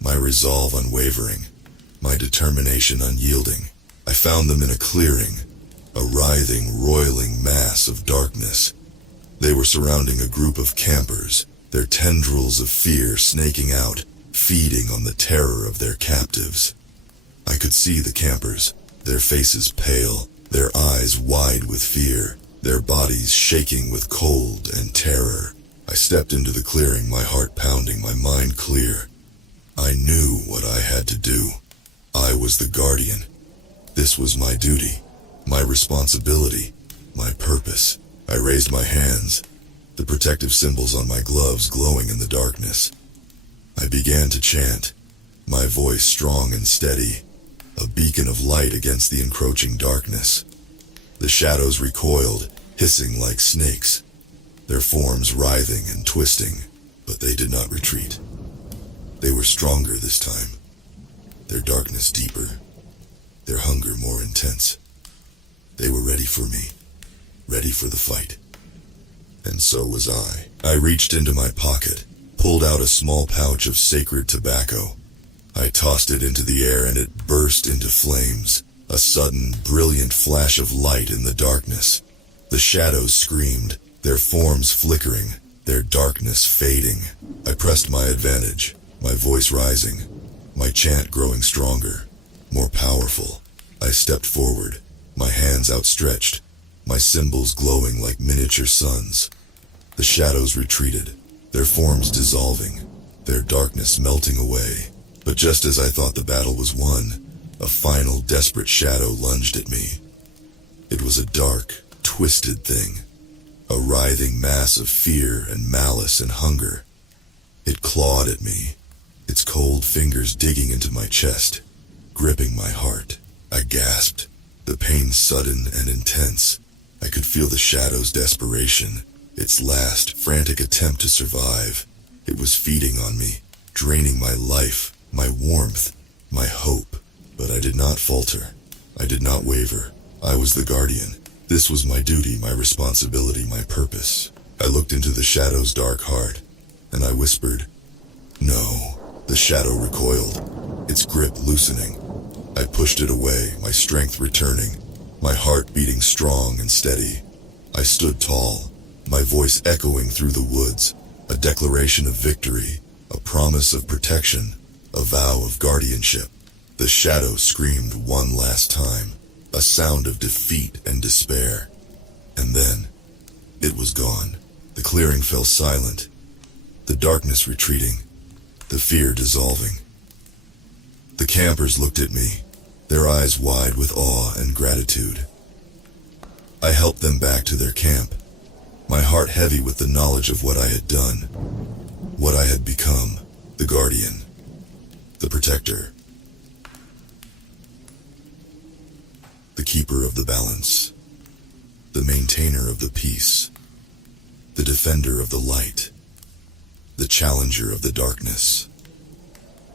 my resolve unwavering, my determination unyielding. I found them in a clearing, a writhing, roiling mass of darkness. They were surrounding a group of campers, their tendrils of fear snaking out, feeding on the terror of their captives. I could see the campers, their faces pale, their eyes wide with fear, their bodies shaking with cold and terror. I stepped into the clearing, my heart pounding, my mind clear. I knew what I had to do. I was the guardian. This was my duty, my responsibility, my purpose. I raised my hands, the protective symbols on my gloves glowing in the darkness. I began to chant, my voice strong and steady, a beacon of light against the encroaching darkness. The shadows recoiled, hissing like snakes, their forms writhing and twisting, but they did not retreat. They were stronger this time, their darkness deeper, their hunger more intense. They were ready for me, ready for the fight. And so was I. I reached into my pocket, pulled out a small pouch of sacred tobacco. I tossed it into the air and it burst into flames, a sudden, brilliant flash of light in the darkness. The shadows screamed, their forms flickering, their darkness fading. I pressed my advantage, my voice rising, my chant growing stronger, more powerful. I stepped forward, my hands outstretched, my symbols glowing like miniature suns. The shadows retreated, their forms dissolving, their darkness melting away. But just as I thought the battle was won, a final desperate shadow lunged at me. It was a dark, twisted thing, a writhing mass of fear and malice and hunger. It clawed at me, its cold fingers digging into my chest, gripping my heart. I gasped, the pain sudden and intense. I could feel the shadow's desperation, its last, frantic attempt to survive. It was feeding on me, draining my life, my warmth, my hope. But I did not falter. I did not waver. I was the guardian. This was my duty, my responsibility, my purpose. I looked into the shadow's dark heart, and I whispered, "No." The shadow recoiled, its grip loosening. I pushed it away, my strength returning, my heart beating strong and steady. I stood tall, my voice echoing through the woods, a declaration of victory, a promise of protection, a vow of guardianship. The shadow screamed one last time, a sound of defeat and despair. And then, it was gone. The clearing fell silent, the darkness retreating, the fear dissolving. The campers looked at me, their eyes wide with awe and gratitude. I helped them back to their camp, my heart heavy with the knowledge of what I had done, what I had become, the guardian, the protector, the keeper of the balance, the maintainer of the peace, the defender of the light, the challenger of the darkness,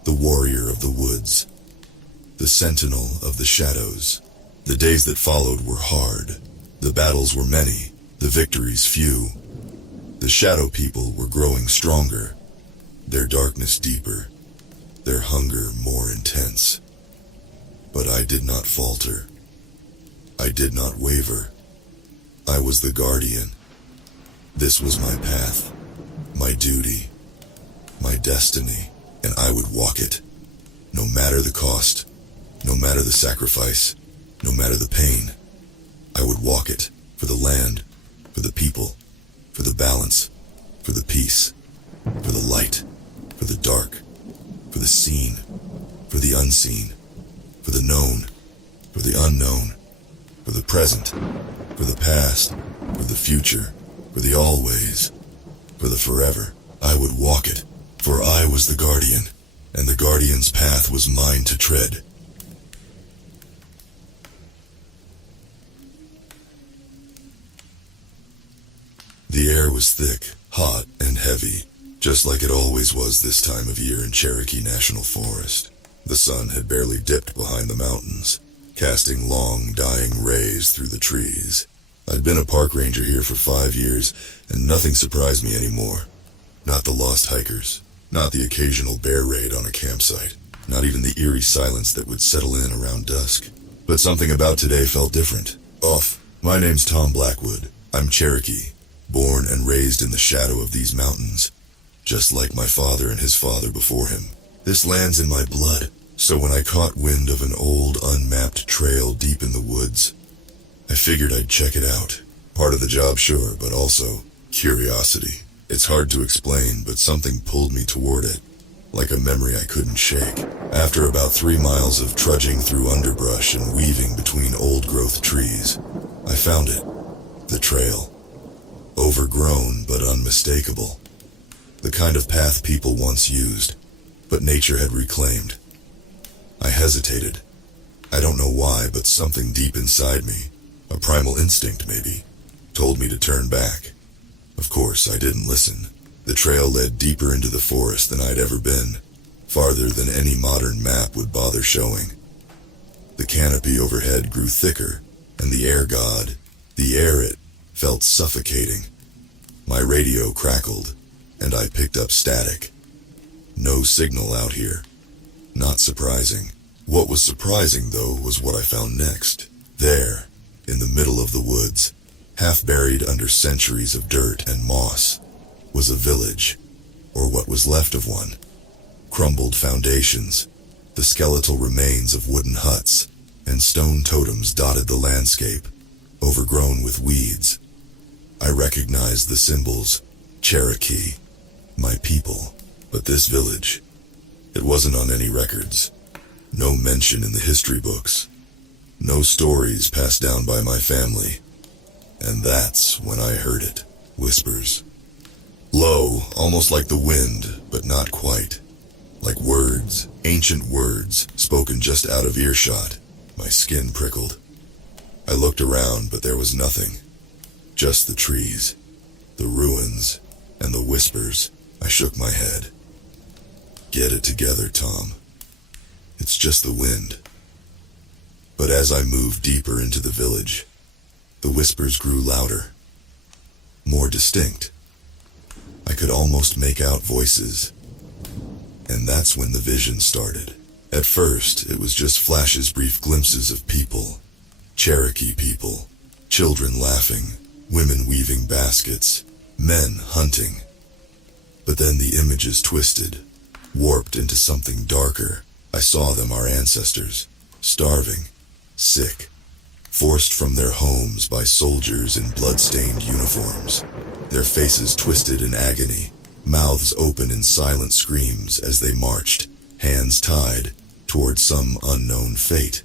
the warrior of the woods, the sentinel of the shadows. The days that followed were hard. The battles were many, the victories few. The shadow people were growing stronger, their darkness deeper, their hunger more intense. But I did not falter. I did not waver. I was the guardian. This was my path, my duty, my destiny, and I would walk it, no matter the cost, no matter the sacrifice, no matter the pain. I would walk it for the land, for the people, for the balance, for the peace, for the light, for the dark, for the seen, for the unseen, for the known, for the unknown, for the present, for the past, for the future, for the always, for the forever. I would walk it, for I was the guardian, and the guardian's path was mine to tread. The air was thick, hot, and heavy, just like it always was this time of year in Cherokee National Forest. The sun had barely dipped behind the mountains, casting long, dying rays through the trees. I'd been a park ranger here for 5 years, and nothing surprised me anymore. Not the lost hikers, not the occasional bear raid on a campsite, not even the eerie silence that would settle in around dusk. But something about today felt different. Off. My name's Tom Blackwood. I'm Cherokee, born and raised in the shadow of these mountains, just like my father and his father before him. This land's in my blood, so when I caught wind of an old, unmapped trail deep in the woods, I figured I'd check it out. Part of the job, sure, but also curiosity. It's hard to explain, but something pulled me toward it, like a memory I couldn't shake. After about 3 miles of trudging through underbrush and weaving between old-growth trees, I found it. The trail. Overgrown but unmistakable. The kind of path people once used, but nature had reclaimed. I hesitated. I don't know why, but something deep inside me, a primal instinct maybe, told me to turn back. Of course, I didn't listen. The trail led deeper into the forest than I'd ever been, farther than any modern map would bother showing. The canopy overhead grew thicker, and the air god, it, felt suffocating. My radio crackled, and I picked up static. No signal out here. Not surprising. What was surprising, though, was what I found next. There, in the middle of the woods, half buried under centuries of dirt and moss, was a village, or what was left of one. Crumbled foundations, the skeletal remains of wooden huts, and stone totems dotted the landscape, overgrown with weeds. I recognized the symbols, Cherokee, my people. But this village, it wasn't on any records. No mention in the history books. No stories passed down by my family. And that's when I heard it. Whispers. Low, almost like the wind, but not quite. Like words, ancient words, spoken just out of earshot. My skin prickled. I looked around, but there was nothing. Just the trees, the ruins, and the whispers. I shook my head. Get it together, Tom. It's just the wind. But as I moved deeper into the village, the whispers grew louder, more distinct. I could almost make out voices. And that's when the vision started. At first, it was just flashes, brief glimpses of people. Cherokee people. Children laughing, women weaving baskets, men hunting. But then the images twisted, warped into something darker. I saw them, our ancestors, starving, sick, forced from their homes by soldiers in blood-stained uniforms, their faces twisted in agony, mouths open in silent screams as they marched, hands tied, toward some unknown fate.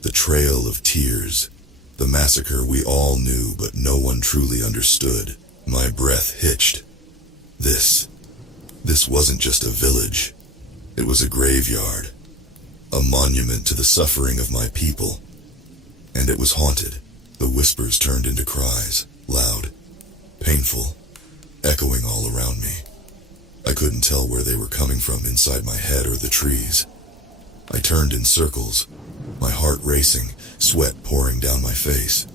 The trail of tears, the massacre we all knew but no one truly understood. My breath hitched. This wasn't just a village. It was a graveyard, a monument to the suffering of my people. And it was haunted. The whispers turned into cries, loud, painful, echoing all around me. I couldn't tell where they were coming from, inside my head or the trees. I turned in circles, my heart racing, sweat pouring down my face.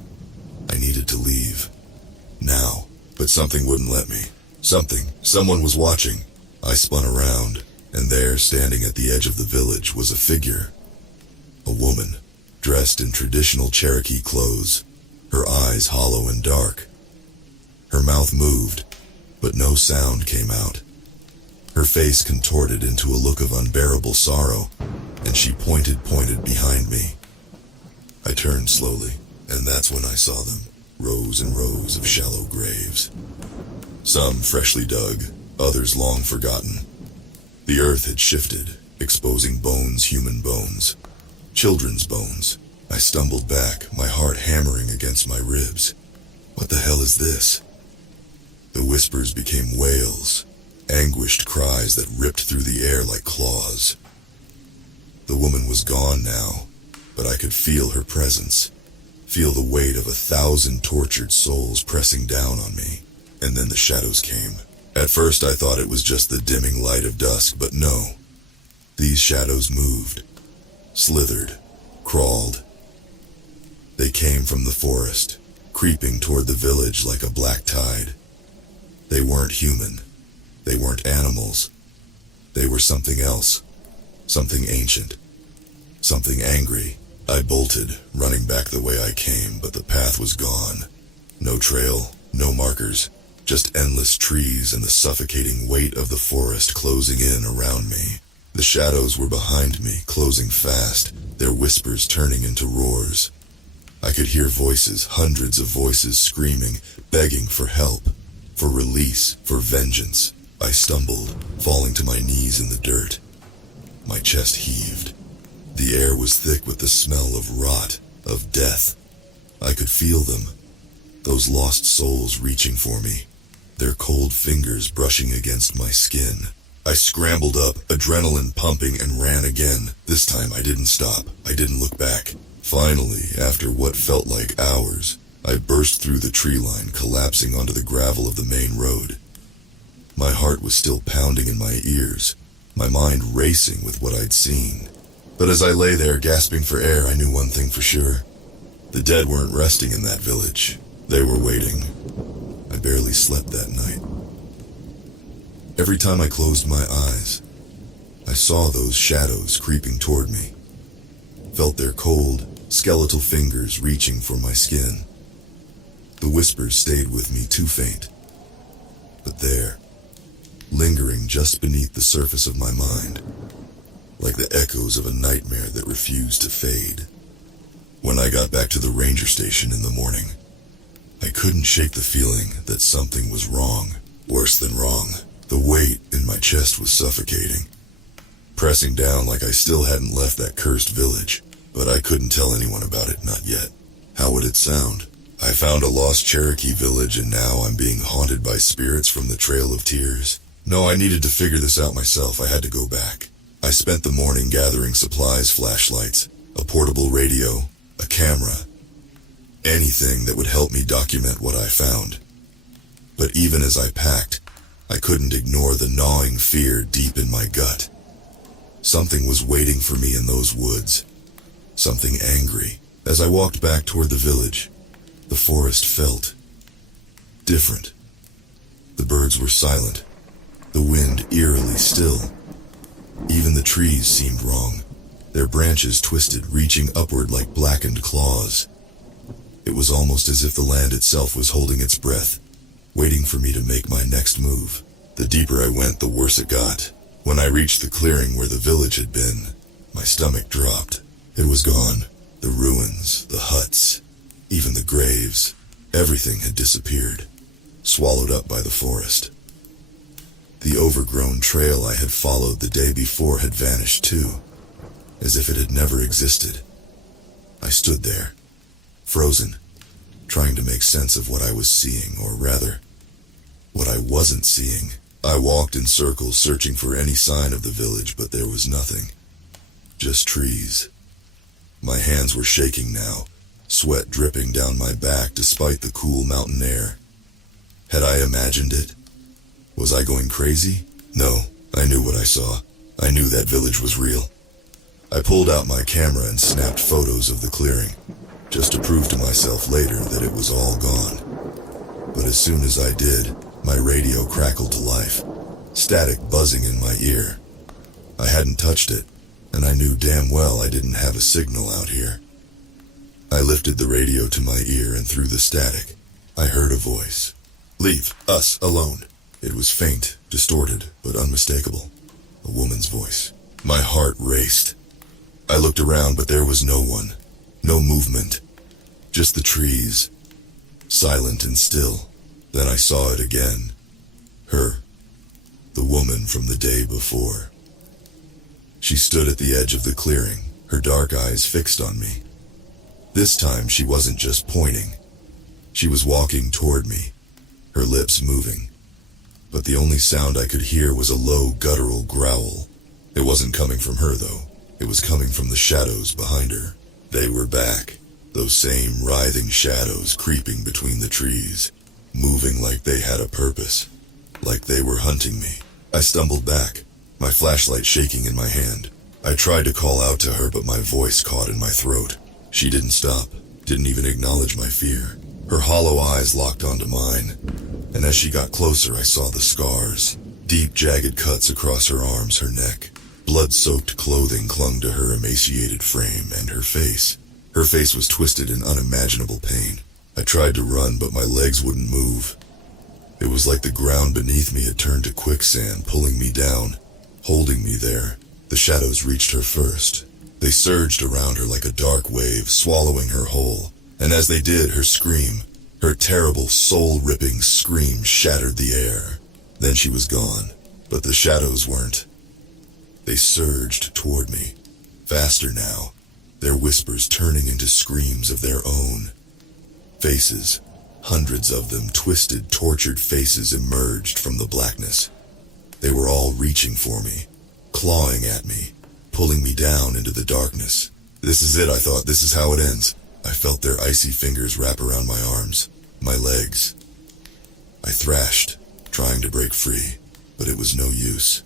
I needed to leave. Now, but something wouldn't let me. Someone was watching. I spun around, and there, standing at the edge of the village, was a figure. A woman, dressed in traditional Cherokee clothes, her eyes hollow and dark. Her mouth moved, but no sound came out. Her face contorted into a look of unbearable sorrow, and she pointed behind me. I turned slowly, and that's when I saw them, rows and rows of shallow graves. Some freshly dug, others long forgotten. The earth had shifted, exposing bones, human bones, children's bones. I stumbled back, my heart hammering against my ribs. What the hell is this? The whispers became wails, anguished cries that ripped through the air like claws. The woman was gone now, but I could feel her presence, feel the weight of 1,000 tortured souls pressing down on me. and then the shadows came. At first I thought it was just the dimming light of dusk, but no. These shadows moved, slithered, crawled. They came from the forest, creeping toward the village like a black tide. They weren't human. They weren't animals. They were something else. Something ancient. Something angry. I bolted, running back the way I came, but the path was gone. No trail, no markers, just endless trees and the suffocating weight of the forest closing in around me. The shadows were behind me, closing fast, their whispers turning into roars. I could hear voices, hundreds of voices screaming, begging for help, for release, for vengeance. I stumbled, falling to my knees in the dirt. My chest heaved. The air was thick with the smell of rot, of death. I could feel them, those lost souls reaching for me, their cold fingers brushing against my skin. I scrambled up, adrenaline pumping, and ran again. This time I didn't stop. I didn't look back. Finally, after what felt like hours, I burst through the tree line, collapsing onto the gravel of the main road. My heart was still pounding in my ears, my mind racing with what I'd seen. But as I lay there gasping for air, I knew one thing for sure. The dead weren't resting in that village. They were waiting. I barely slept that night. Every time I closed my eyes, I saw those shadows creeping toward me. Felt their cold, skeletal fingers reaching for my skin. The whispers stayed with me, too faint. But there, lingering just beneath the surface of my mind, like the echoes of a nightmare that refused to fade. When I got back to the ranger station in the morning, I couldn't shake the feeling that something was wrong, worse than wrong. The weight in my chest was suffocating, pressing down like I still hadn't left that cursed village, but I couldn't tell anyone about it, not yet. How would it sound? I found a lost Cherokee village and now I'm being haunted by spirits from the Trail of Tears. No, I needed to figure this out myself. I had to go back. I spent the morning gathering supplies, flashlights, a portable radio, a camera, anything that would help me document what I found. But even as I packed, I couldn't ignore the gnawing fear deep in my gut. Something was waiting for me in those woods. Something angry. As I walked back toward the village, the forest felt different. The birds were silent, the wind eerily still. Even the trees seemed wrong, their branches twisted, reaching upward like blackened claws. It was almost as if the land itself was holding its breath, waiting for me to make my next move. The deeper I went, the worse it got. When I reached the clearing where the village had been, my stomach dropped. It was gone. The ruins, the huts, even the graves, everything had disappeared, swallowed up by the forest. The overgrown trail I had followed the day before had vanished too, as if it had never existed. I stood there, frozen, trying to make sense of what I was seeing, or rather, what I wasn't seeing. I walked in circles searching for any sign of the village, but there was nothing. Just trees. My hands were shaking now, sweat dripping down my back despite the cool mountain air. Had I imagined it? Was I going crazy? No, I knew what I saw. I knew that village was real. I pulled out my camera and snapped photos of the clearing, just to prove to myself later that it was all gone. But as soon as I did, my radio crackled to life, static buzzing in my ear. I hadn't touched it, and I knew damn well I didn't have a signal out here. I lifted the radio to my ear, and through the static, I heard a voice. "Leave us alone." It was faint, distorted, but unmistakable. A woman's voice. My heart raced. I looked around, but there was no one. No movement. Just the trees. Silent and still. Then I saw it again. Her. The woman from the day before. She stood at the edge of the clearing, her dark eyes fixed on me. This time she wasn't just pointing. She was walking toward me, her lips moving. But the only sound I could hear was a low, guttural growl. It wasn't coming from her, though. It was coming from the shadows behind her. They were back, those same writhing shadows creeping between the trees. moving like they had a purpose, like they were hunting me. I stumbled back, my flashlight shaking in my hand. I tried to call out to her, but my voice caught in my throat. She didn't stop, didn't even acknowledge my fear. Her hollow eyes locked onto mine, and as she got closer I saw the scars. Deep, jagged cuts across her arms, her neck. Blood-soaked clothing clung to her emaciated frame, and her face. Her face was twisted in unimaginable pain. I tried to run, but my legs wouldn't move. It was like the ground beneath me had turned to quicksand, pulling me down, holding me there. The shadows reached her first. They surged around her like a dark wave, swallowing her whole. And as they did, her scream, her terrible, soul-ripping scream shattered the air. Then she was gone, but the shadows weren't. They surged toward me, faster now, their whispers turning into screams of their own. Faces, hundreds of them, twisted, tortured faces emerged from the blackness. They were all reaching for me, clawing at me, pulling me down into the darkness. This is it, I thought. This is how it ends. I felt their icy fingers wrap around my arms, my legs. I thrashed, trying to break free, but it was no use.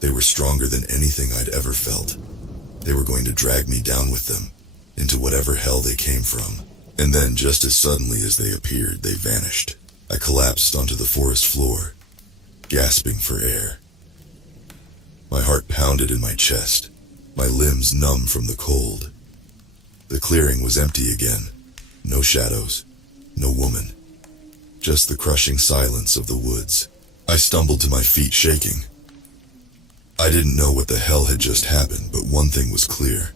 They were stronger than anything I'd ever felt. They were going to drag me down with them, into whatever hell they came from. And then, just as suddenly as they appeared, they vanished. I collapsed onto the forest floor, gasping for air. My heart pounded in my chest, my limbs numb from the cold. The clearing was empty again. No shadows, no woman. Just the crushing silence of the woods. I stumbled to my feet, shaking. I didn't know what the hell had just happened, but one thing was clear.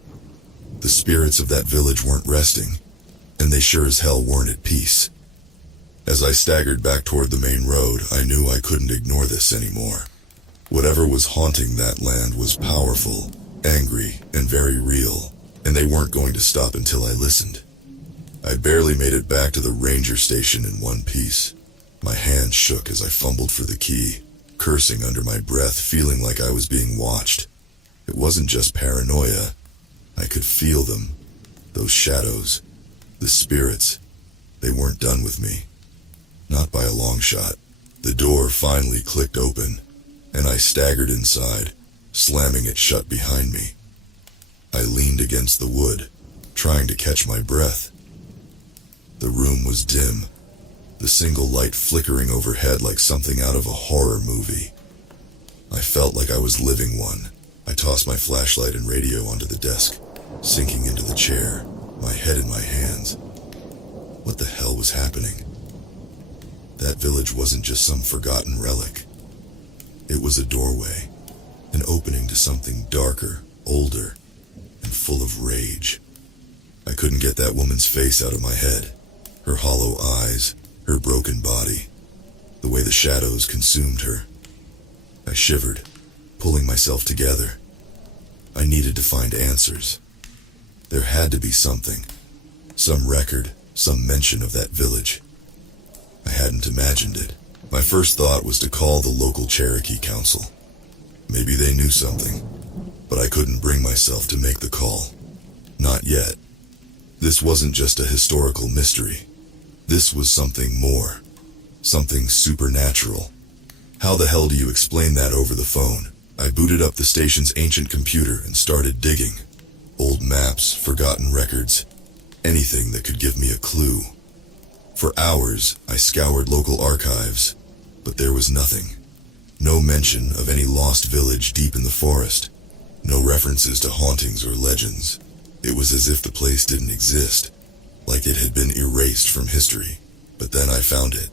The spirits of that village weren't resting, and they sure as hell weren't at peace. As I staggered back toward the main road, I knew I couldn't ignore this anymore. Whatever was haunting that land was powerful, angry, and very real, and they weren't going to stop until I listened. I barely made it back to the ranger station in one piece. My hands shook as I fumbled for the key, cursing under my breath, feeling like I was being watched. It wasn't just paranoia. I could feel them. Those shadows. The spirits. They weren't done with me. Not by a long shot. The door finally clicked open, and I staggered inside, slamming it shut behind me. I leaned against the wood, trying to catch my breath. The room was dim, the single light flickering overhead like something out of a horror movie. I felt like I was living one. I tossed my flashlight and radio onto the desk, sinking into the chair, my head in my hands. What the hell was happening? That village wasn't just some forgotten relic. It was a doorway, an opening to something darker, older, and full of rage. I couldn't get that woman's face out of my head. Her hollow eyes, her broken body, the way the shadows consumed her. I shivered, pulling myself together. I needed to find answers. There had to be something, some record, some mention of that village. I hadn't imagined it. My first thought was to call the local Cherokee Council. Maybe they knew something, but I couldn't bring myself to make the call. Not yet. This wasn't just a historical mystery. This was something more. Something supernatural. How the hell do you explain that over the phone? I booted up the station's ancient computer and started digging. Old maps, forgotten records, anything that could give me a clue. For hours, I scoured local archives, but there was nothing. No mention of any lost village deep in the forest. No references to hauntings or legends. It was as if the place didn't exist, like it had been erased from history. But then I found it,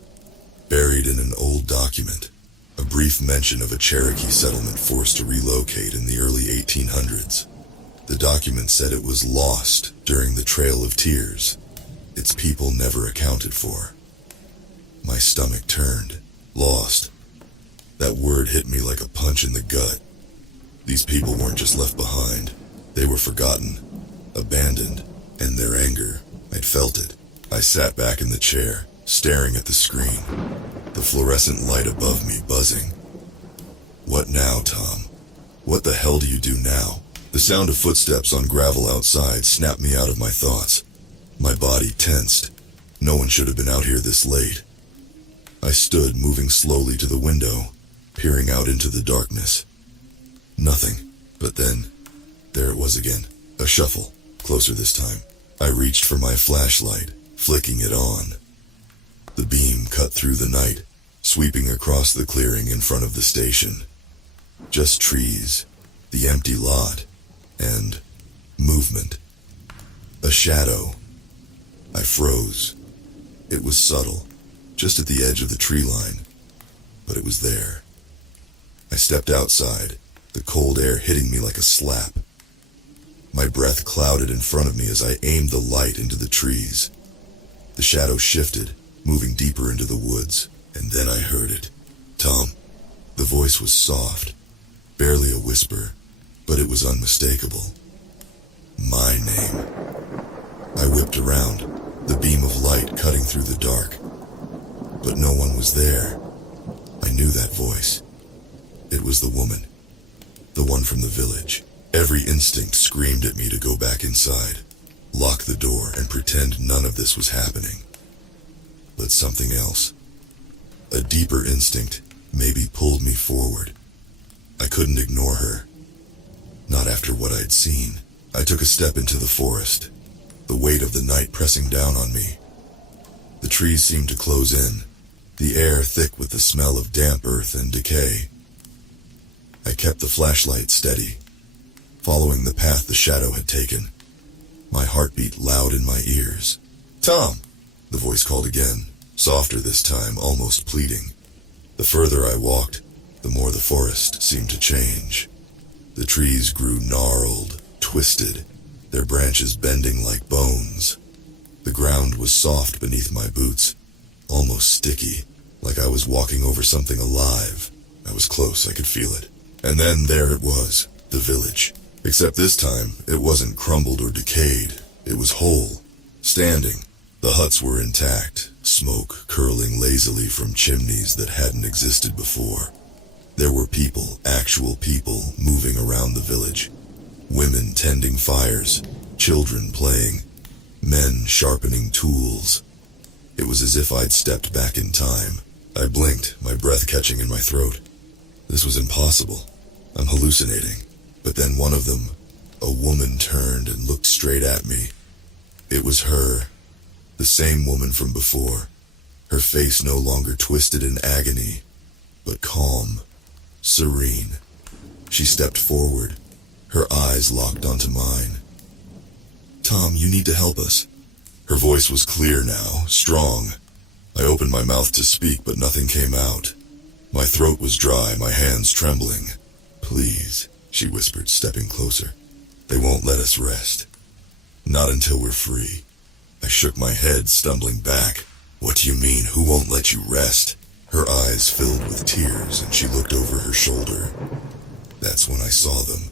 buried in an old document. A brief mention of a Cherokee settlement forced to relocate in the early 1800s. The document said it was lost during the Trail of Tears. Its people never accounted for. My stomach turned. Lost. That word hit me like a punch in the gut. These people weren't just left behind. They were forgotten, abandoned, and their anger, I'd felt it. I sat back in the chair, staring at the screen, the fluorescent light above me buzzing. What now, Tom? What the hell do you do now? The sound of footsteps on gravel outside snapped me out of my thoughts. My body tensed. No one should have been out here this late. I stood, moving slowly to the window, peering out into the darkness. Nothing. But then, there it was again. A shuffle, closer this time. I reached for my flashlight, flicking it on. The beam cut through the night, sweeping across the clearing in front of the station. Just trees, the empty lot, and movement. A shadow. I froze. It was subtle, just at the edge of the tree line, but it was there. I stepped outside, the cold air hitting me like a slap. My breath clouded in front of me as I aimed the light into the trees. The shadow shifted, moving deeper into the woods, and then I heard it. Tom. The voice was soft, barely a whisper, but it was unmistakable. My name. I whipped around, the beam of light cutting through the dark. But no one was there. I knew that voice. It was the woman. The one from the village. Every instinct screamed at me to go back inside, lock the door, and pretend none of this was happening. But something else, a deeper instinct, maybe pulled me forward. I couldn't ignore her. Not after what I'd seen. I took a step into the forest, the weight of the night pressing down on me. The trees seemed to close in, the air thick with the smell of damp earth and decay. I kept the flashlight steady, following the path the shadow had taken, my heartbeat loud in my ears. Tom! The voice called again, softer this time, almost pleading. The further I walked, the more the forest seemed to change. The trees grew gnarled, twisted, their branches bending like bones. The ground was soft beneath my boots, almost sticky, like I was walking over something alive. I was close, I could feel it. And then there it was, the village. Except this time, it wasn't crumbled or decayed. It was whole, standing. The huts were intact, smoke curling lazily from chimneys that hadn't existed before. There were people, actual people, moving around the village. Women tending fires, children playing, men sharpening tools. It was as if I'd stepped back in time. I blinked, my breath catching in my throat. This was impossible. I'm hallucinating. But then one of them, a woman, turned and looked straight at me. It was her, the same woman from before. Her face no longer twisted in agony, but calm, serene. She stepped forward, her eyes locked onto mine. Tom, you need to help us. Her voice was clear now, strong. I opened my mouth to speak, but nothing came out. My throat was dry, my hands trembling. Please, she whispered, stepping closer. They won't let us rest. Not until we're free. I shook my head, stumbling back. What do you mean, who won't let you rest? Her eyes filled with tears, and she looked over her shoulder. That's when I saw them.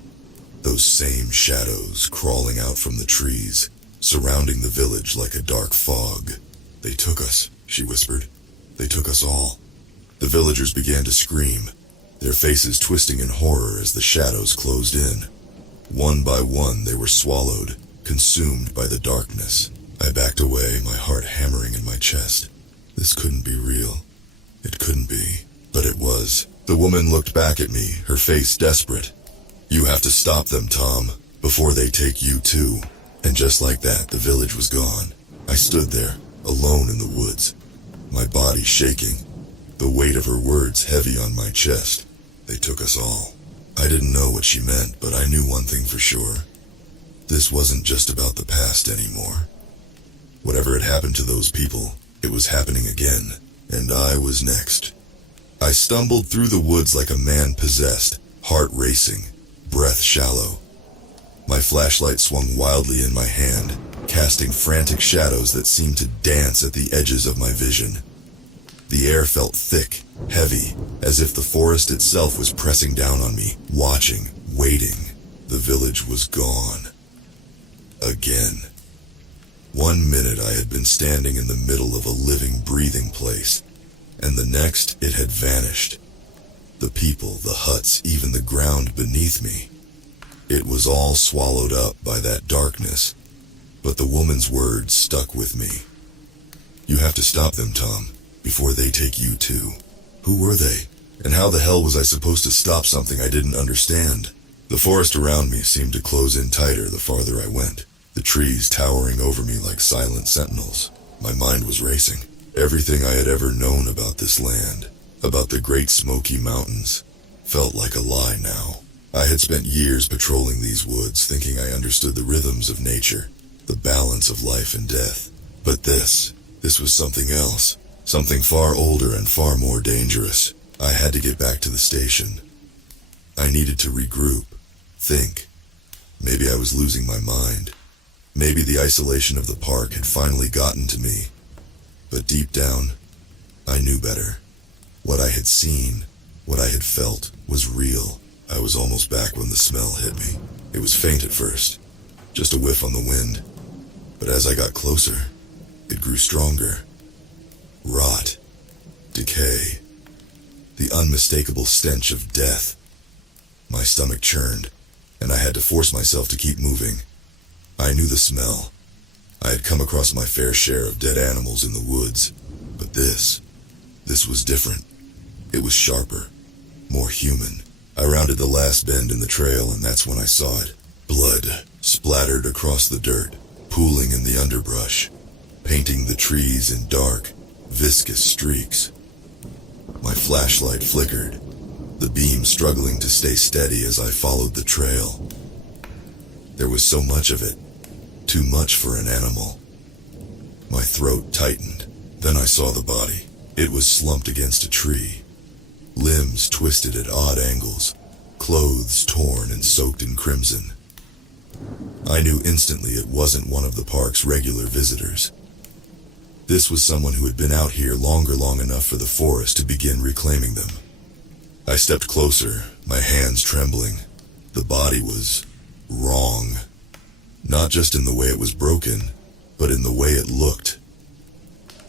Those same shadows crawling out from the trees, surrounding the village like a dark fog. They took us, she whispered. They took us all. The villagers began to scream, their faces twisting in horror as the shadows closed in. One by one they were swallowed, consumed by the darkness. I backed away, my heart hammering in my chest. This couldn't be real. It couldn't be, but it was. The woman looked back at me, her face desperate. You have to stop them, Tom, before they take you too. And just like that, the village was gone. I stood there, alone in the woods, my body shaking, the weight of her words heavy on my chest. They took us all. I didn't know what she meant, but I knew one thing for sure. This wasn't just about the past anymore. Whatever had happened to those people, it was happening again, and I was next. I stumbled through the woods like a man possessed, heart racing, breath shallow. My flashlight swung wildly in my hand, casting frantic shadows that seemed to dance at the edges of my vision. The air felt thick, heavy, as if the forest itself was pressing down on me, watching, waiting. The village was gone. Again. 1 minute I had been standing in the middle of a living, breathing place, and the next it had vanished. The people, the huts, even the ground beneath me. It was all swallowed up by that darkness, but the woman's words stuck with me. You have to stop them, Tom, before they take you too. Who were they? And how the hell was I supposed to stop something I didn't understand? The forest around me seemed to close in tighter the farther I went, the trees towering over me like silent sentinels. My mind was racing. Everything I had ever known about this land, about the Great Smoky Mountains, felt like a lie now. I had spent years patrolling these woods, thinking I understood the rhythms of nature, the balance of life and death. But this was something else, something far older and far more dangerous. I had to get back to the station. I needed to regroup, think. Maybe I was losing my mind. Maybe the isolation of the park had finally gotten to me. But deep down, I knew better. What I had seen, what I had felt, was real. I was almost back when the smell hit me. It was faint at first, just a whiff on the wind. But as I got closer, it grew stronger. Rot, decay, the unmistakable stench of death. My stomach churned, and I had to force myself to keep moving. I knew the smell. I had come across my fair share of dead animals in the woods, but this was different. It was sharper, more human. I rounded the last bend in the trail, and that's when I saw it. Blood splattered across the dirt, pooling in the underbrush, painting the trees in dark, viscous streaks. My flashlight flickered, the beam struggling to stay steady as I followed the trail. There was so much of it, too much for an animal. My throat tightened. Then I saw the body. It was slumped against a tree, limbs twisted at odd angles, clothes torn and soaked in crimson. I knew instantly it wasn't one of the park's regular visitors. This was someone who had been out here long enough for the forest to begin reclaiming them. I stepped closer, my hands trembling. The body was wrong. Not just in the way it was broken, but in the way it looked.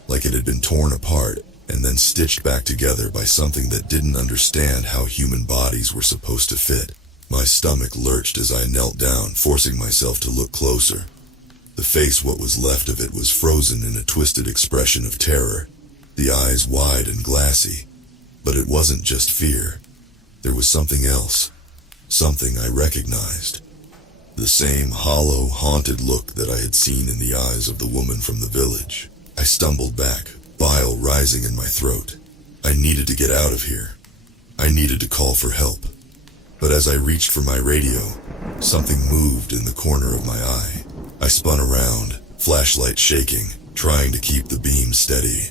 Like it had been torn apart and then stitched back together by something that didn't understand how human bodies were supposed to fit. My stomach lurched as I knelt down, forcing myself to look closer. The face, what was left of it, was frozen in a twisted expression of terror, the eyes wide and glassy. But it wasn't just fear. There was something else, something I recognized. The same hollow, haunted look that I had seen in the eyes of the woman from the village. I stumbled back, bile rising in my throat. I needed to get out of here. I needed to call for help. But as I reached for my radio, something moved in the corner of my eye. I spun around, flashlight shaking, trying to keep the beam steady.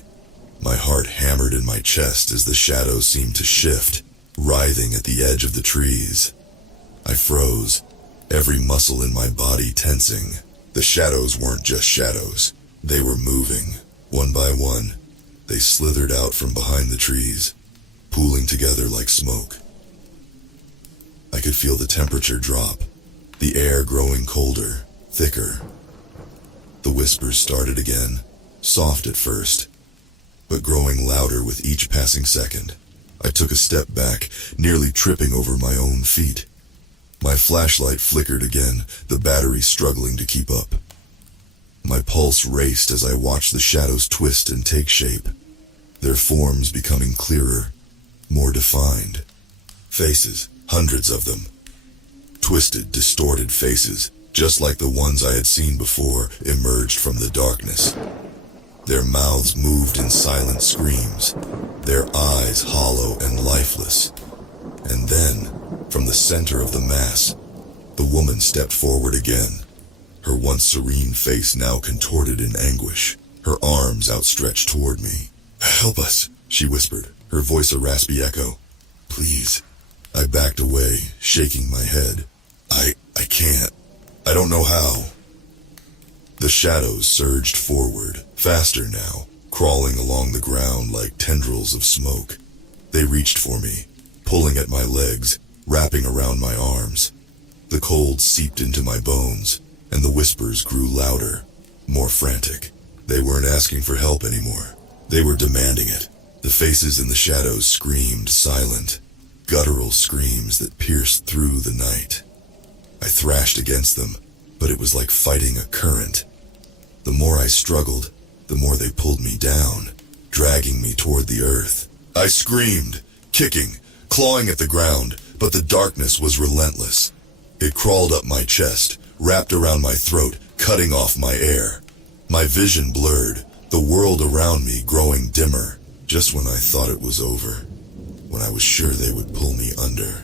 My heart hammered in my chest as the shadows seemed to shift, writhing at the edge of the trees. I froze, every muscle in my body tensing. The shadows weren't just shadows. They were moving. One by one, they slithered out from behind the trees, pooling together like smoke. I could feel the temperature drop, the air growing colder, thicker. The whispers started again, soft at first, but growing louder with each passing second. I took a step back, nearly tripping over my own feet. My flashlight flickered again, the battery struggling to keep up. My pulse raced as I watched the shadows twist and take shape, their forms becoming clearer, more defined. Faces, hundreds of them. Twisted, distorted faces, just like the ones I had seen before, emerged from the darkness. Their mouths moved in silent screams, their eyes hollow and lifeless. And then, from the center of the mass, the woman stepped forward again, her once serene face now contorted in anguish, her arms outstretched toward me. "Help us," she whispered, her voice a raspy echo. "Please." I backed away, shaking my head. I can't. I don't know how." The shadows surged forward, faster now, crawling along the ground like tendrils of smoke. They reached for me, pulling at my legs, wrapping around my arms. The cold seeped into my bones, and the whispers grew louder, more frantic. They weren't asking for help anymore. They were demanding it. The faces in the shadows screamed, silent, guttural screams that pierced through the night. I thrashed against them, but it was like fighting a current. The more I struggled, the more they pulled me down, dragging me toward the earth. I screamed, kicking, clawing at the ground, but the darkness was relentless. It crawled up my chest, wrapped around my throat, cutting off my air. My vision blurred, the world around me growing dimmer. Just when I thought it was over, when I was sure they would pull me under,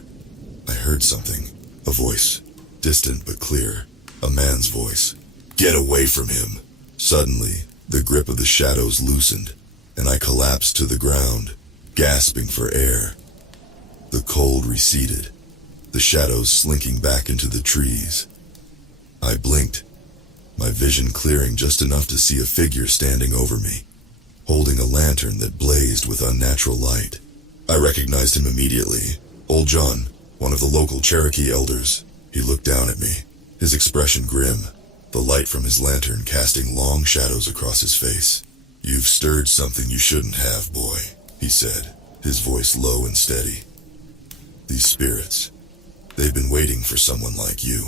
I heard something. A voice, distant but clear. A man's voice. Get away from him. Suddenly, the grip of the shadows loosened, and I collapsed to the ground, gasping for air. The cold receded, the shadows slinking back into the trees. I blinked, my vision clearing just enough to see a figure standing over me, holding a lantern that blazed with unnatural light. I recognized him immediately. Old John, one of the local Cherokee elders. He looked down at me, his expression grim, the light from his lantern casting long shadows across his face. You've stirred something you shouldn't have, boy, he said, his voice low and steady. These spirits, they've been waiting for someone like you.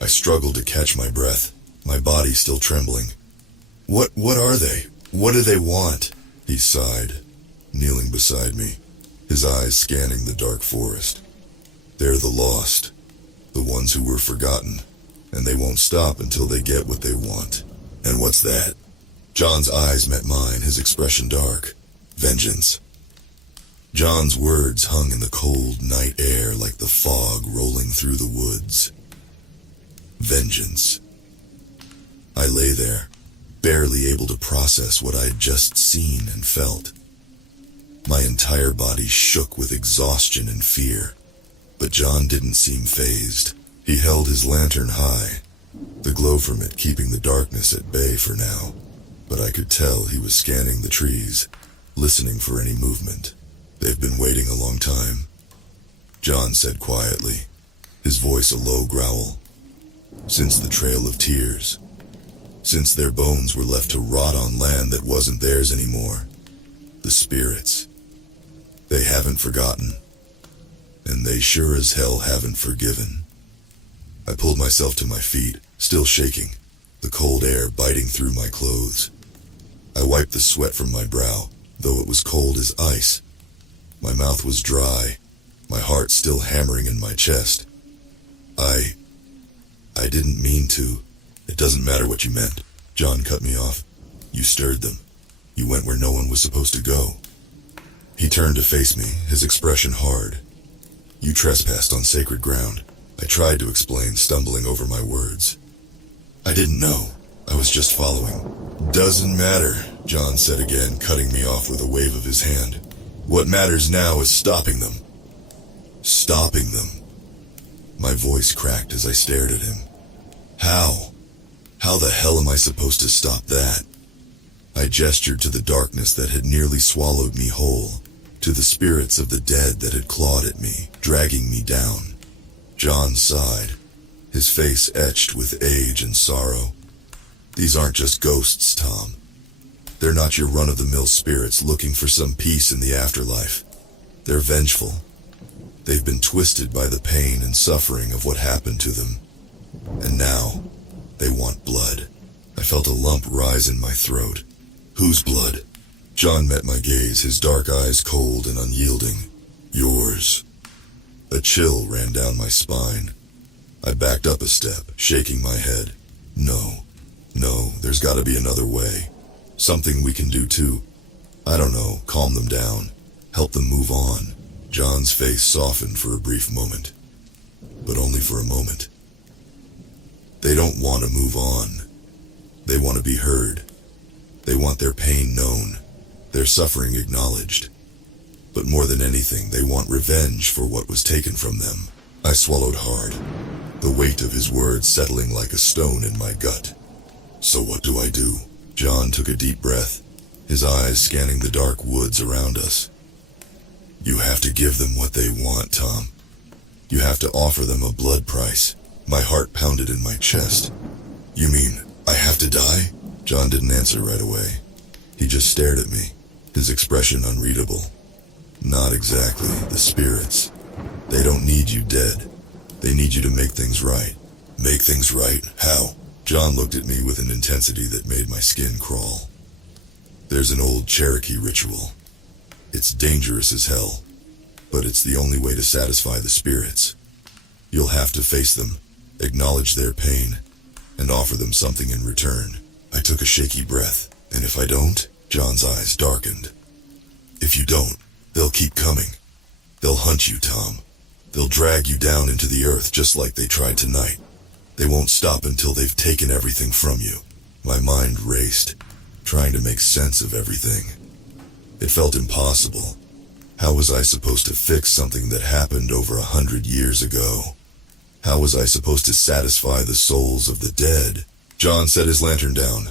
I struggled to catch my breath, my body still trembling. What are they? What do they want? He sighed, kneeling beside me, his eyes scanning the dark forest. They're the lost, the ones who were forgotten, and they won't stop until they get what they want. And what's that? John's eyes met mine, his expression dark. Vengeance. John's words hung in the cold night air like the fog rolling through the woods. Vengeance. I lay there, barely able to process what I'd just seen and felt. My entire body shook with exhaustion and fear, but John didn't seem fazed. He held his lantern high, the glow from it keeping the darkness at bay for now, but I could tell he was scanning the trees, listening for any movement. They've been waiting a long time, John said quietly, his voice a low growl. Since the Trail of Tears. Since their bones were left to rot on land that wasn't theirs anymore. The spirits. They haven't forgotten. And they sure as hell haven't forgiven. I pulled myself to my feet, still shaking, the cold air biting through my clothes. I wiped the sweat from my brow, though it was cold as ice. My mouth was dry, my heart still hammering in my chest. I didn't mean to. It doesn't matter what you meant. John cut me off. You stirred them. You went where no one was supposed to go. He turned to face me, his expression hard. You trespassed on sacred ground. I tried to explain, stumbling over my words. I didn't know. I was just following. Doesn't matter, John said again, cutting me off with a wave of his hand. What matters now is stopping them. Stopping them. My voice cracked as I stared at him. How? How the hell am I supposed to stop that? I gestured to the darkness that had nearly swallowed me whole, to the spirits of the dead that had clawed at me, dragging me down. John sighed, his face etched with age and sorrow. These aren't just ghosts, Tom. They're not your run-of-the-mill spirits looking for some peace in the afterlife. They're vengeful. They've been twisted by the pain and suffering of what happened to them. And now, they want blood. I felt a lump rise in my throat. Whose blood? John met my gaze, his dark eyes cold and unyielding. Yours. A chill ran down my spine. I backed up a step, shaking my head. No, there's gotta be another way. Something we can do too. I don't know, calm them down. Help them move on. John's face softened for a brief moment. But only for a moment. They don't want to move on. They want to be heard. They want their pain known, their suffering acknowledged. But more than anything, they want revenge for what was taken from them. I swallowed hard, the weight of his words settling like a stone in my gut. So what do I do? John took a deep breath, his eyes scanning the dark woods around us. You have to give them what they want, Tom. You have to offer them a blood price. My heart pounded in my chest. You mean, I have to die? John didn't answer right away. He just stared at me, his expression unreadable. Not exactly. The spirits. They don't need you dead. They need you to make things right. Make things right? How? John looked at me with an intensity that made my skin crawl. There's an old Cherokee ritual. It's dangerous as hell, but it's the only way to satisfy the spirits. You'll have to face them, acknowledge their pain, and offer them something in return. I took a shaky breath, and if I don't, John's eyes darkened. If you don't, they'll keep coming. They'll hunt you, Tom. They'll drag you down into the earth just like they tried tonight. They won't stop until they've taken everything from you. My mind raced, trying to make sense of everything. It felt impossible. How was I supposed to fix something that happened over 100 years ago? How was I supposed to satisfy the souls of the dead? John set his lantern down,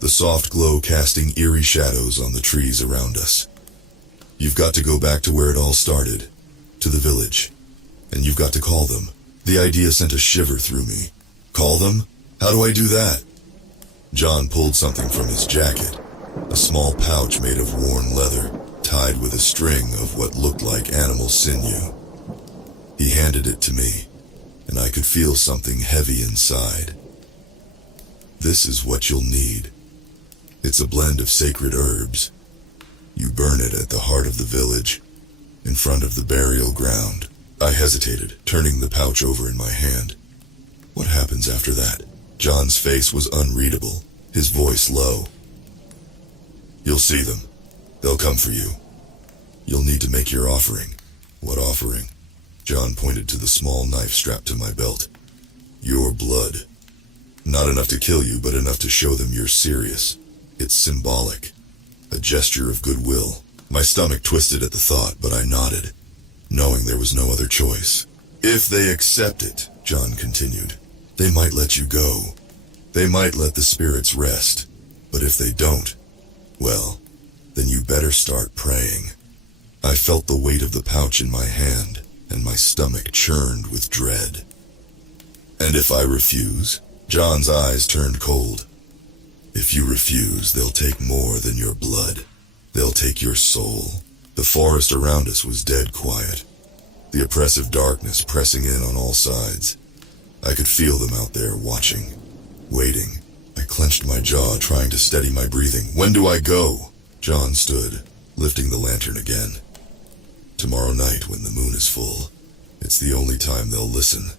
the soft glow casting eerie shadows on the trees around us. You've got to go back to where it all started, to the village. And you've got to call them. The idea sent a shiver through me. Call them? How do I do that? John pulled something from his jacket, a small pouch made of worn leather, tied with a string of what looked like animal sinew. He handed it to me, and I could feel something heavy inside. This is what you'll need. It's a blend of sacred herbs. You burn it at the heart of the village, in front of the burial ground. I hesitated, turning the pouch over in my hand. What happens after that? John's face was unreadable, his voice low. You'll see them. They'll come for you. You'll need to make your offering. What offering? John pointed to the small knife strapped to my belt. Your blood. Not enough to kill you, but enough to show them you're serious. It's symbolic. A gesture of goodwill. My stomach twisted at the thought, but I nodded, knowing there was no other choice. If they accept it, John continued, they might let you go. They might let the spirits rest. But if they don't, well, then you better start praying. I felt the weight of the pouch in my hand, and my stomach churned with dread. And if I refuse? John's eyes turned cold. If you refuse, they'll take more than your blood. They'll take your soul. The forest around us was dead quiet, the oppressive darkness pressing in on all sides. I could feel them out there watching, waiting. I clenched my jaw, trying to steady my breathing. When do I go? John stood, lifting the lantern again. Tomorrow night when the moon is full. It's the only time they'll listen.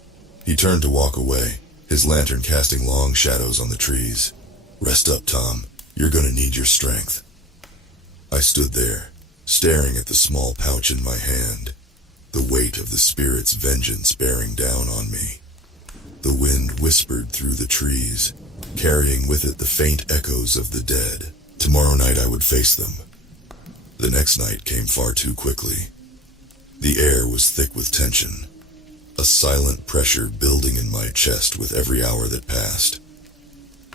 He turned to walk away, his lantern casting long shadows on the trees. Rest up, Tom. You're gonna need your strength. I stood there, staring at the small pouch in my hand, the weight of the spirit's vengeance bearing down on me. The wind whispered through the trees, carrying with it the faint echoes of the dead. Tomorrow night I would face them. The next night came far too quickly. The air was thick with tension, a silent pressure building in my chest with every hour that passed.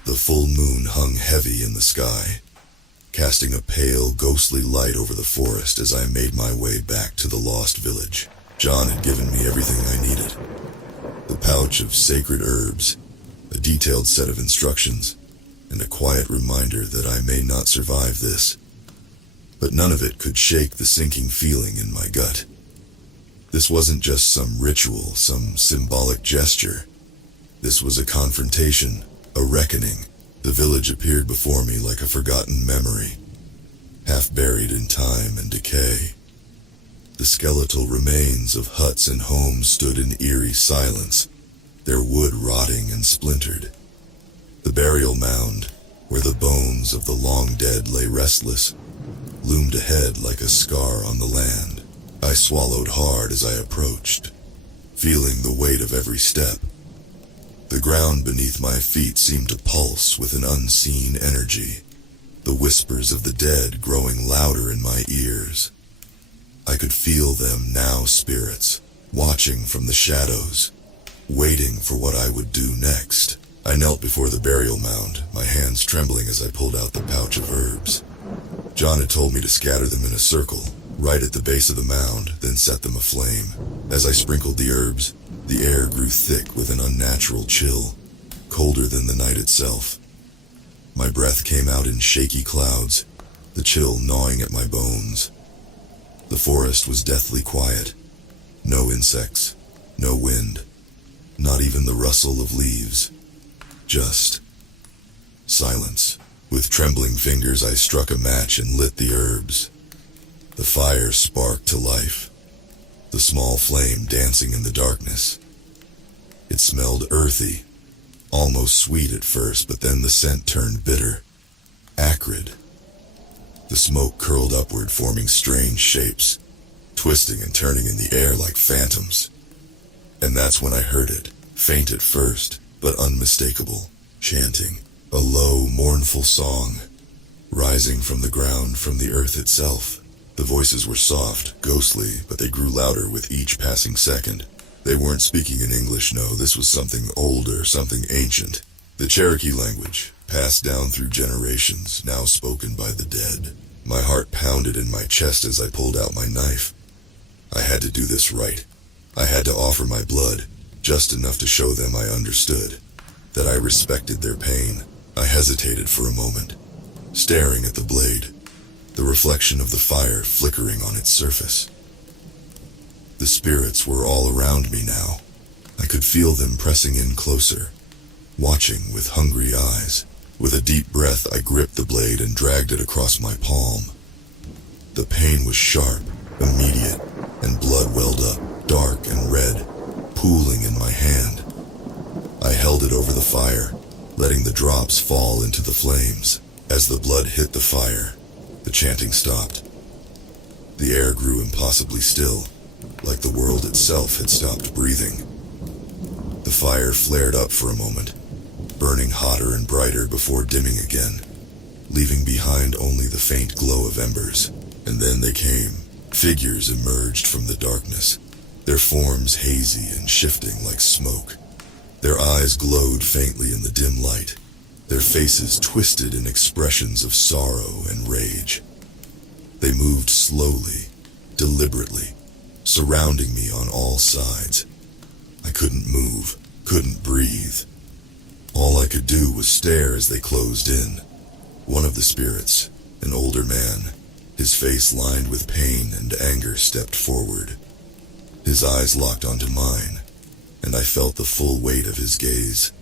The full moon hung heavy in the sky, casting a pale, ghostly light over the forest as I made my way back to the lost village. John had given me everything I needed. The pouch of sacred herbs, a detailed set of instructions, and a quiet reminder that I may not survive this. But none of it could shake the sinking feeling in my gut. This wasn't just some ritual, some symbolic gesture. This was a confrontation, a reckoning. The village appeared before me like a forgotten memory, half buried in time and decay. The skeletal remains of huts and homes stood in eerie silence, their wood rotting and splintered. The burial mound, where the bones of the long dead lay restless, loomed ahead like a scar on the land. I swallowed hard as I approached, feeling the weight of every step. The ground beneath my feet seemed to pulse with an unseen energy, the whispers of the dead growing louder in my ears. I could feel them now, spirits, watching from the shadows, waiting for what I would do next. I knelt before the burial mound, my hands trembling as I pulled out the pouch of herbs. John had told me to scatter them in a circle, right at the base of the mound, then set them aflame. As I sprinkled the herbs, the air grew thick with an unnatural chill, colder than the night itself. My breath came out in shaky clouds, the chill gnawing at my bones. The forest was deathly quiet. No insects, no wind, not even the rustle of leaves. Just silence. With trembling fingers I struck a match and lit the herbs. The fire sparked to life, the small flame dancing in the darkness. It smelled earthy, almost sweet at first, but then the scent turned bitter, acrid. The smoke curled upward, forming strange shapes, twisting and turning in the air like phantoms. And that's when I heard it, faint at first, but unmistakable, chanting, a low, mournful song, rising from the ground, from the earth itself. The voices were soft, ghostly, but they grew louder with each passing second. They weren't speaking in English, no, this was something older, something ancient. The Cherokee language, passed down through generations, now spoken by the dead. My heart pounded in my chest as I pulled out my knife. I had to do this right. I had to offer my blood, just enough to show them I understood, that I respected their pain. I hesitated for a moment, staring at the blade, the reflection of the fire flickering on its surface. The spirits were all around me now. I could feel them pressing in closer, watching with hungry eyes. With a deep breath, I gripped the blade and dragged it across my palm. The pain was sharp, immediate, and blood welled up, dark and red, pooling in my hand. I held it over the fire, letting the drops fall into the flames. As the blood hit the fire, the chanting stopped. The air grew impossibly still, like the world itself had stopped breathing. The fire flared up for a moment, burning hotter and brighter before dimming again, leaving behind only the faint glow of embers. And then they came. Figures emerged from the darkness, their forms hazy and shifting like smoke. Their eyes glowed faintly in the dim light, their faces twisted in expressions of sorrow and rage. They moved slowly, deliberately, surrounding me on all sides. I couldn't move, couldn't breathe. All I could do was stare as they closed in. One of the spirits, an older man, his face lined with pain and anger, stepped forward. His eyes locked onto mine, and I felt the full weight of his gaze,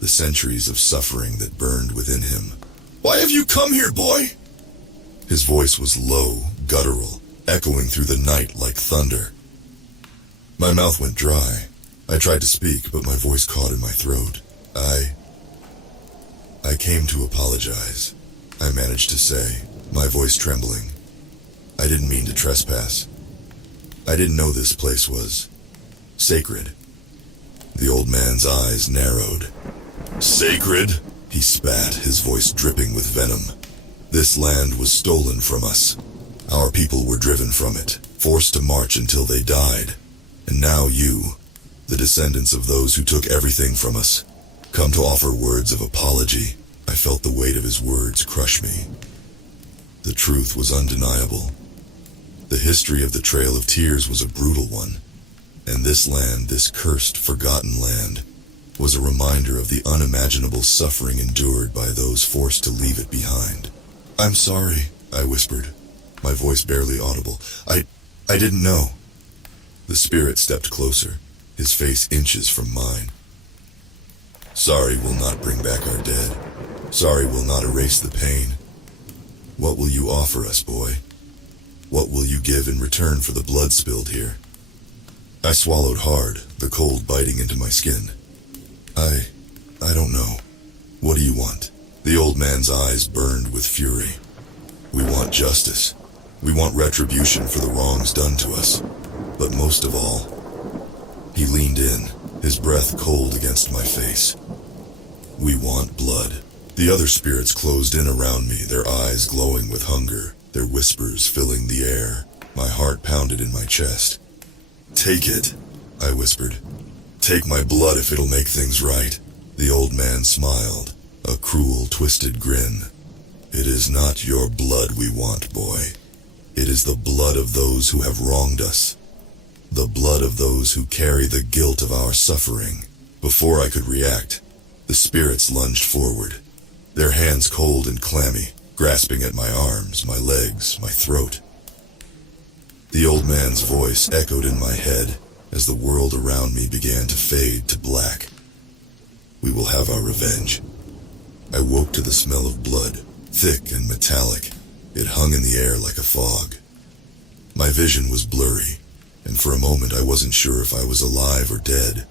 the centuries of suffering that burned within him. "Why have you come here, boy?" His voice was low, guttural, echoing through the night like thunder. My mouth went dry. I tried to speak, but my voice caught in my throat. I came to apologize, I managed to say, my voice trembling. I didn't mean to trespass. I didn't know this place was sacred. The old man's eyes narrowed. "Sacred?" he spat, his voice dripping with venom. "This land was stolen from us. Our people were driven from it, forced to march until they died. And now you, the descendants of those who took everything from us, come to offer words of apology." I felt the weight of his words crush me. The truth was undeniable. The history of the Trail of Tears was a brutal one, and this land, this cursed, forgotten land, was a reminder of the unimaginable suffering endured by those forced to leave it behind. "I'm sorry," I whispered, my voice barely audible. I didn't know." The spirit stepped closer, his face inches from mine. "Sorry will not bring back our dead. Sorry will not erase the pain. What will you offer us, boy? What will you give in return for the blood spilled here?" I swallowed hard, the cold biting into my skin. I don't know. What do you want?" The old man's eyes burned with fury. "We want justice. We want retribution for the wrongs done to us. But most of all..." He leaned in, his breath cold against my face. "We want blood." The other spirits closed in around me, their eyes glowing with hunger, their whispers filling the air. My heart pounded in my chest. "Take it," I whispered. "Take my blood if it'll make things right." The old man smiled, a cruel, twisted grin. "It is not your blood we want, boy. It is the blood of those who have wronged us. The blood of those who carry the guilt of our suffering." Before I could react, the spirits lunged forward, their hands cold and clammy, grasping at my arms, my legs, my throat. The old man's voice echoed in my head as the world around me began to fade to black. "We will have our revenge. I woke to the smell of blood, thick and metallic. It hung in the air like a fog. My vision was blurry, and for a moment I wasn't sure if I was alive or dead.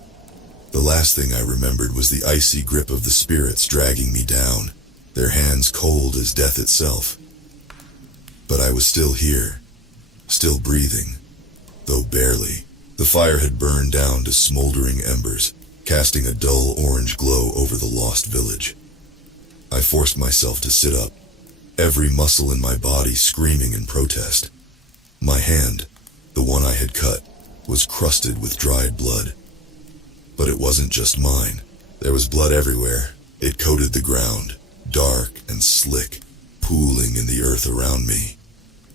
The last thing I remembered was the icy grip of the spirits dragging me down, their hands cold as death itself. But I was still here, still breathing, though barely. The fire had burned down to smoldering embers, casting a dull orange glow over the lost village. I forced myself to sit up, every muscle in my body screaming in protest. My hand, the one I had cut, was crusted with dried blood. But it wasn't just mine. There was blood everywhere. It coated the ground, dark and slick, pooling in the earth around me.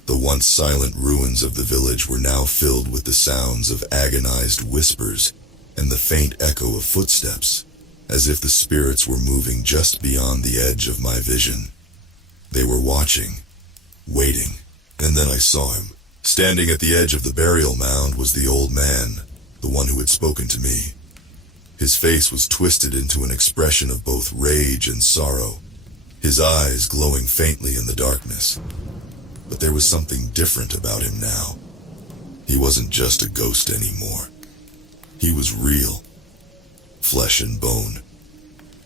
The once silent ruins of the village were now filled with the sounds of agonized whispers and the faint echo of footsteps, as if the spirits were moving just beyond the edge of my vision. They were watching, waiting, and then I saw him. Standing at the edge of the burial mound was the old man, the one who had spoken to me. His face was twisted into an expression of both rage and sorrow, his eyes glowing faintly in the darkness. But there was something different about him now. He wasn't just a ghost anymore. He was real. Flesh and bone.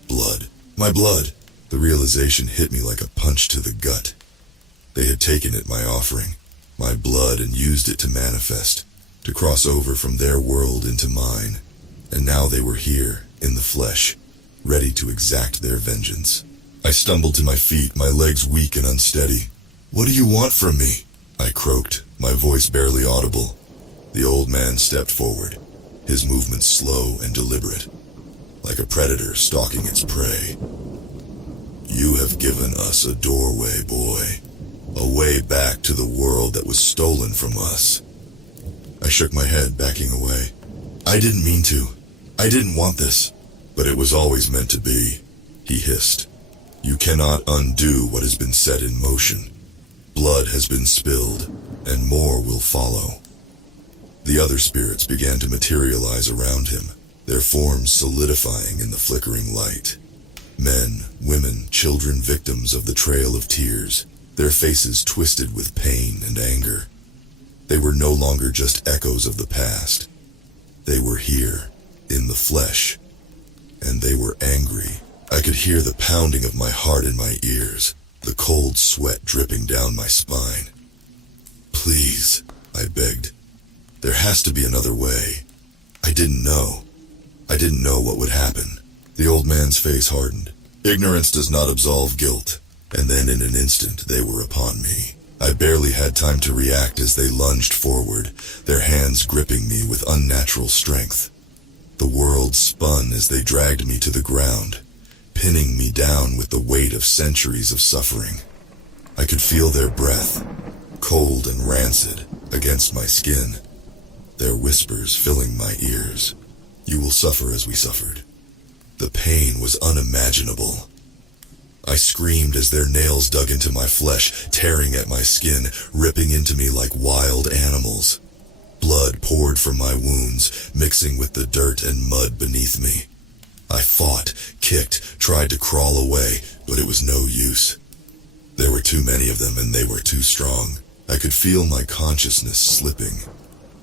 Blood. My blood. The realization hit me like a punch to the gut. They had taken it, my offering, my blood, and used it to manifest, to cross over from their world into mine. And now they were here, in the flesh, ready to exact their vengeance. I stumbled to my feet, my legs weak and unsteady. "What do you want from me?" I croaked, my voice barely audible. The old man stepped forward, his movements slow and deliberate, like a predator stalking its prey. "You have given us a doorway, boy. A way back to the world that was stolen from us." I shook my head, backing away. "I didn't mean to. I didn't want this." "But it was always meant to be," he hissed. "You cannot undo what has been set in motion. Blood has been spilled, and more will follow." The other spirits began to materialize around him, their forms solidifying in the flickering light. Men, women, children, victims of the trail of tears, their faces twisted with pain and anger. They were no longer just echoes of the past. They were here, in the flesh, and they were angry. I could hear the pounding of my heart in my ears, the cold sweat dripping down my spine. "Please," I begged. "There has to be another way. I didn't know. I didn't know what would happen." The old man's face hardened. "Ignorance does not absolve guilt." And then in an instant they were upon me. I barely had time to react as they lunged forward, their hands gripping me with unnatural strength. The world spun as they dragged me to the ground, pinning me down with the weight of centuries of suffering. I could feel their breath, cold and rancid, against my skin, their whispers filling my ears. "You will suffer as we suffered." The pain was unimaginable. I screamed as their nails dug into my flesh, tearing at my skin, ripping into me like wild animals. Blood poured from my wounds, mixing with the dirt and mud beneath me. I fought, kicked, tried to crawl away, but it was no use. There were too many of them, and they were too strong. I could feel my consciousness slipping,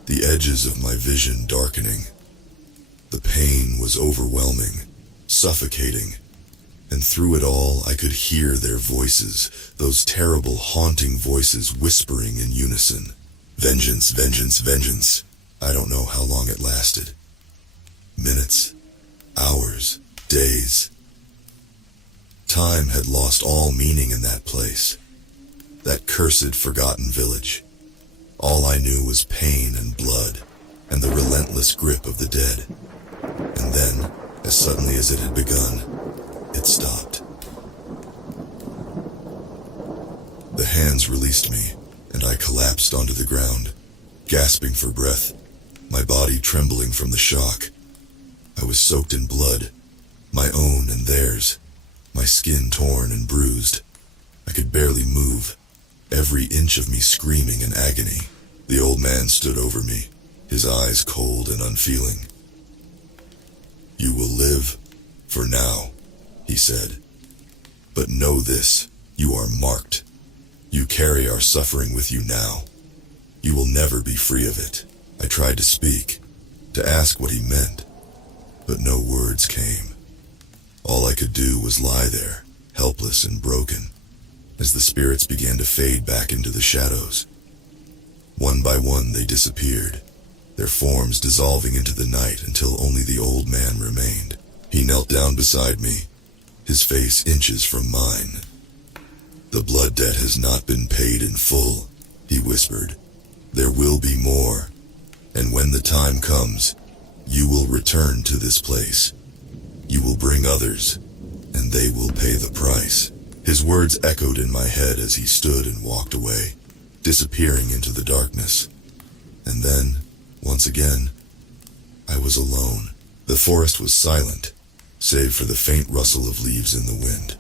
the edges of my vision darkening. The pain was overwhelming, suffocating, and through it all I could hear their voices, those terrible, haunting voices whispering in unison. Vengeance, vengeance, vengeance. I don't know how long it lasted. Minutes, hours, days. Time had lost all meaning in that place, that cursed, forgotten village. All I knew was pain and blood, and the relentless grip of the dead. And then, as suddenly as it had begun, it stopped. The hands released me, and I collapsed onto the ground, gasping for breath, my body trembling from the shock. I was soaked in blood, my own and theirs, my skin torn and bruised. I could barely move, every inch of me screaming in agony. The old man stood over me, his eyes cold and unfeeling. "You will live, for now," he said. But know this, you are marked. You carry our suffering with you now. You will never be free of it. I tried to speak, to ask what he meant, but no words came. All I could do was lie there, helpless and broken, as the spirits began to fade back into the shadows. One by one they disappeared, their forms dissolving into the night until only the old man remained. He knelt down beside me, his face inches from mine. "The blood debt has not been paid in full," he whispered. "There will be more, and when the time comes, you will return to this place. You will bring others, and they will pay the price." His words echoed in my head as he stood and walked away, disappearing into the darkness. And then, once again, I was alone. The forest was silent, save for the faint rustle of leaves in the wind.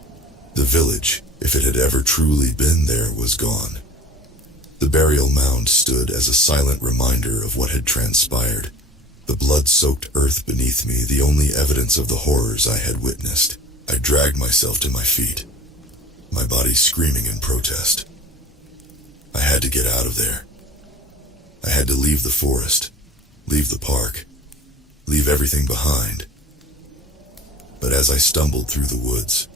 The village, if it had ever truly been there, was gone. The burial mound stood as a silent reminder of what had transpired, the blood-soaked earth beneath me, the only evidence of the horrors I had witnessed. I dragged myself to my feet, my body screaming in protest. I had to get out of there. I had to leave the forest, leave the park, leave everything behind. But as I stumbled through the woods,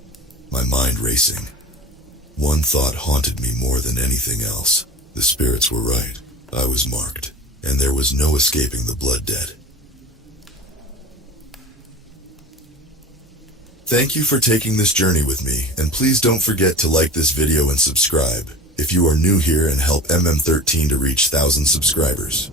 my mind racing, one thought haunted me more than anything else. The spirits were right. I was marked, and there was no escaping the blood debt. Thank you for taking this journey with me, and please don't forget to like this video and subscribe if you are new here and help MM13 to reach 1,000 subscribers.